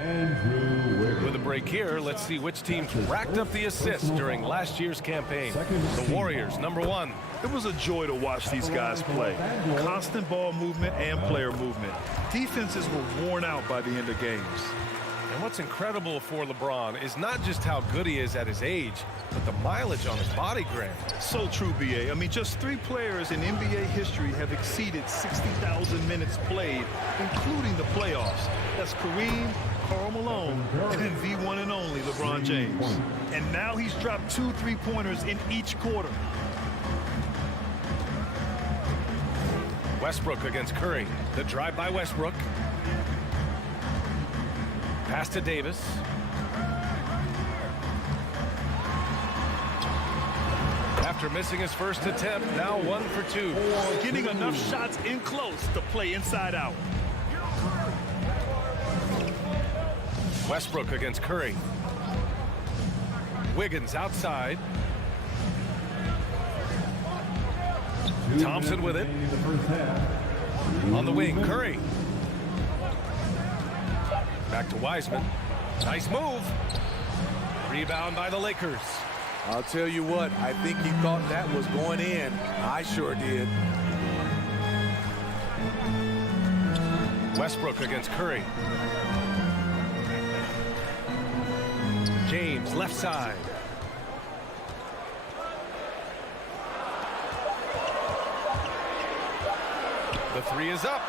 With a break here, let's see which teams racked up the assists during last year's campaign. The Warriors, number 1. It was a joy to watch these guys play. Constant ball movement and player movement. Defenses were worn out by the end of games. And what's incredible for LeBron is not just how good he is at his age, but the mileage on his body, Grant. So true, B.A. I mean, just 3 players in NBA history have exceeded 60,000 minutes played, including the playoffs. That's Kareem, Karl Malone, and the one and only LeBron James. And now he's dropped 2 3-pointers in each quarter. Westbrook against Curry. The drive by Westbrook. Pass to Davis. After missing his first attempt, now 1 for 2. Getting enough shots in close to play inside out. Westbrook against Curry. Wiggins outside. Thompson with it. On the wing, Curry. Back to Wiseman. Nice move. Rebound by the Lakers. I'll tell you what, I think he thought that was going in. I sure did. Westbrook against Curry. James, left side. The 3 is up.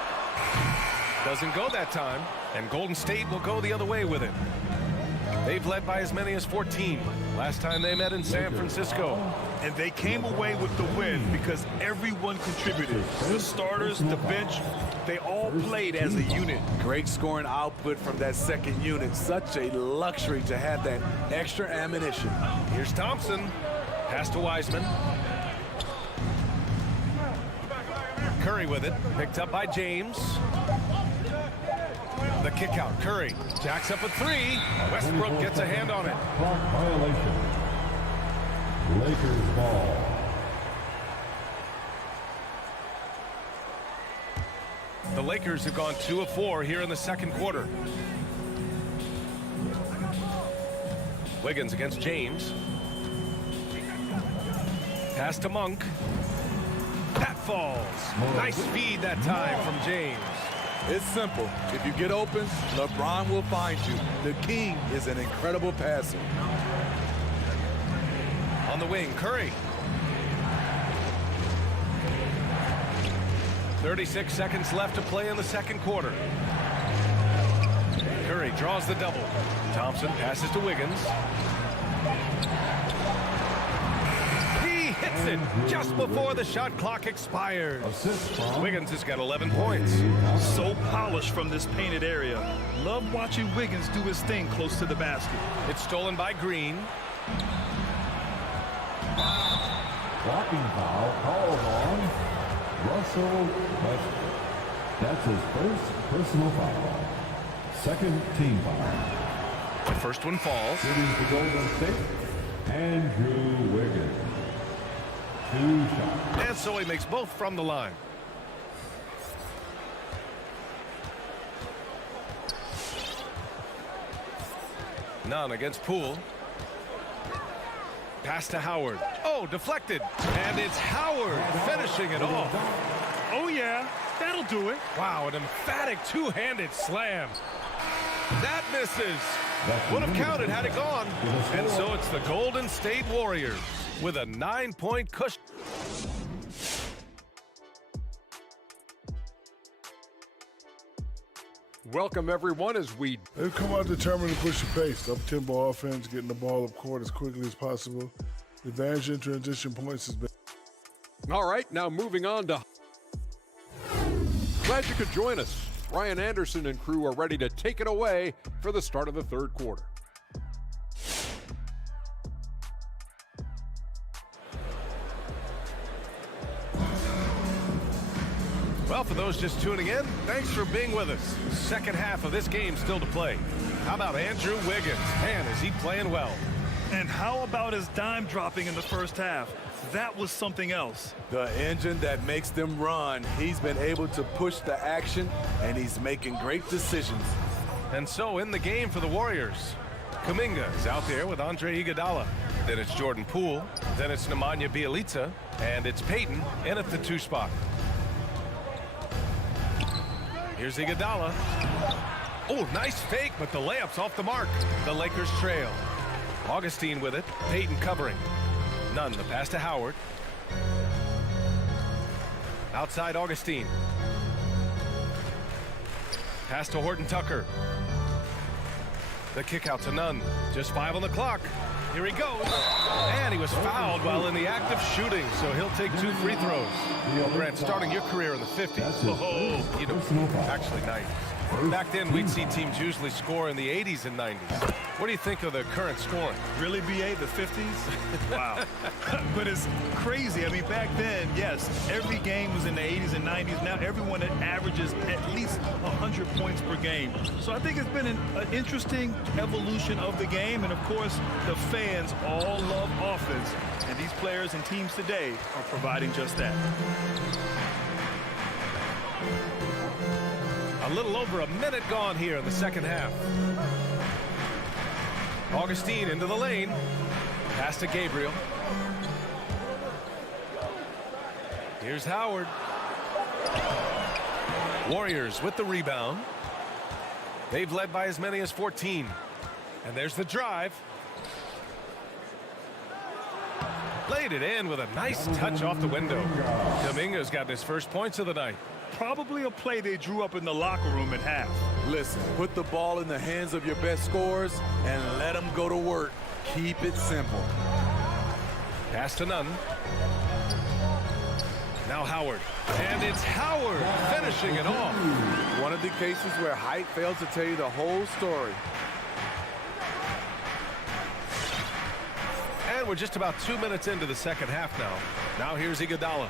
Doesn't go that time, and Golden State will go the other way with it. They've led by as many as 14 last time they met in San Francisco. And they came away with the win because everyone contributed. The starters, the bench, they all played as a unit. Great scoring output from that second unit. Such a luxury to have that extra ammunition. Here's Thompson. Pass to Wiseman. Curry with it. Picked up by James. The kick out. Curry jacks up a three. Westbrook gets a hand on it. Clock violation. Lakers ball. The Lakers have gone 2 of 4 here in the second quarter. Wiggins against James. Pass to Monk. That falls. Nice feed that time from James. It's simple. If you get open, LeBron will find you. The king is an incredible passer. On the wing, Curry. 36 seconds left to play in the second quarter. Curry draws the double. Thompson passes to Wiggins. He hits it just before the shot clock expires. Wiggins has got 11 points. So polished from this painted area. Love watching Wiggins do his thing close to the basket. It's stolen by Green. Blocking foul called on Russell Westbrook. That's his first personal foul. Second team foul. The first one falls. Shooting for Golden State, Andrew Wiggins. 2 shots. And so he makes both from the line. None against Poole. Pass to Howard. Oh, deflected. And it's Howard finishing it off. Oh, yeah, that'll do it. Wow, an emphatic two-handed slam. That misses. Would have counted had it gone. And so it's the Golden State Warriors with a 9-point cushion. Welcome, everyone, as we... They've come out determined to push the pace. Up-tempo offense, getting the ball up court as quickly as possible. The advantage in transition points has been... All right, now moving on to... Glad you could join us. Ryan Anderson and crew are ready to take it away for the start of the third quarter. Well, for those just tuning in, thanks for being with us. Second half of this game still to play. How about Andrew Wiggins? Man, is he playing well. And how about his dime dropping in the first half? That was something else. The engine that makes them run. He's been able to push the action, and he's making great decisions. And so in the game for the Warriors, Kuminga is out there with Andre Iguodala. Then it's Jordan Poole. Then it's Nemanja Bjelica. And it's Payton in at the 2 spot. Here's Iguodala. Oh, nice fake, but the layup's off the mark. The Lakers trail. Augustine with it. Payton covering. None. The pass to Howard. Outside Augustine. Pass to Horton Tucker. The kick out to Nunn. Just 5 on the clock. Here he goes. And he was fouled while in the act of shooting, so he'll take 2 free throws. Grant, starting your career in the 50s. Oh, you know, actually 90s. Back then, we'd see teams usually score in the 80s and 90s. What do you think of the current scoring? Really, BA, the 50s? Wow. But it's crazy. I mean, back then, yes, every game was in the 80s and 90s. Now everyone averages at least 100 points per game. So I think it's been an interesting evolution of the game. And, of course, the fans all love offense. And these players and teams today are providing just that. A little over a minute gone here in the second half. Augustine into the lane. Pass to Gabriel. Here's Howard. Warriors with the rebound. They've led by as many as 14. And there's the drive. Laid it in with a nice touch off the window. Kuminga's got his first points of the night. Probably a play they drew up in the locker room at half. Listen, put the ball in the hands of your best scorers and let them go to work. Keep it simple. Pass to Nunn. Now Howard. And it's Howard finishing it off. One of the cases where height fails to tell you the whole story. And we're just about 2 minutes into the second half now. Now here's Iguodala.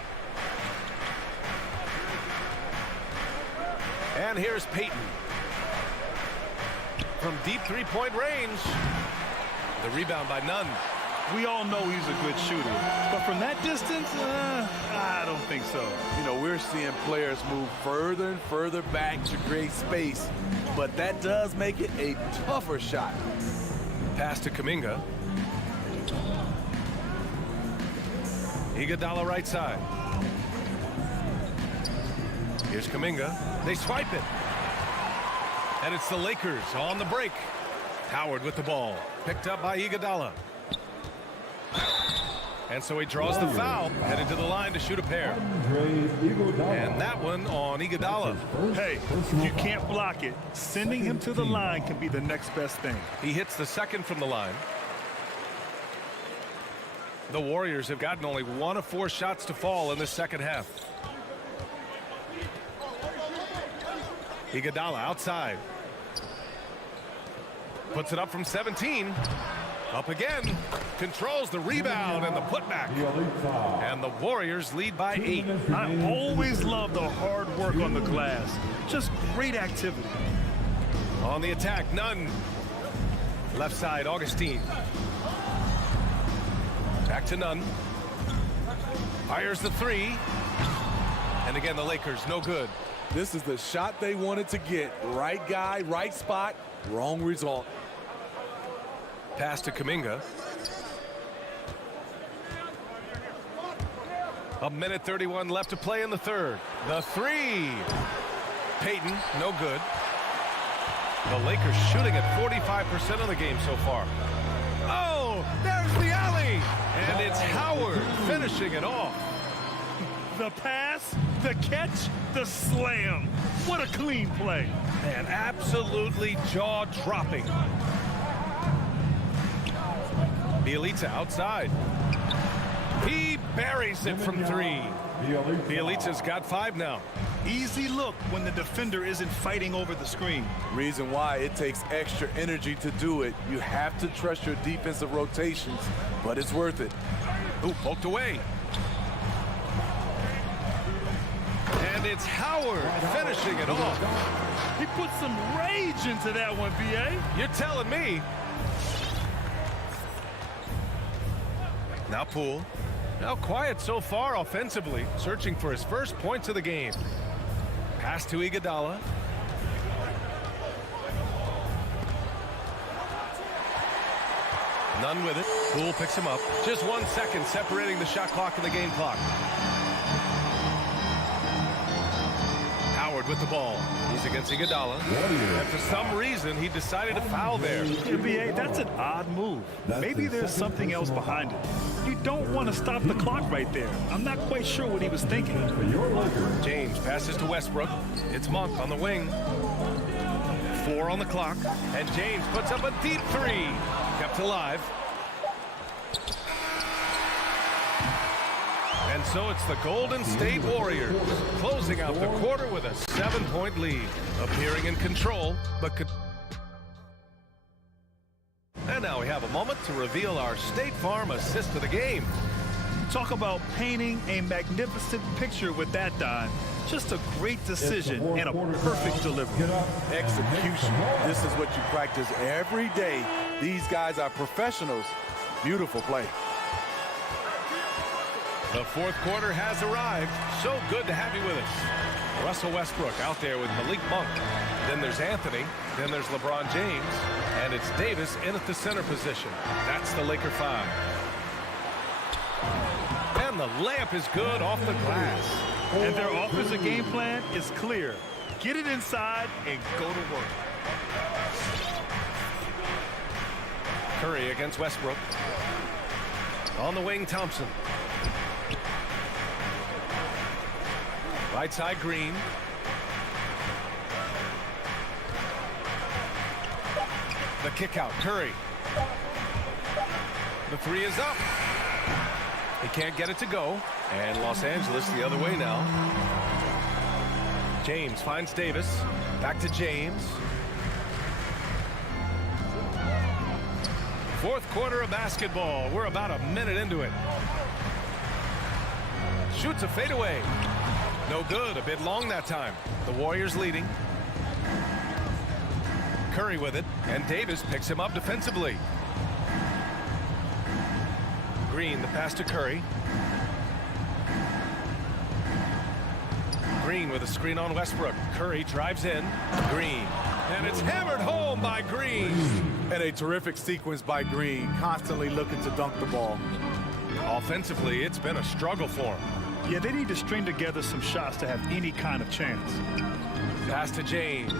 And here's Payton. From deep three-point range. The rebound by Nunn. We all know he's a good shooter, but from that distance, I don't think so. You know, we're seeing players move further and further back to create space, but that does make it a tougher shot. Pass to Kuminga. Iguodala right side. Here's Kuminga. They swipe it. And it's the Lakers on the break. Howard with the ball. Picked up by Iguodala. And so he draws the foul, headed to the line to shoot a pair. And that one on Iguodala. Hey, if you can't block it, sending him to the line can be the next best thing. He hits the second from the line. The Warriors have gotten only 1 of 4 shots to fall in the second half. Iguodala outside. Puts it up from 17. Up again. Controls the rebound and the putback. And the Warriors lead by 8. I always love the hard work on the glass. Just great activity. On the attack, Nunn. Left side, Augustine. Back to Nunn. Fires the 3. And again, the Lakers, no good. This is the shot they wanted to get. Right guy, right spot, wrong result. Pass to Kuminga. A minute 31 left to play in the third. The 3. Payton, no good. The Lakers shooting at 45% of the game so far. Oh, there's the alley. And it's Howard finishing it off. The pass, the catch, the slam. What a clean play. And absolutely jaw-dropping. Bielitsa outside. He buries it from 3. Bielitsa's got 5 now. Easy look when the defender isn't fighting over the screen. Reason why it takes extra energy to do it. You have to trust your defensive rotations, but it's worth it. Ooh, poked away. And it's Howard finishing it off. He put some rage into that one, B.A. You're telling me. Now Poole. Now quiet so far offensively, searching for his first points of the game. Pass to Iguodala. Nunn with it. Poole picks him up. Just 1 second separating the shot clock and the game clock. Howard with the ball. He's against Iguodala. And for some reason, he decided to foul there. NBA, that's an odd move. Maybe there's something else behind it. You don't want to stop the clock right there. I'm not quite sure what he was thinking. James passes to Westbrook. It's Monk on the wing. 4 on the clock. And James puts up a deep 3. Kept alive. And so it's the Golden State Warriors closing out the quarter with a 7-point lead, appearing in control, but and now we have a moment to reveal our State Farm assist of the game. Talk about painting a magnificent picture with that dime. Just a great decision and a perfect delivery. Execution. This is what you practice every day. These guys are professionals. Beautiful play. The fourth quarter has arrived. So good to have you with us. Russell Westbrook out there with Malik Monk. Then there's Anthony. Then there's LeBron James. And it's Davis in at the center position. That's the Laker 5. And the layup is good off the glass. And their offensive game plan is clear. Get it inside and go to work. Curry against Westbrook. On the wing, Thompson. Right side, Green. The kick out, Curry. The 3 is up. He can't get it to go. And Los Angeles the other way now. James finds Davis. Back to James. Fourth quarter of basketball. We're about a minute into it. Shoots a fadeaway. No good. A bit long that time. The Warriors leading. Curry with it, and Davis picks him up defensively. Green, the pass to Curry. Green with a screen on Westbrook. Curry drives in. Green. And it's hammered home by Green. And a terrific sequence by Green, constantly looking to dunk the ball. Offensively, it's been a struggle for him. Yeah, they need to string together some shots to have any kind of chance. Pass to James.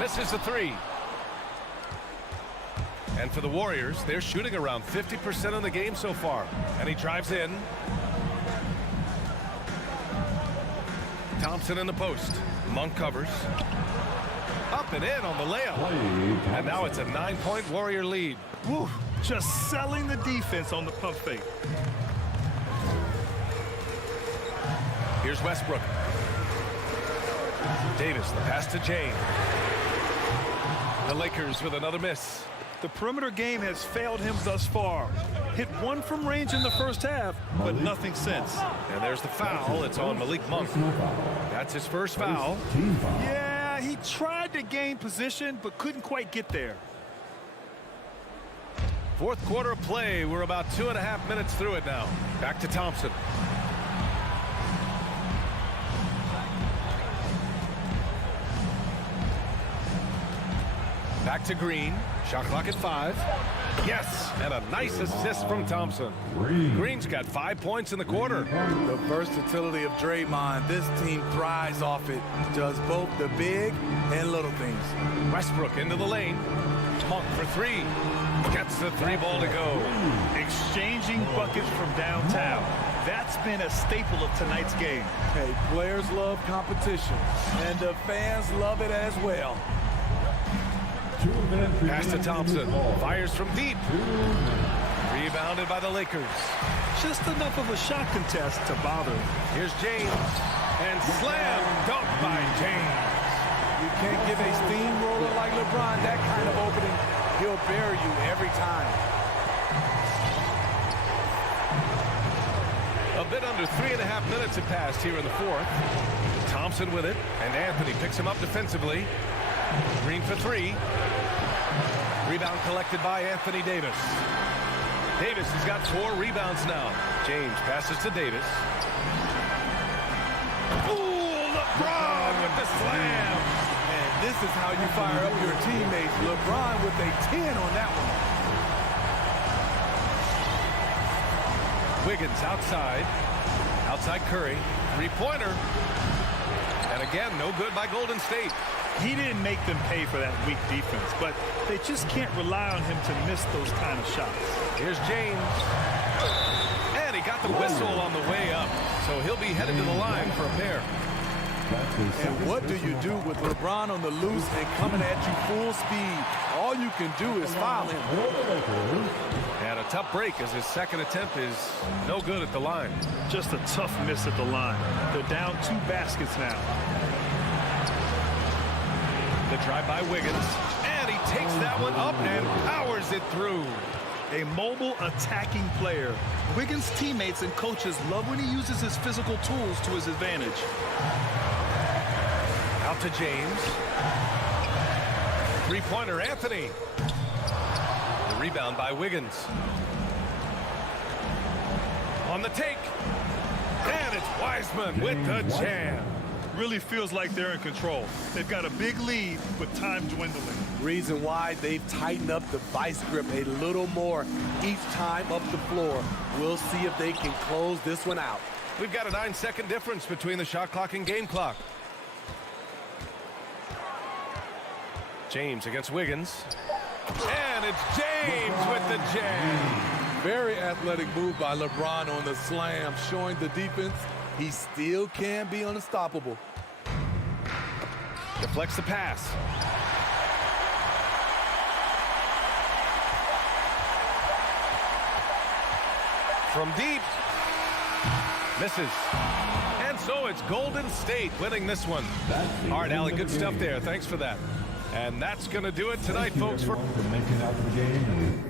Misses the three. And for the Warriors, they're shooting around 50% in the game so far. And he drives in. Thompson in the post. Monk covers. Up and in on the layup. And now it's a 9-point Warrior lead. Woo, just selling the defense on the pump fake. Here's Westbrook. Davis, the pass to James. The Lakers with another miss. The perimeter game has failed him thus far. Hit one from range in the first half, but nothing since. And there's the foul. It's on Malik Monk. That's his first foul. Yeah, he tried to gain position, but couldn't quite get there. Fourth quarter of play. We're about 2.5 minutes through it now. Back to Thompson. Back to Green. Shot clock at 5. Yes, and a nice assist from Thompson. Green's got 5 points in the quarter. The versatility of Draymond, this team thrives off it. Does both the big and little things. Westbrook into the lane. Monk for 3. Gets the 3 ball to go. Exchanging buckets from downtown. That's been a staple of tonight's game. Hey, players love competition, and the fans love it as well. Pass to Thompson. Fires from deep. Rebounded by the Lakers. Just enough of a shot contest to bother. Here's James. And slam dunk by James. You can't give a steamroller like LeBron that kind of opening. He'll bury you every time. A bit under 3.5 minutes have passed here in the fourth. Thompson with it. And Anthony picks him up defensively. Green for 3. Rebound collected by Anthony Davis. Davis has got 4 rebounds now. James passes to Davis. Ooh, LeBron with the slam. And this is how you fire up your teammates. LeBron with a 10 on that one. Wiggins outside. Outside Curry. 3-pointer. And again, no good by Golden State. He didn't make them pay for that weak defense, but they just can't rely on him to miss those kind of shots. Here's James. And he got the whistle on the way up, so he'll be headed to the line for a pair. And what do you do with LeBron on the loose and coming at you full speed? All you can do is foul him. And a tough break as his second attempt is no good at the line. Just a tough miss at the line. They're down 2 baskets now. The drive by Wiggins, and he takes that one up and powers it through. A mobile attacking player. Wiggins' teammates and coaches love when he uses his physical tools to his advantage. Out to James. 3-pointer, Anthony. The rebound by Wiggins. On the take. And it's Wiseman with the jam. Really feels like they're in control. They've got a big lead with time dwindling. Reason why they've tightened up the vice grip a little more each time up the floor. We'll see if they can close this one out. We've got a 9-second difference between the shot clock and game clock. James against Wiggins. And it's James with the jam. Very athletic move by LeBron on the slam, showing the defense he still can be unstoppable. Deflects the pass. From deep. Misses. And so it's Golden State winning this one. All right, Allie, good stuff there. Thanks for that. And that's going to do it tonight, folks. For making it out to the game.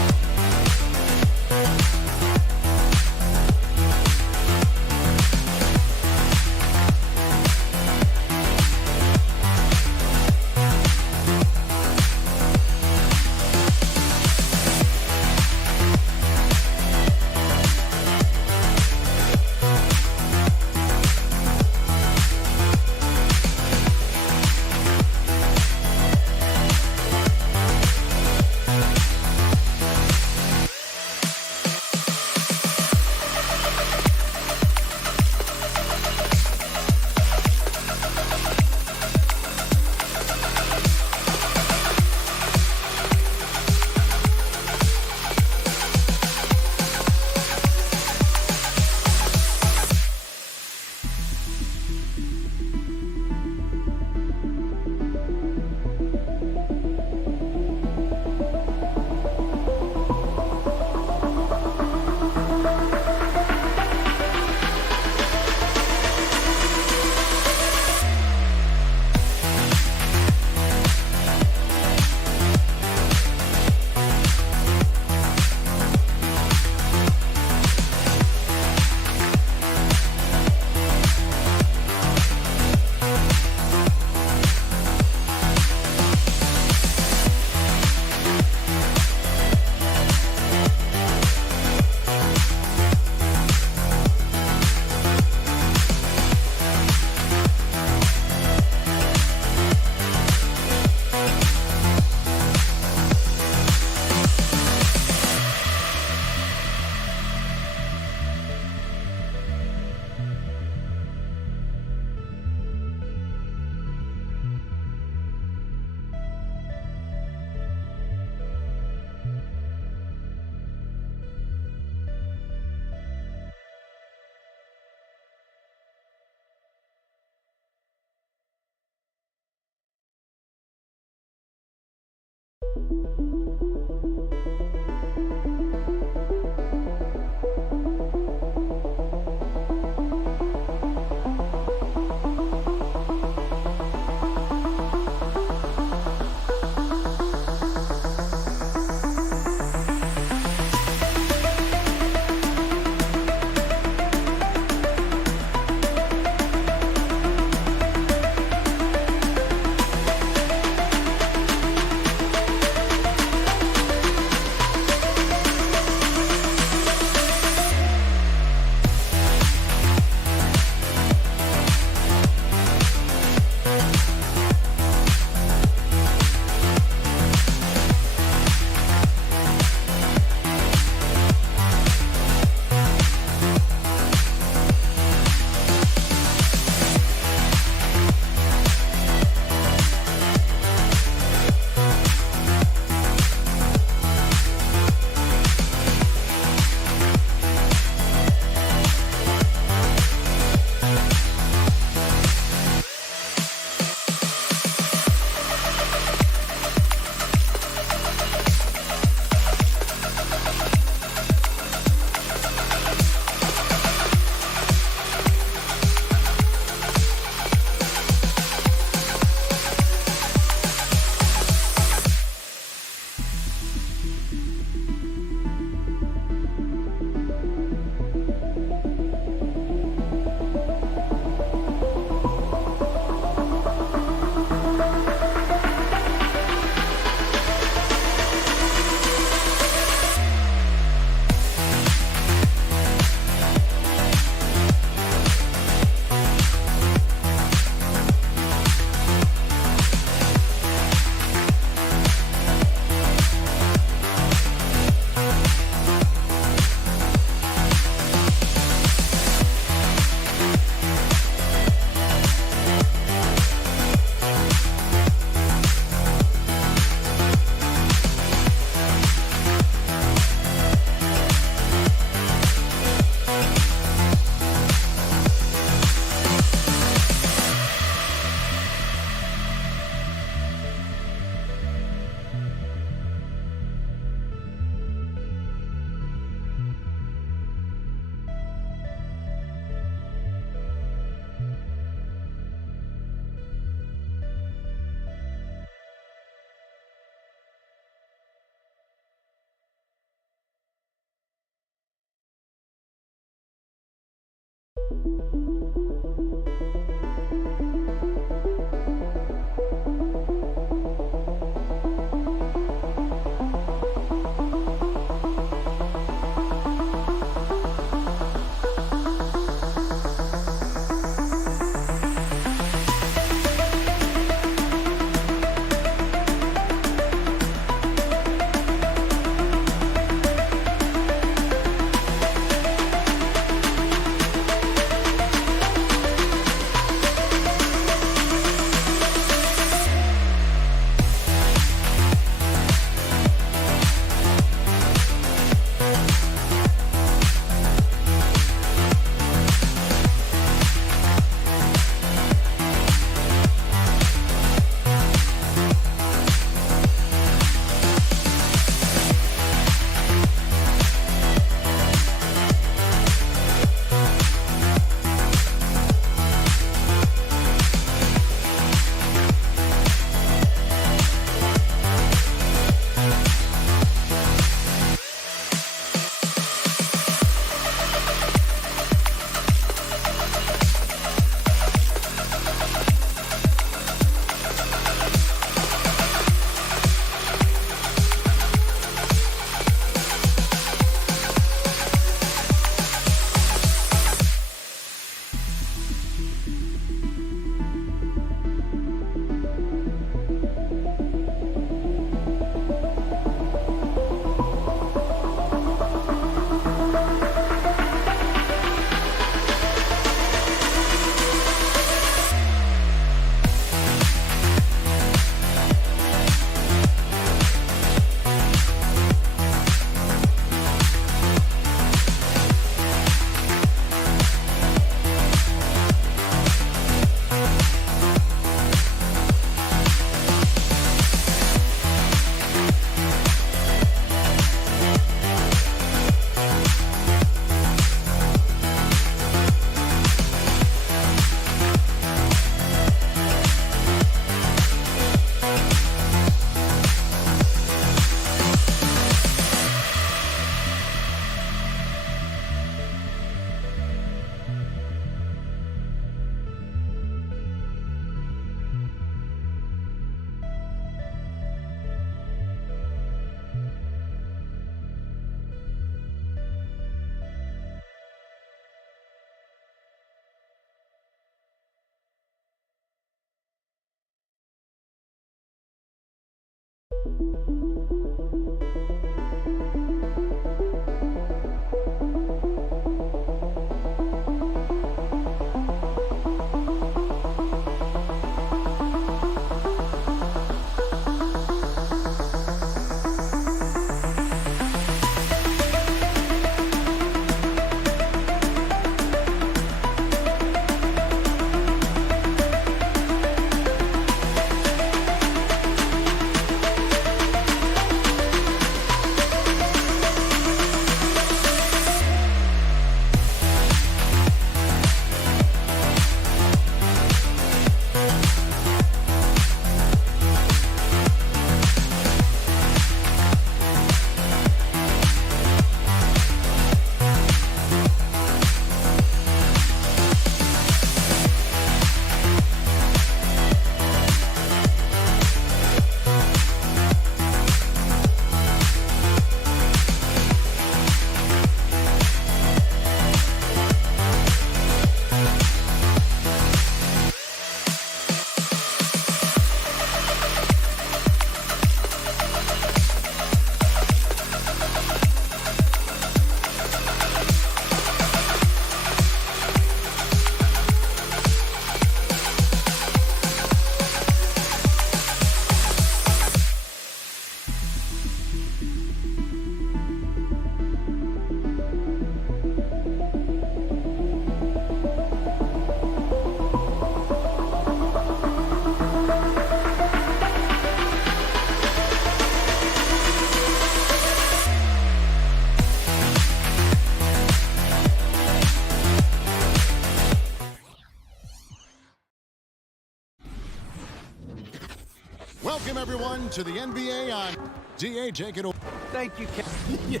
Welcome, everyone, to the NBA on DA. Take it over. Thank you, Ken. Yeah,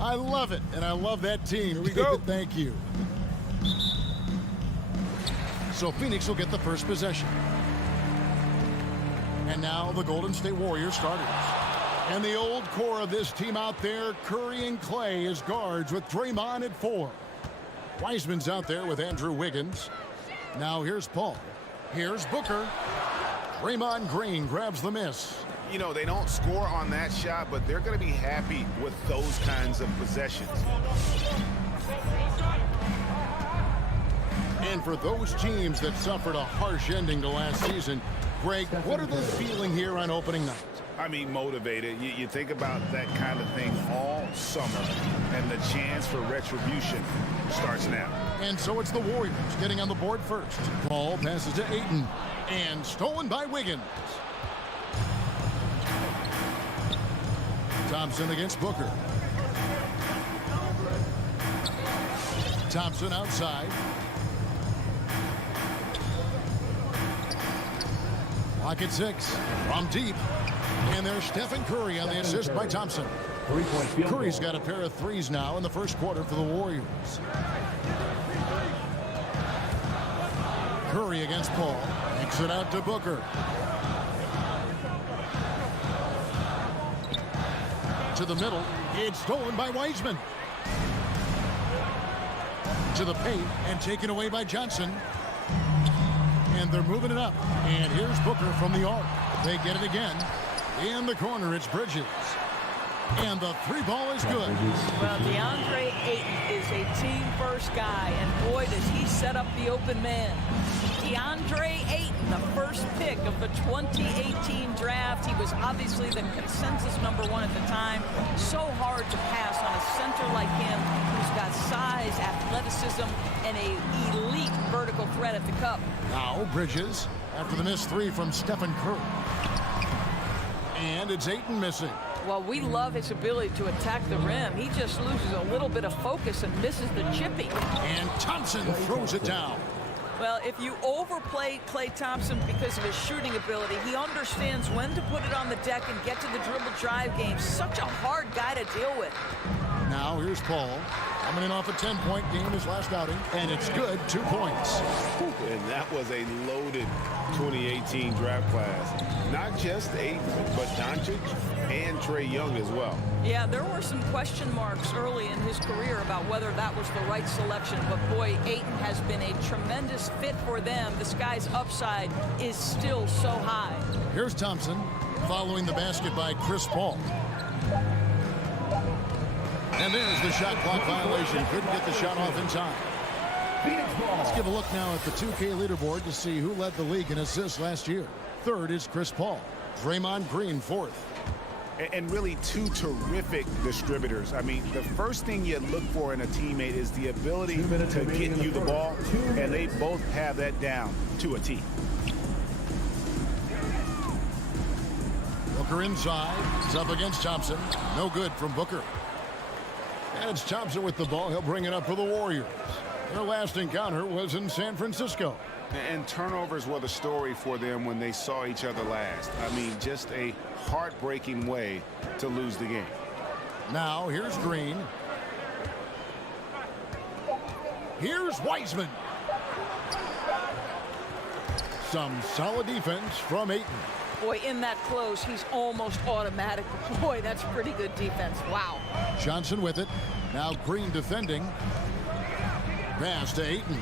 I love it, and I love that team. Here we go. Thank you. So Phoenix will get the first possession. And now the Golden State Warriors starters. And the old core of this team out there, Curry and Clay as guards with Draymond at 4. Wiseman's out there with Andrew Wiggins. Now here's Paul. Here's Booker. Draymond Green grabs the miss. You know, they don't score on that shot, but they're going to be happy with those kinds of possessions. And for those teams that suffered a harsh ending to last season, Greg, what are they feeling here on opening night? I mean, motivated. You think about that kind of thing all summer, and the chance for retribution starts now. And so it's the Warriors getting on the board first. Ball passes to Ayton, and stolen by Wiggins. Thompson against Booker. Thompson outside. Clock at 6. From deep. And there's Stephen Curry on the assist by Thompson. Curry's got a pair of threes now in the first quarter for the Warriors. Curry against Paul. Kicks it out to Booker. To the middle. It's stolen by Wiseman. To the paint and taken away by Johnson. And they're moving it up. And here's Booker from the arc. They get it again. In the corner, it's Bridges. And the three ball is good. Well, DeAndre Ayton is a team-first guy, and boy, does he set up the open man. DeAndre Ayton, the first pick of the 2018 draft. He was obviously the consensus #1 at the time. So hard to pass on a center like him who's got size, athleticism, and an elite vertical threat at the cup. Now Bridges after the missed three from Stephen Curry. And it's Ayton missing. Well, we love his ability to attack the rim. He just loses a little bit of focus and misses the chippy. And Thompson throws it down. Well, if you overplay Klay Thompson because of his shooting ability, he understands when to put it on the deck and get to the dribble drive game. Such a hard guy to deal with. Now here's Paul. Coming in off a 10-point game his last outing. And it's good, 2 points. And that was a loaded 2018 draft class. Not just Ayton, but Doncic and Trae Young as well. Yeah, there were some question marks early in his career about whether that was the right selection. But boy, Ayton has been a tremendous fit for them. This guy's upside is still so high. Here's Thompson. Following the basket by Chris Paul. And there's the shot clock violation. Couldn't get the shot off in time. Let's give a look now at the 2K leaderboard to see who led the league in assists last year. Third is Chris Paul. Draymond Green, fourth. And really two terrific distributors. I mean, the first thing you look for in a teammate is the ability to get you the ball, and they both have that down to a T. Booker inside. It's up against Thompson. No good from Booker. And it's Thompson with the ball. He'll bring it up for the Warriors. Their last encounter was in San Francisco. And turnovers were the story for them when they saw each other last. I mean, just a heartbreaking way to lose the game. Now, here's Green. Here's Wiseman. Some solid defense from Ayton. Boy, in that close, he's almost automatic. Boy, that's pretty good defense. Wow. Johnson with it. Now Green defending. Pass to Ayton.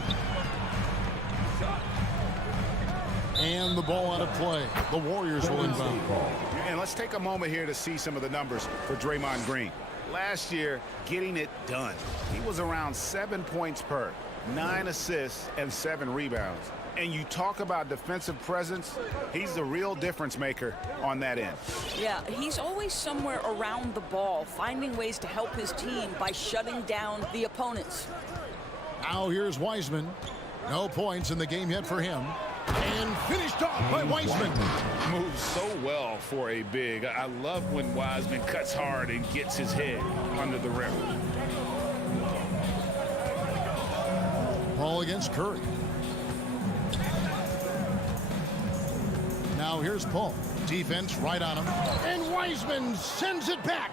And the ball out of play. The Warriors will inbound. And let's take a moment here to see some of the numbers for Draymond Green. Last year, getting it done. He was around 7 points per, 9 assists, and 7 rebounds. And you talk about defensive presence, he's the real difference maker on that end. Yeah, he's always somewhere around the ball, finding ways to help his team by shutting down the opponents. Now here's Wiseman. No points in the game yet for him. And finished off by Wiseman. Moves so well for a big. I love when Wiseman cuts hard and gets his head under the rim. Ball against Curry. Now here's Paul. Defense right on him. And Wiseman sends it back.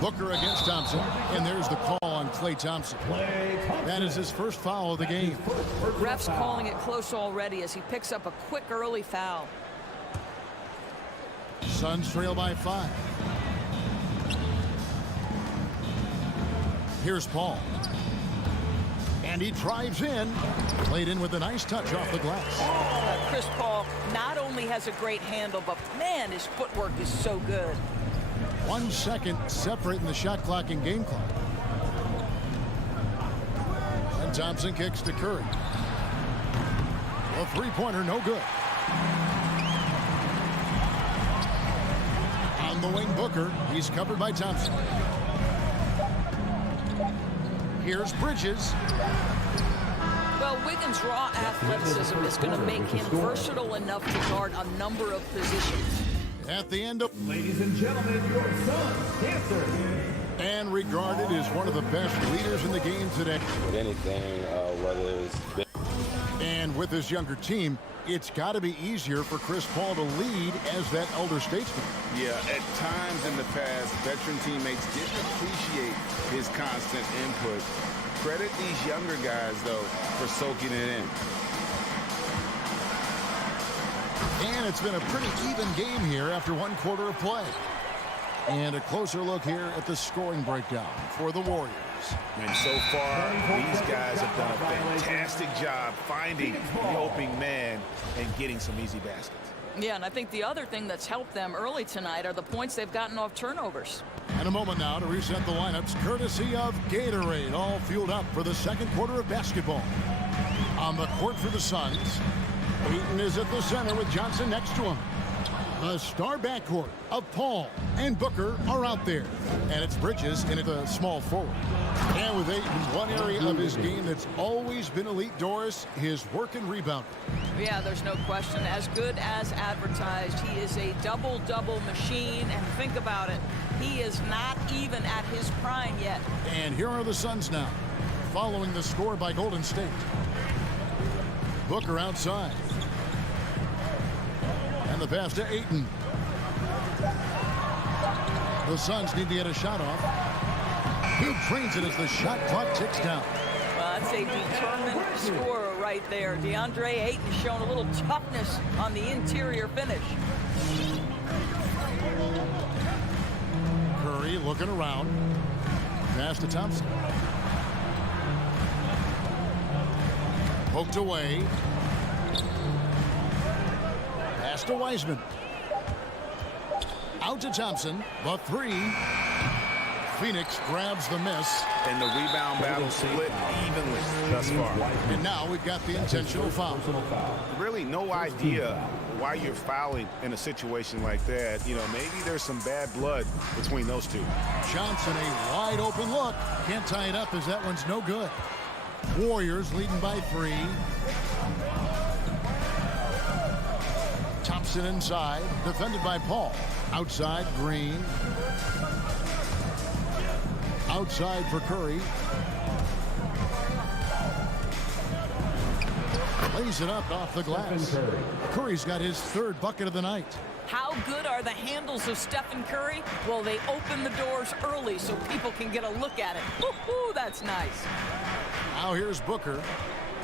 Booker against Thompson. And there's the call on Klay Thompson. That is his first foul of the game. Ref's calling it close already as he picks up a quick early foul. Suns trail by 5. Here's Paul. And he drives in. Played in with a nice touch off the glass. Chris Paul not only has a great handle, but man, his footwork is so good. 1 second separating the shot clock and game clock. And Thompson kicks to Curry. A three-pointer, no good. On the wing, Booker. He's covered by Thompson. Here's Bridges. Well, Wiggins' raw athleticism is going to make him versatile enough to guard a number of positions. At the end of... Ladies and gentlemen, your Suns dancer. And regarded as one of the best leaders in the game today. With anything, whether it's... And with his younger team, it's got to be easier for Chris Paul to lead as that elder statesman. Yeah, at times in the past, veteran teammates didn't appreciate his constant input. Credit these younger guys, though, for soaking it in. And it's been a pretty even game here after 1 quarter of play. And a closer look here at the scoring breakdown for the Warriors. And so far, these guys have done a fantastic job finding the opening man and getting some easy baskets. Yeah, and I think the other thing that's helped them early tonight are the points they've gotten off turnovers. And a moment now to reset the lineups, courtesy of Gatorade, all fueled up for the 2nd quarter of basketball. On the court for the Suns, Ayton is at the center with Johnson next to him. The star backcourt of Paul and Booker are out there. And it's Bridges in at the small forward. And with Ayton, one area of his game that's always been elite, Doris, his work and rebounding. Yeah, there's no question. As good as advertised, he is a double-double machine. And think about it, he is not even at his prime yet. And here are the Suns now, following the score by Golden State. Booker outside. And the pass to Ayton. The Suns need to get a shot off. He trains it as the shot clock ticks down. Well, that's a determined scorer right there. DeAndre Ayton showing a little toughness on the interior finish. Curry looking around. Pass to Thompson. Poked away. Pass to Wiseman. Out to Thompson. The three. Phoenix grabs the miss. And the rebound battle split evenly thus far. And now we've got the intentional foul. Really no idea why you're fouling in a situation like that. You know, maybe there's some bad blood between those two. Johnson, a wide open look. Can't tie it up as that one's no good. Warriors leading by 3. Thompson inside, defended by Paul. Outside, Green. Outside for Curry. Lays it up off the glass. Curry's got his 3rd bucket of the night. How good are the handles of Stephen Curry? Well, they open the doors early so people can get a look at it. Woo-hoo, that's nice. Now here's Booker.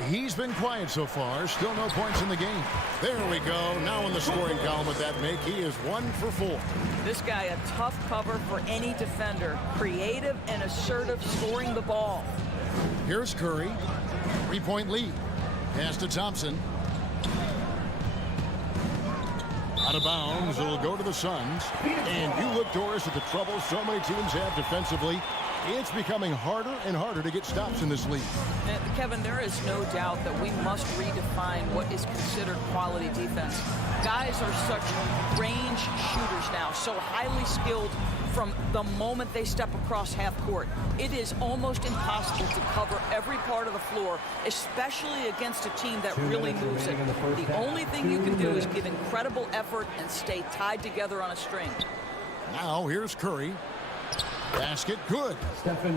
He's been quiet so far. Still no points in the game. There we go. Now in the scoring column with that make, he is 1 for 4. This guy a tough cover for any defender. Creative and assertive scoring the ball. Here's Curry. 3-point lead. Pass to Thompson. Out of bounds. It'll go to the Suns. And you look, Doris, at the trouble so many teams have defensively. It's becoming harder and harder to get stops in this league. Kevin, there is no doubt that we must redefine what is considered quality defense. Guys are such range shooters now, so highly skilled from the moment they step across half court. It is almost impossible to cover every part of the floor, especially against a team that really moves it. The only thing you can do is give incredible effort and stay tied together on a string. Now here's Curry. Basket good.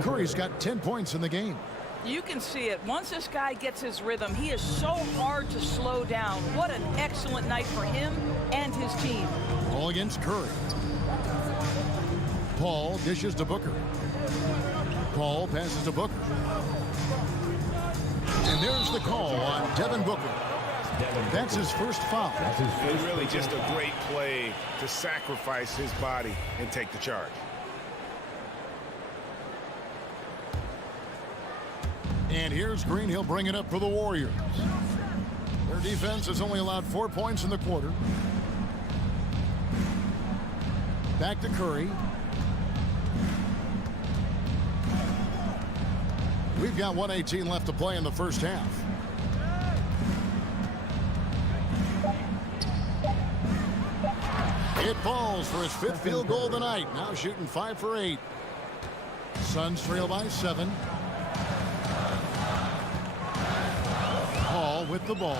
Curry's got 10 points in the game. You can see it. Once this guy gets his rhythm, he is so hard to slow down. What an excellent night for him and his team. All against Curry. Paul dishes to Booker. Paul passes to Booker. And there's the call on Devin Booker. That's his first foul. It's really just a great play to sacrifice his body and take the charge. And here's Green. He'll bring it up for the Warriors. Their defense has only allowed 4 points in the quarter. Back to Curry. We've got 1:18 left to play in the first half. It falls for his 5th field goal of the night. Now shooting 5 for 8. Suns trail by 7. Paul with the ball.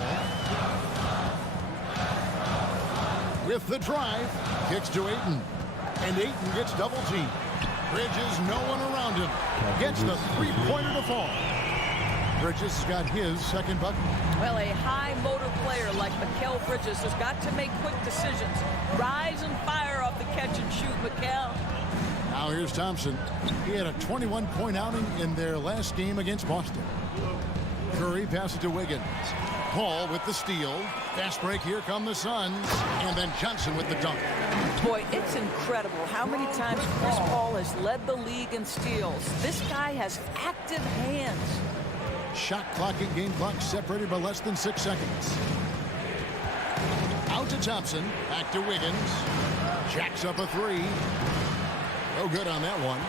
With the drive. Kicks to Ayton. And Ayton gets double teamed. Bridges, no one around him. Gets the 3-pointer to fall. Bridges has got his 2nd bucket. Well, a high motor player like Mikal Bridges has got to make quick decisions. Rise and fire off the catch and shoot, Mikal. Now here's Thompson. He had a 21-point outing in their last game against Boston. Curry passes to Wiggins. Paul with the steal. Fast break. Here come the Suns. And then Johnson with the dunk. Boy, it's incredible how many times Chris Paul has led the league in steals. This guy has active hands. Shot clock and game clock separated by less than 6 seconds. Out to Thompson. Back to Wiggins. Jacks up a 3. No good on that one.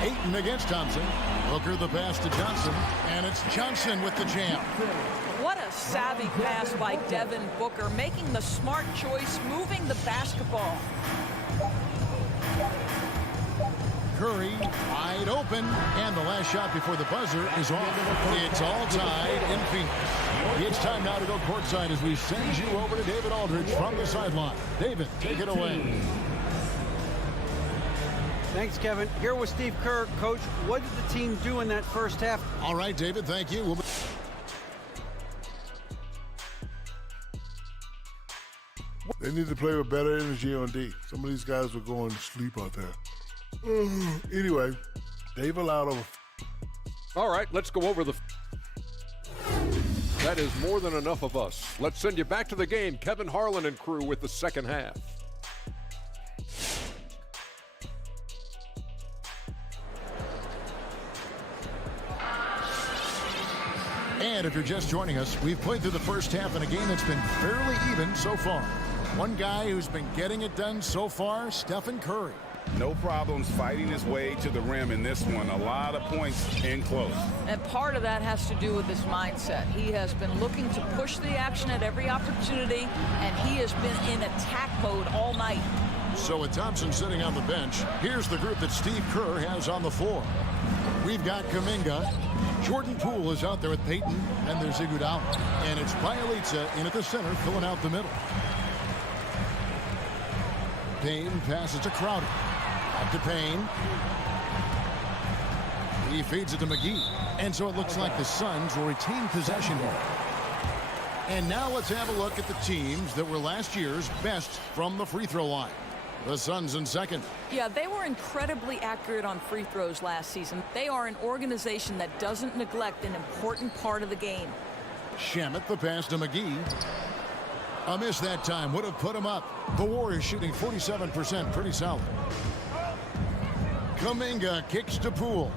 Ayton against Thompson. Booker the pass to Johnson. And it's Johnson with the jam. What a savvy pass by Devin Booker, making the smart choice, moving the basketball. Curry wide open, and the last shot before the buzzer is off. It's all tied in Phoenix. It's time now to go courtside as we send you over to David Aldridge from the sideline. David, take it away. Thanks, Kevin. Here with Steve Kerr. Coach, what did the team do in that first half? All right, David, thank you. They need to play with better energy on D. Some of these guys were going to sleep out there. Anyway, they've allowed over. All right, let's go over the. That is more than enough of us. Let's send you back to the game. Kevin Harlan and crew with the second half. And if you're just joining us, we've played through the first half in a game that's been fairly even so far. One guy who's been getting it done so far, Stephen Curry. No problems fighting his way to the rim in this one. A lot of points in close. And part of that has to do with his mindset. He has been looking to push the action at every opportunity, and he has been in attack mode all night. So with Thompson sitting on the bench, here's the group that Steve Kerr has on the floor. We've got Kuminga. Jordan Poole is out there with Payton, and there's Iguodala. And it's Bielitsa in at the center, filling out the middle. Payne passes to Crowder. Back to Payne. He feeds it to McGee. And so it looks like the Suns will retain possession here. And now let's have a look at the teams that were last year's best from the free throw line. The Suns in second. Yeah, they were incredibly accurate on free throws last season. They are an organization that doesn't neglect an important part of the game. Shamet, the pass to McGee. A miss that time would have put him up. The Warriors shooting 47%, pretty solid. Kuminga kicks to Poole.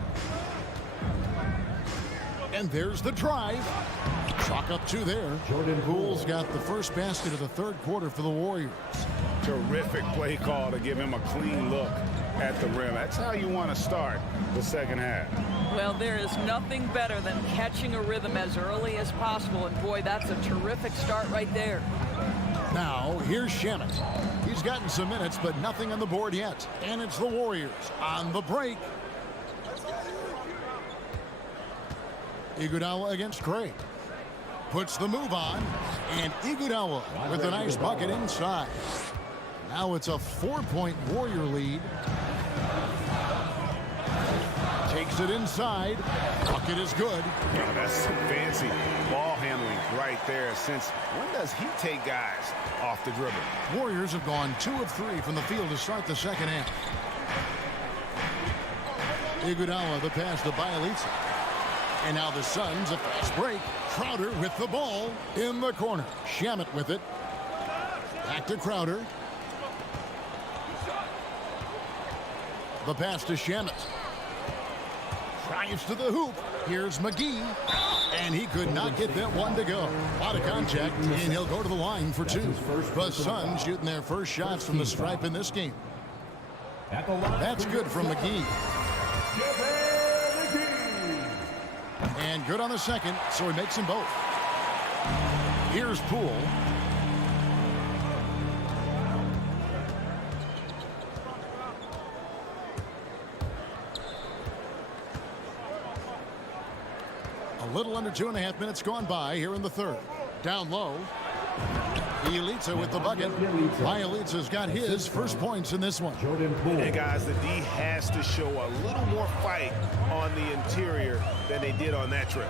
And there's the drive. Chalk up two there. Jordan Poole's got the first basket of the third quarter for the Warriors. Terrific play call to give him a clean look at the rim. That's how you want to start the second half. Well, there is nothing better than catching a rhythm as early as possible. And boy, that's a terrific start right there. Now, here's Shamet. He's gotten some minutes, but nothing on the board yet. And it's the Warriors on the break. Iguodala against Craig. Puts the move on. And Iguodala with a nice bucket inside. Now it's a 4-point Warrior lead. Takes it inside. Bucket is good. Oh, that's some fancy ball handling right there. Since when does he take guys off the dribble? Warriors have gone 2 of 3 from the field to start the second half. Iguodala the pass to Bielitsa. And now the Suns a fast break. Crowder with the ball in the corner. Shamet with it. Back to Crowder. The pass to Shamet. Drives to the hoop. Here's McGee. And he could not get that one to go. A lot of contact, and he'll go to the line for 2. The Suns shooting their first shots from the stripe in this game. That's good from McGee. And good on the second, so he makes them both. Here's Poole. A little under 2.5 minutes gone by here in the third. Down low. Bielitsa with the bucket. Bielitsa's got his first points in this one. And guys, the D has to show a little more fight on the interior than they did on that trip.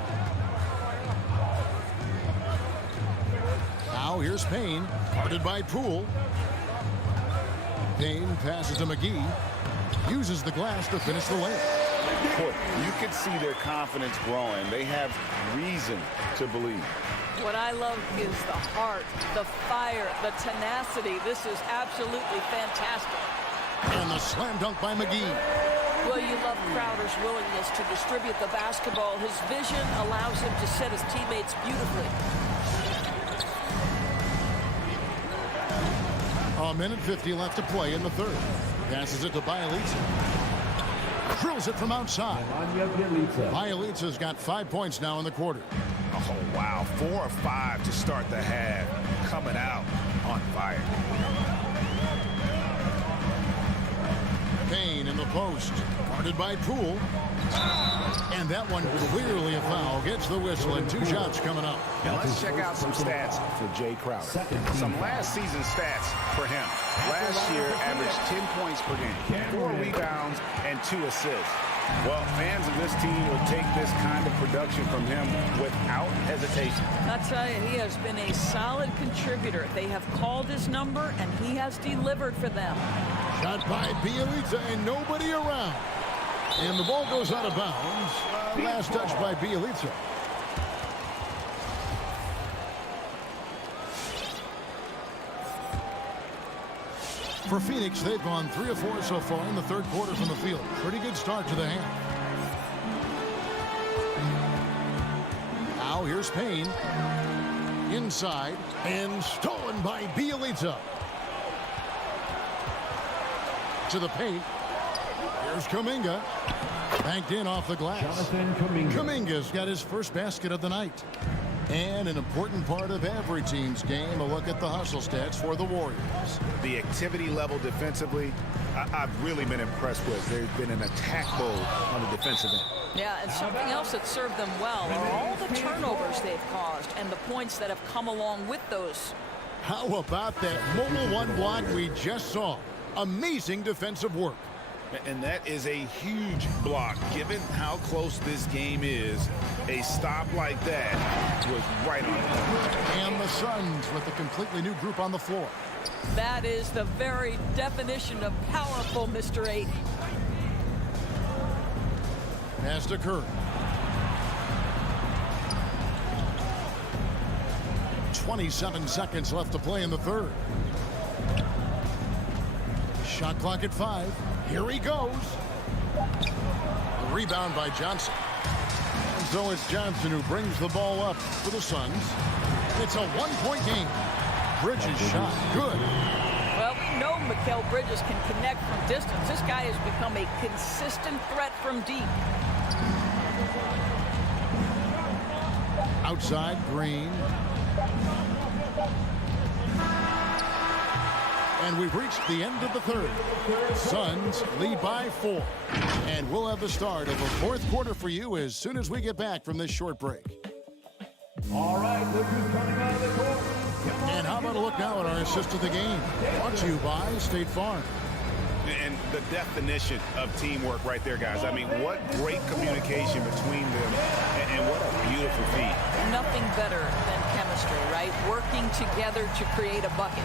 Now here's Payne, guarded by Poole. Payne passes to McGee. Uses the glass to finish the layup. You can see their confidence growing. They have reason to believe. What I love is the heart, the fire, the tenacity. This is absolutely fantastic. And the slam dunk by McGee. Well, you love Crowder's willingness to distribute the basketball. His vision allows him to set his teammates beautifully. A minute 50 left to play in the third. Passes it to Bielitsa. Drills it from outside. Bielitsa's got 5 points now in the quarter. Oh, wow. 4 or 5 to start the half. Coming out on fire. Payne in the post. Guarded by Poole. And that one clearly a foul. Gets the whistle and 2 shots coming up. Now let's check out some stats for Jay Crowder. Some last season stats for him. Last year averaged 10 points per game, 4 rebounds, and 2 assists. Well, fans of this team will take this kind of production from him without hesitation. I tell you, he has been a solid contributor. They have called his number, and he has delivered for them. Shot by Bielitsa and nobody around. And the ball goes out of bounds. Last touch by Bielitsa. For Phoenix, they've gone 3 of 4 so far in the third quarter from the field. Pretty good start to the half. Now here's Here's Payne. Inside and stolen by Bielitsa. To the paint. Here's Kuminga. Banked in off the glass. Kuminga's got his first basket of the night. And an important part of every team's game, a look at the hustle stats for the Warriors. The activity level defensively, I've really been impressed with. There's been an attack mode on the defensive end. Yeah, and something else that served them well are all the turnovers they've caused and the points that have come along with those. How about that mobile one block we just saw? Amazing defensive work. And that is a huge block. Given how close this game is, a stop like that was right on it. And the Suns with a completely new group on the floor. That is the very definition of powerful, Mr. 8. Pass to Curry. 27 seconds left to play in the third. Shot clock at 5. Here he goes. A rebound by Johnson. And so it's Johnson who brings the ball up for the Suns. It's a one-point game. Bridges shot good. Well, we know Mikal Bridges can connect from distance. This guy has become a consistent threat from deep. Outside, Green. And we've reached the end of the third. Suns lead by 4. And we'll have the start of the fourth quarter for you as soon as we get back from this short break. All right, look who's coming out of the court. And how about a look now at our assist of the game? Brought to you by State Farm. And the definition of teamwork right there, guys. I mean, what great communication between them, and what a beautiful feat. Nothing better than chemistry, right? Working together to create a bucket.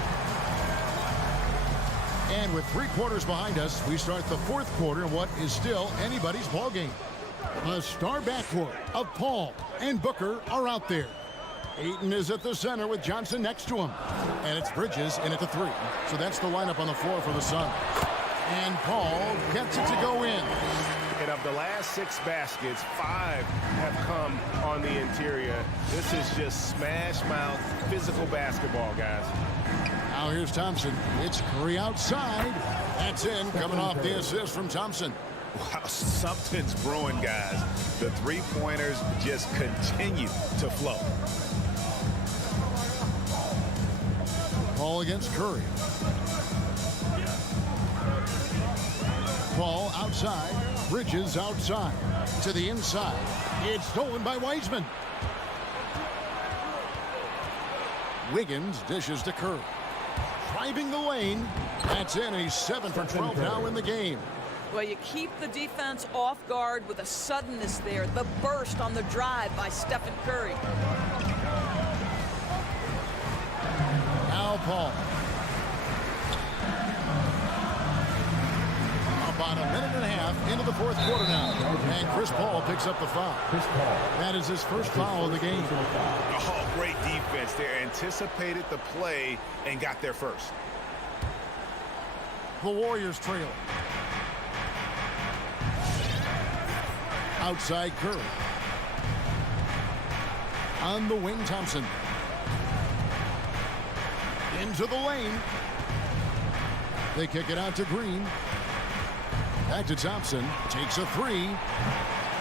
And with 3 quarters behind us, we start the fourth quarter in what is still anybody's ball game. A star backcourt of Paul and Booker are out there. Ayton is at the center with Johnson next to him. And it's Bridges in at the 3. So that's the lineup on the floor for the Suns. And Paul gets it to go in. And of the last 6 baskets, 5 have come on the interior. This is just smash mouth physical basketball, guys. Now here's Thompson. It's Curry outside. That's in, coming off the assist from Thompson. Wow, something's brewing, guys. The three-pointers just continue to flow. Paul against Curry. Paul outside. Bridges outside. To the inside. It's stolen by Wiseman. Wiggins dishes to Curry. Driving the lane. That's in. He's 7 for 12 now in the game. Well, you keep the defense off guard with a suddenness there. The burst on the drive by Stephen Curry. Now Paul. About a minute and a half into the fourth quarter now. And Chris Paul picks up the foul. That is his first foul of the game. Oh, great defense there. Anticipated the play and got there first. The Warriors trail. Outside Curry. On the wing, Thompson. Into the lane. They kick it out to Green. Back to Thompson. Takes a 3.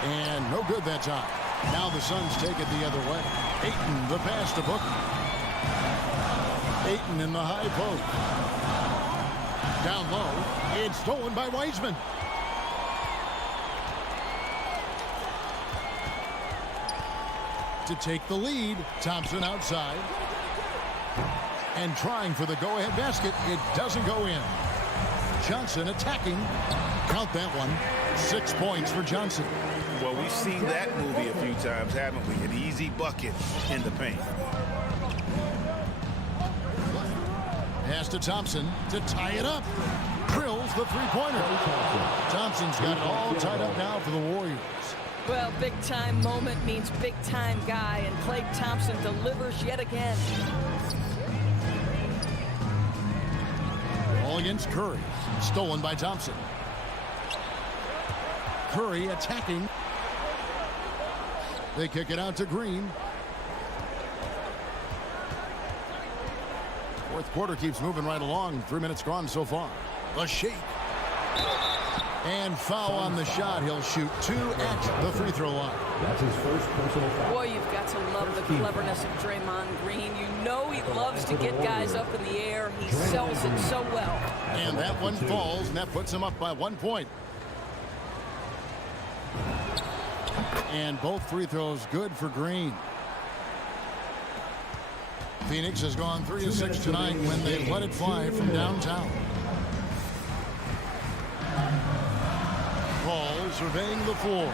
And no good that time. Now the Suns take it the other way. Ayton, the pass to Booker. Ayton in the high post. Down low. It's stolen by Wiseman. To take the lead, Thompson outside. And trying for the go-ahead basket. It doesn't go in. Johnson attacking. Count that one. 6 points for Johnson. Well, we've seen that movie a few times, haven't we? An easy bucket in the paint. Pass to Thompson to tie it up. Drills the three-pointer. Thompson's got it all tied up now for the Warriors. Well, big-time moment means big-time guy, and Klay Thompson delivers yet again. Ball against Curry. Stolen by Thompson. Curry attacking. They kick it out to Green. Fourth quarter keeps moving right along. 3 minutes gone so far. A shake. And foul on the shot. He'll shoot 2 at the free throw line. That's his first personal foul. Boy, you've got to love the cleverness of Draymond Green. You know he loves to get guys up in the air. He sells it so well. And that one falls, and that puts him up by 1 point. And both free throws good for Green. Phoenix has gone 3 of 6 tonight when they let it fly from downtown. Paul surveying the floor.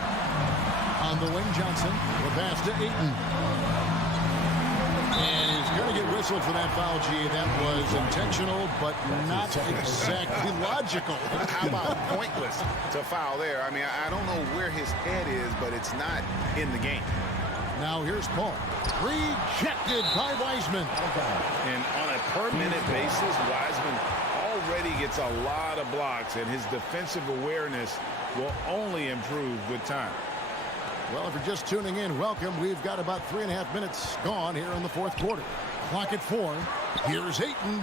On the wing, Johnson. The pass to Ayton. And he's going to get whistled for that foul, G. That was intentional, but not exactly logical. How about pointless to foul there? I mean, I don't know where his head is, but it's not in the game. Now here's Paul. Rejected by Wiseman. And on a per-minute basis, Wiseman already gets a lot of blocks, and his defensive awareness will only improve with time. Well, if you're just tuning in, welcome. We've got about 3.5 minutes gone here in the fourth quarter. Clock at 4. Here's Ayton.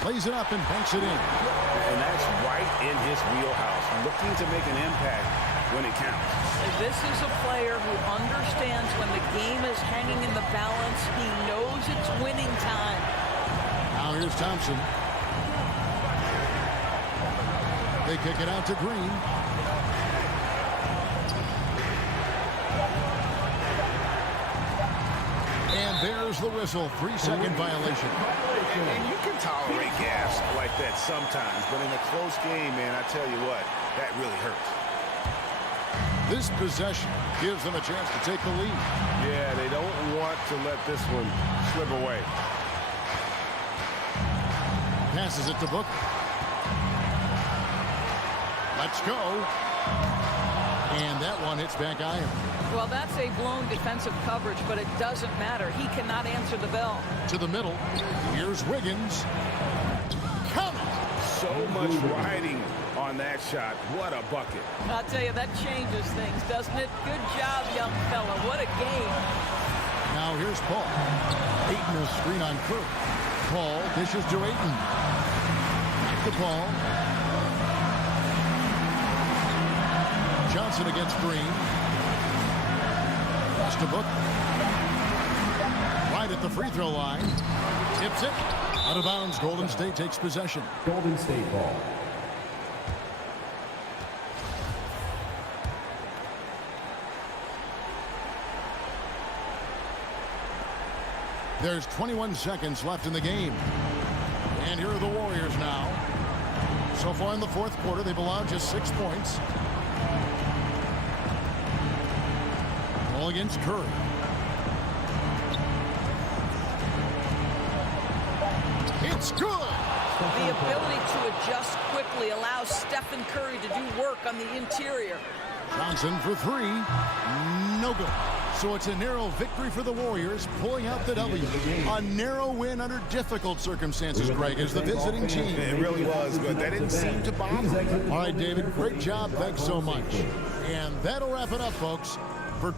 Plays it up and banks it in. And that's right in his wheelhouse, looking to make an impact when it counts. This is a player who understands when the game is hanging in the balance. He knows it's winning time. Now here's Thompson. They kick it out to Green. And there's the whistle. 3-second violation. And you can tolerate gas like that sometimes, but in a close game, man, I tell you what, that really hurts. This possession gives them a chance to take the lead. Yeah, they don't want to let this one slip away. Passes it to Booker. Let's go. And that one hits back iron. Well, that's a blown defensive coverage, but it doesn't matter. He cannot answer the bell. To the middle. Here's Wiggins. Come! So much riding on that shot. What a bucket. I'll tell you, that changes things, doesn't it? Good job, young fella. What a game. Now here's Paul. Ayton a screen on Kirk. Paul dishes to Ayton. Back to Paul. Johnson against Green. Pass to Book. Right at the free throw line. Tips it. Out of bounds. Golden State takes possession. Golden State ball. There's 21 seconds left in the game. And here are the Warriors now. So far in the fourth quarter, they've allowed just 6 points. Ball against Curry. It's good. The ability to adjust quickly allows Stephen Curry to do work on the interior. Johnson for 3. No good. So it's a narrow victory for the Warriors, pulling out the W. A narrow win under difficult circumstances, Greg, as the visiting team. It really was, but that didn't seem to bother them. All right, David, great job. Thanks so much. And that'll wrap it up, folks, for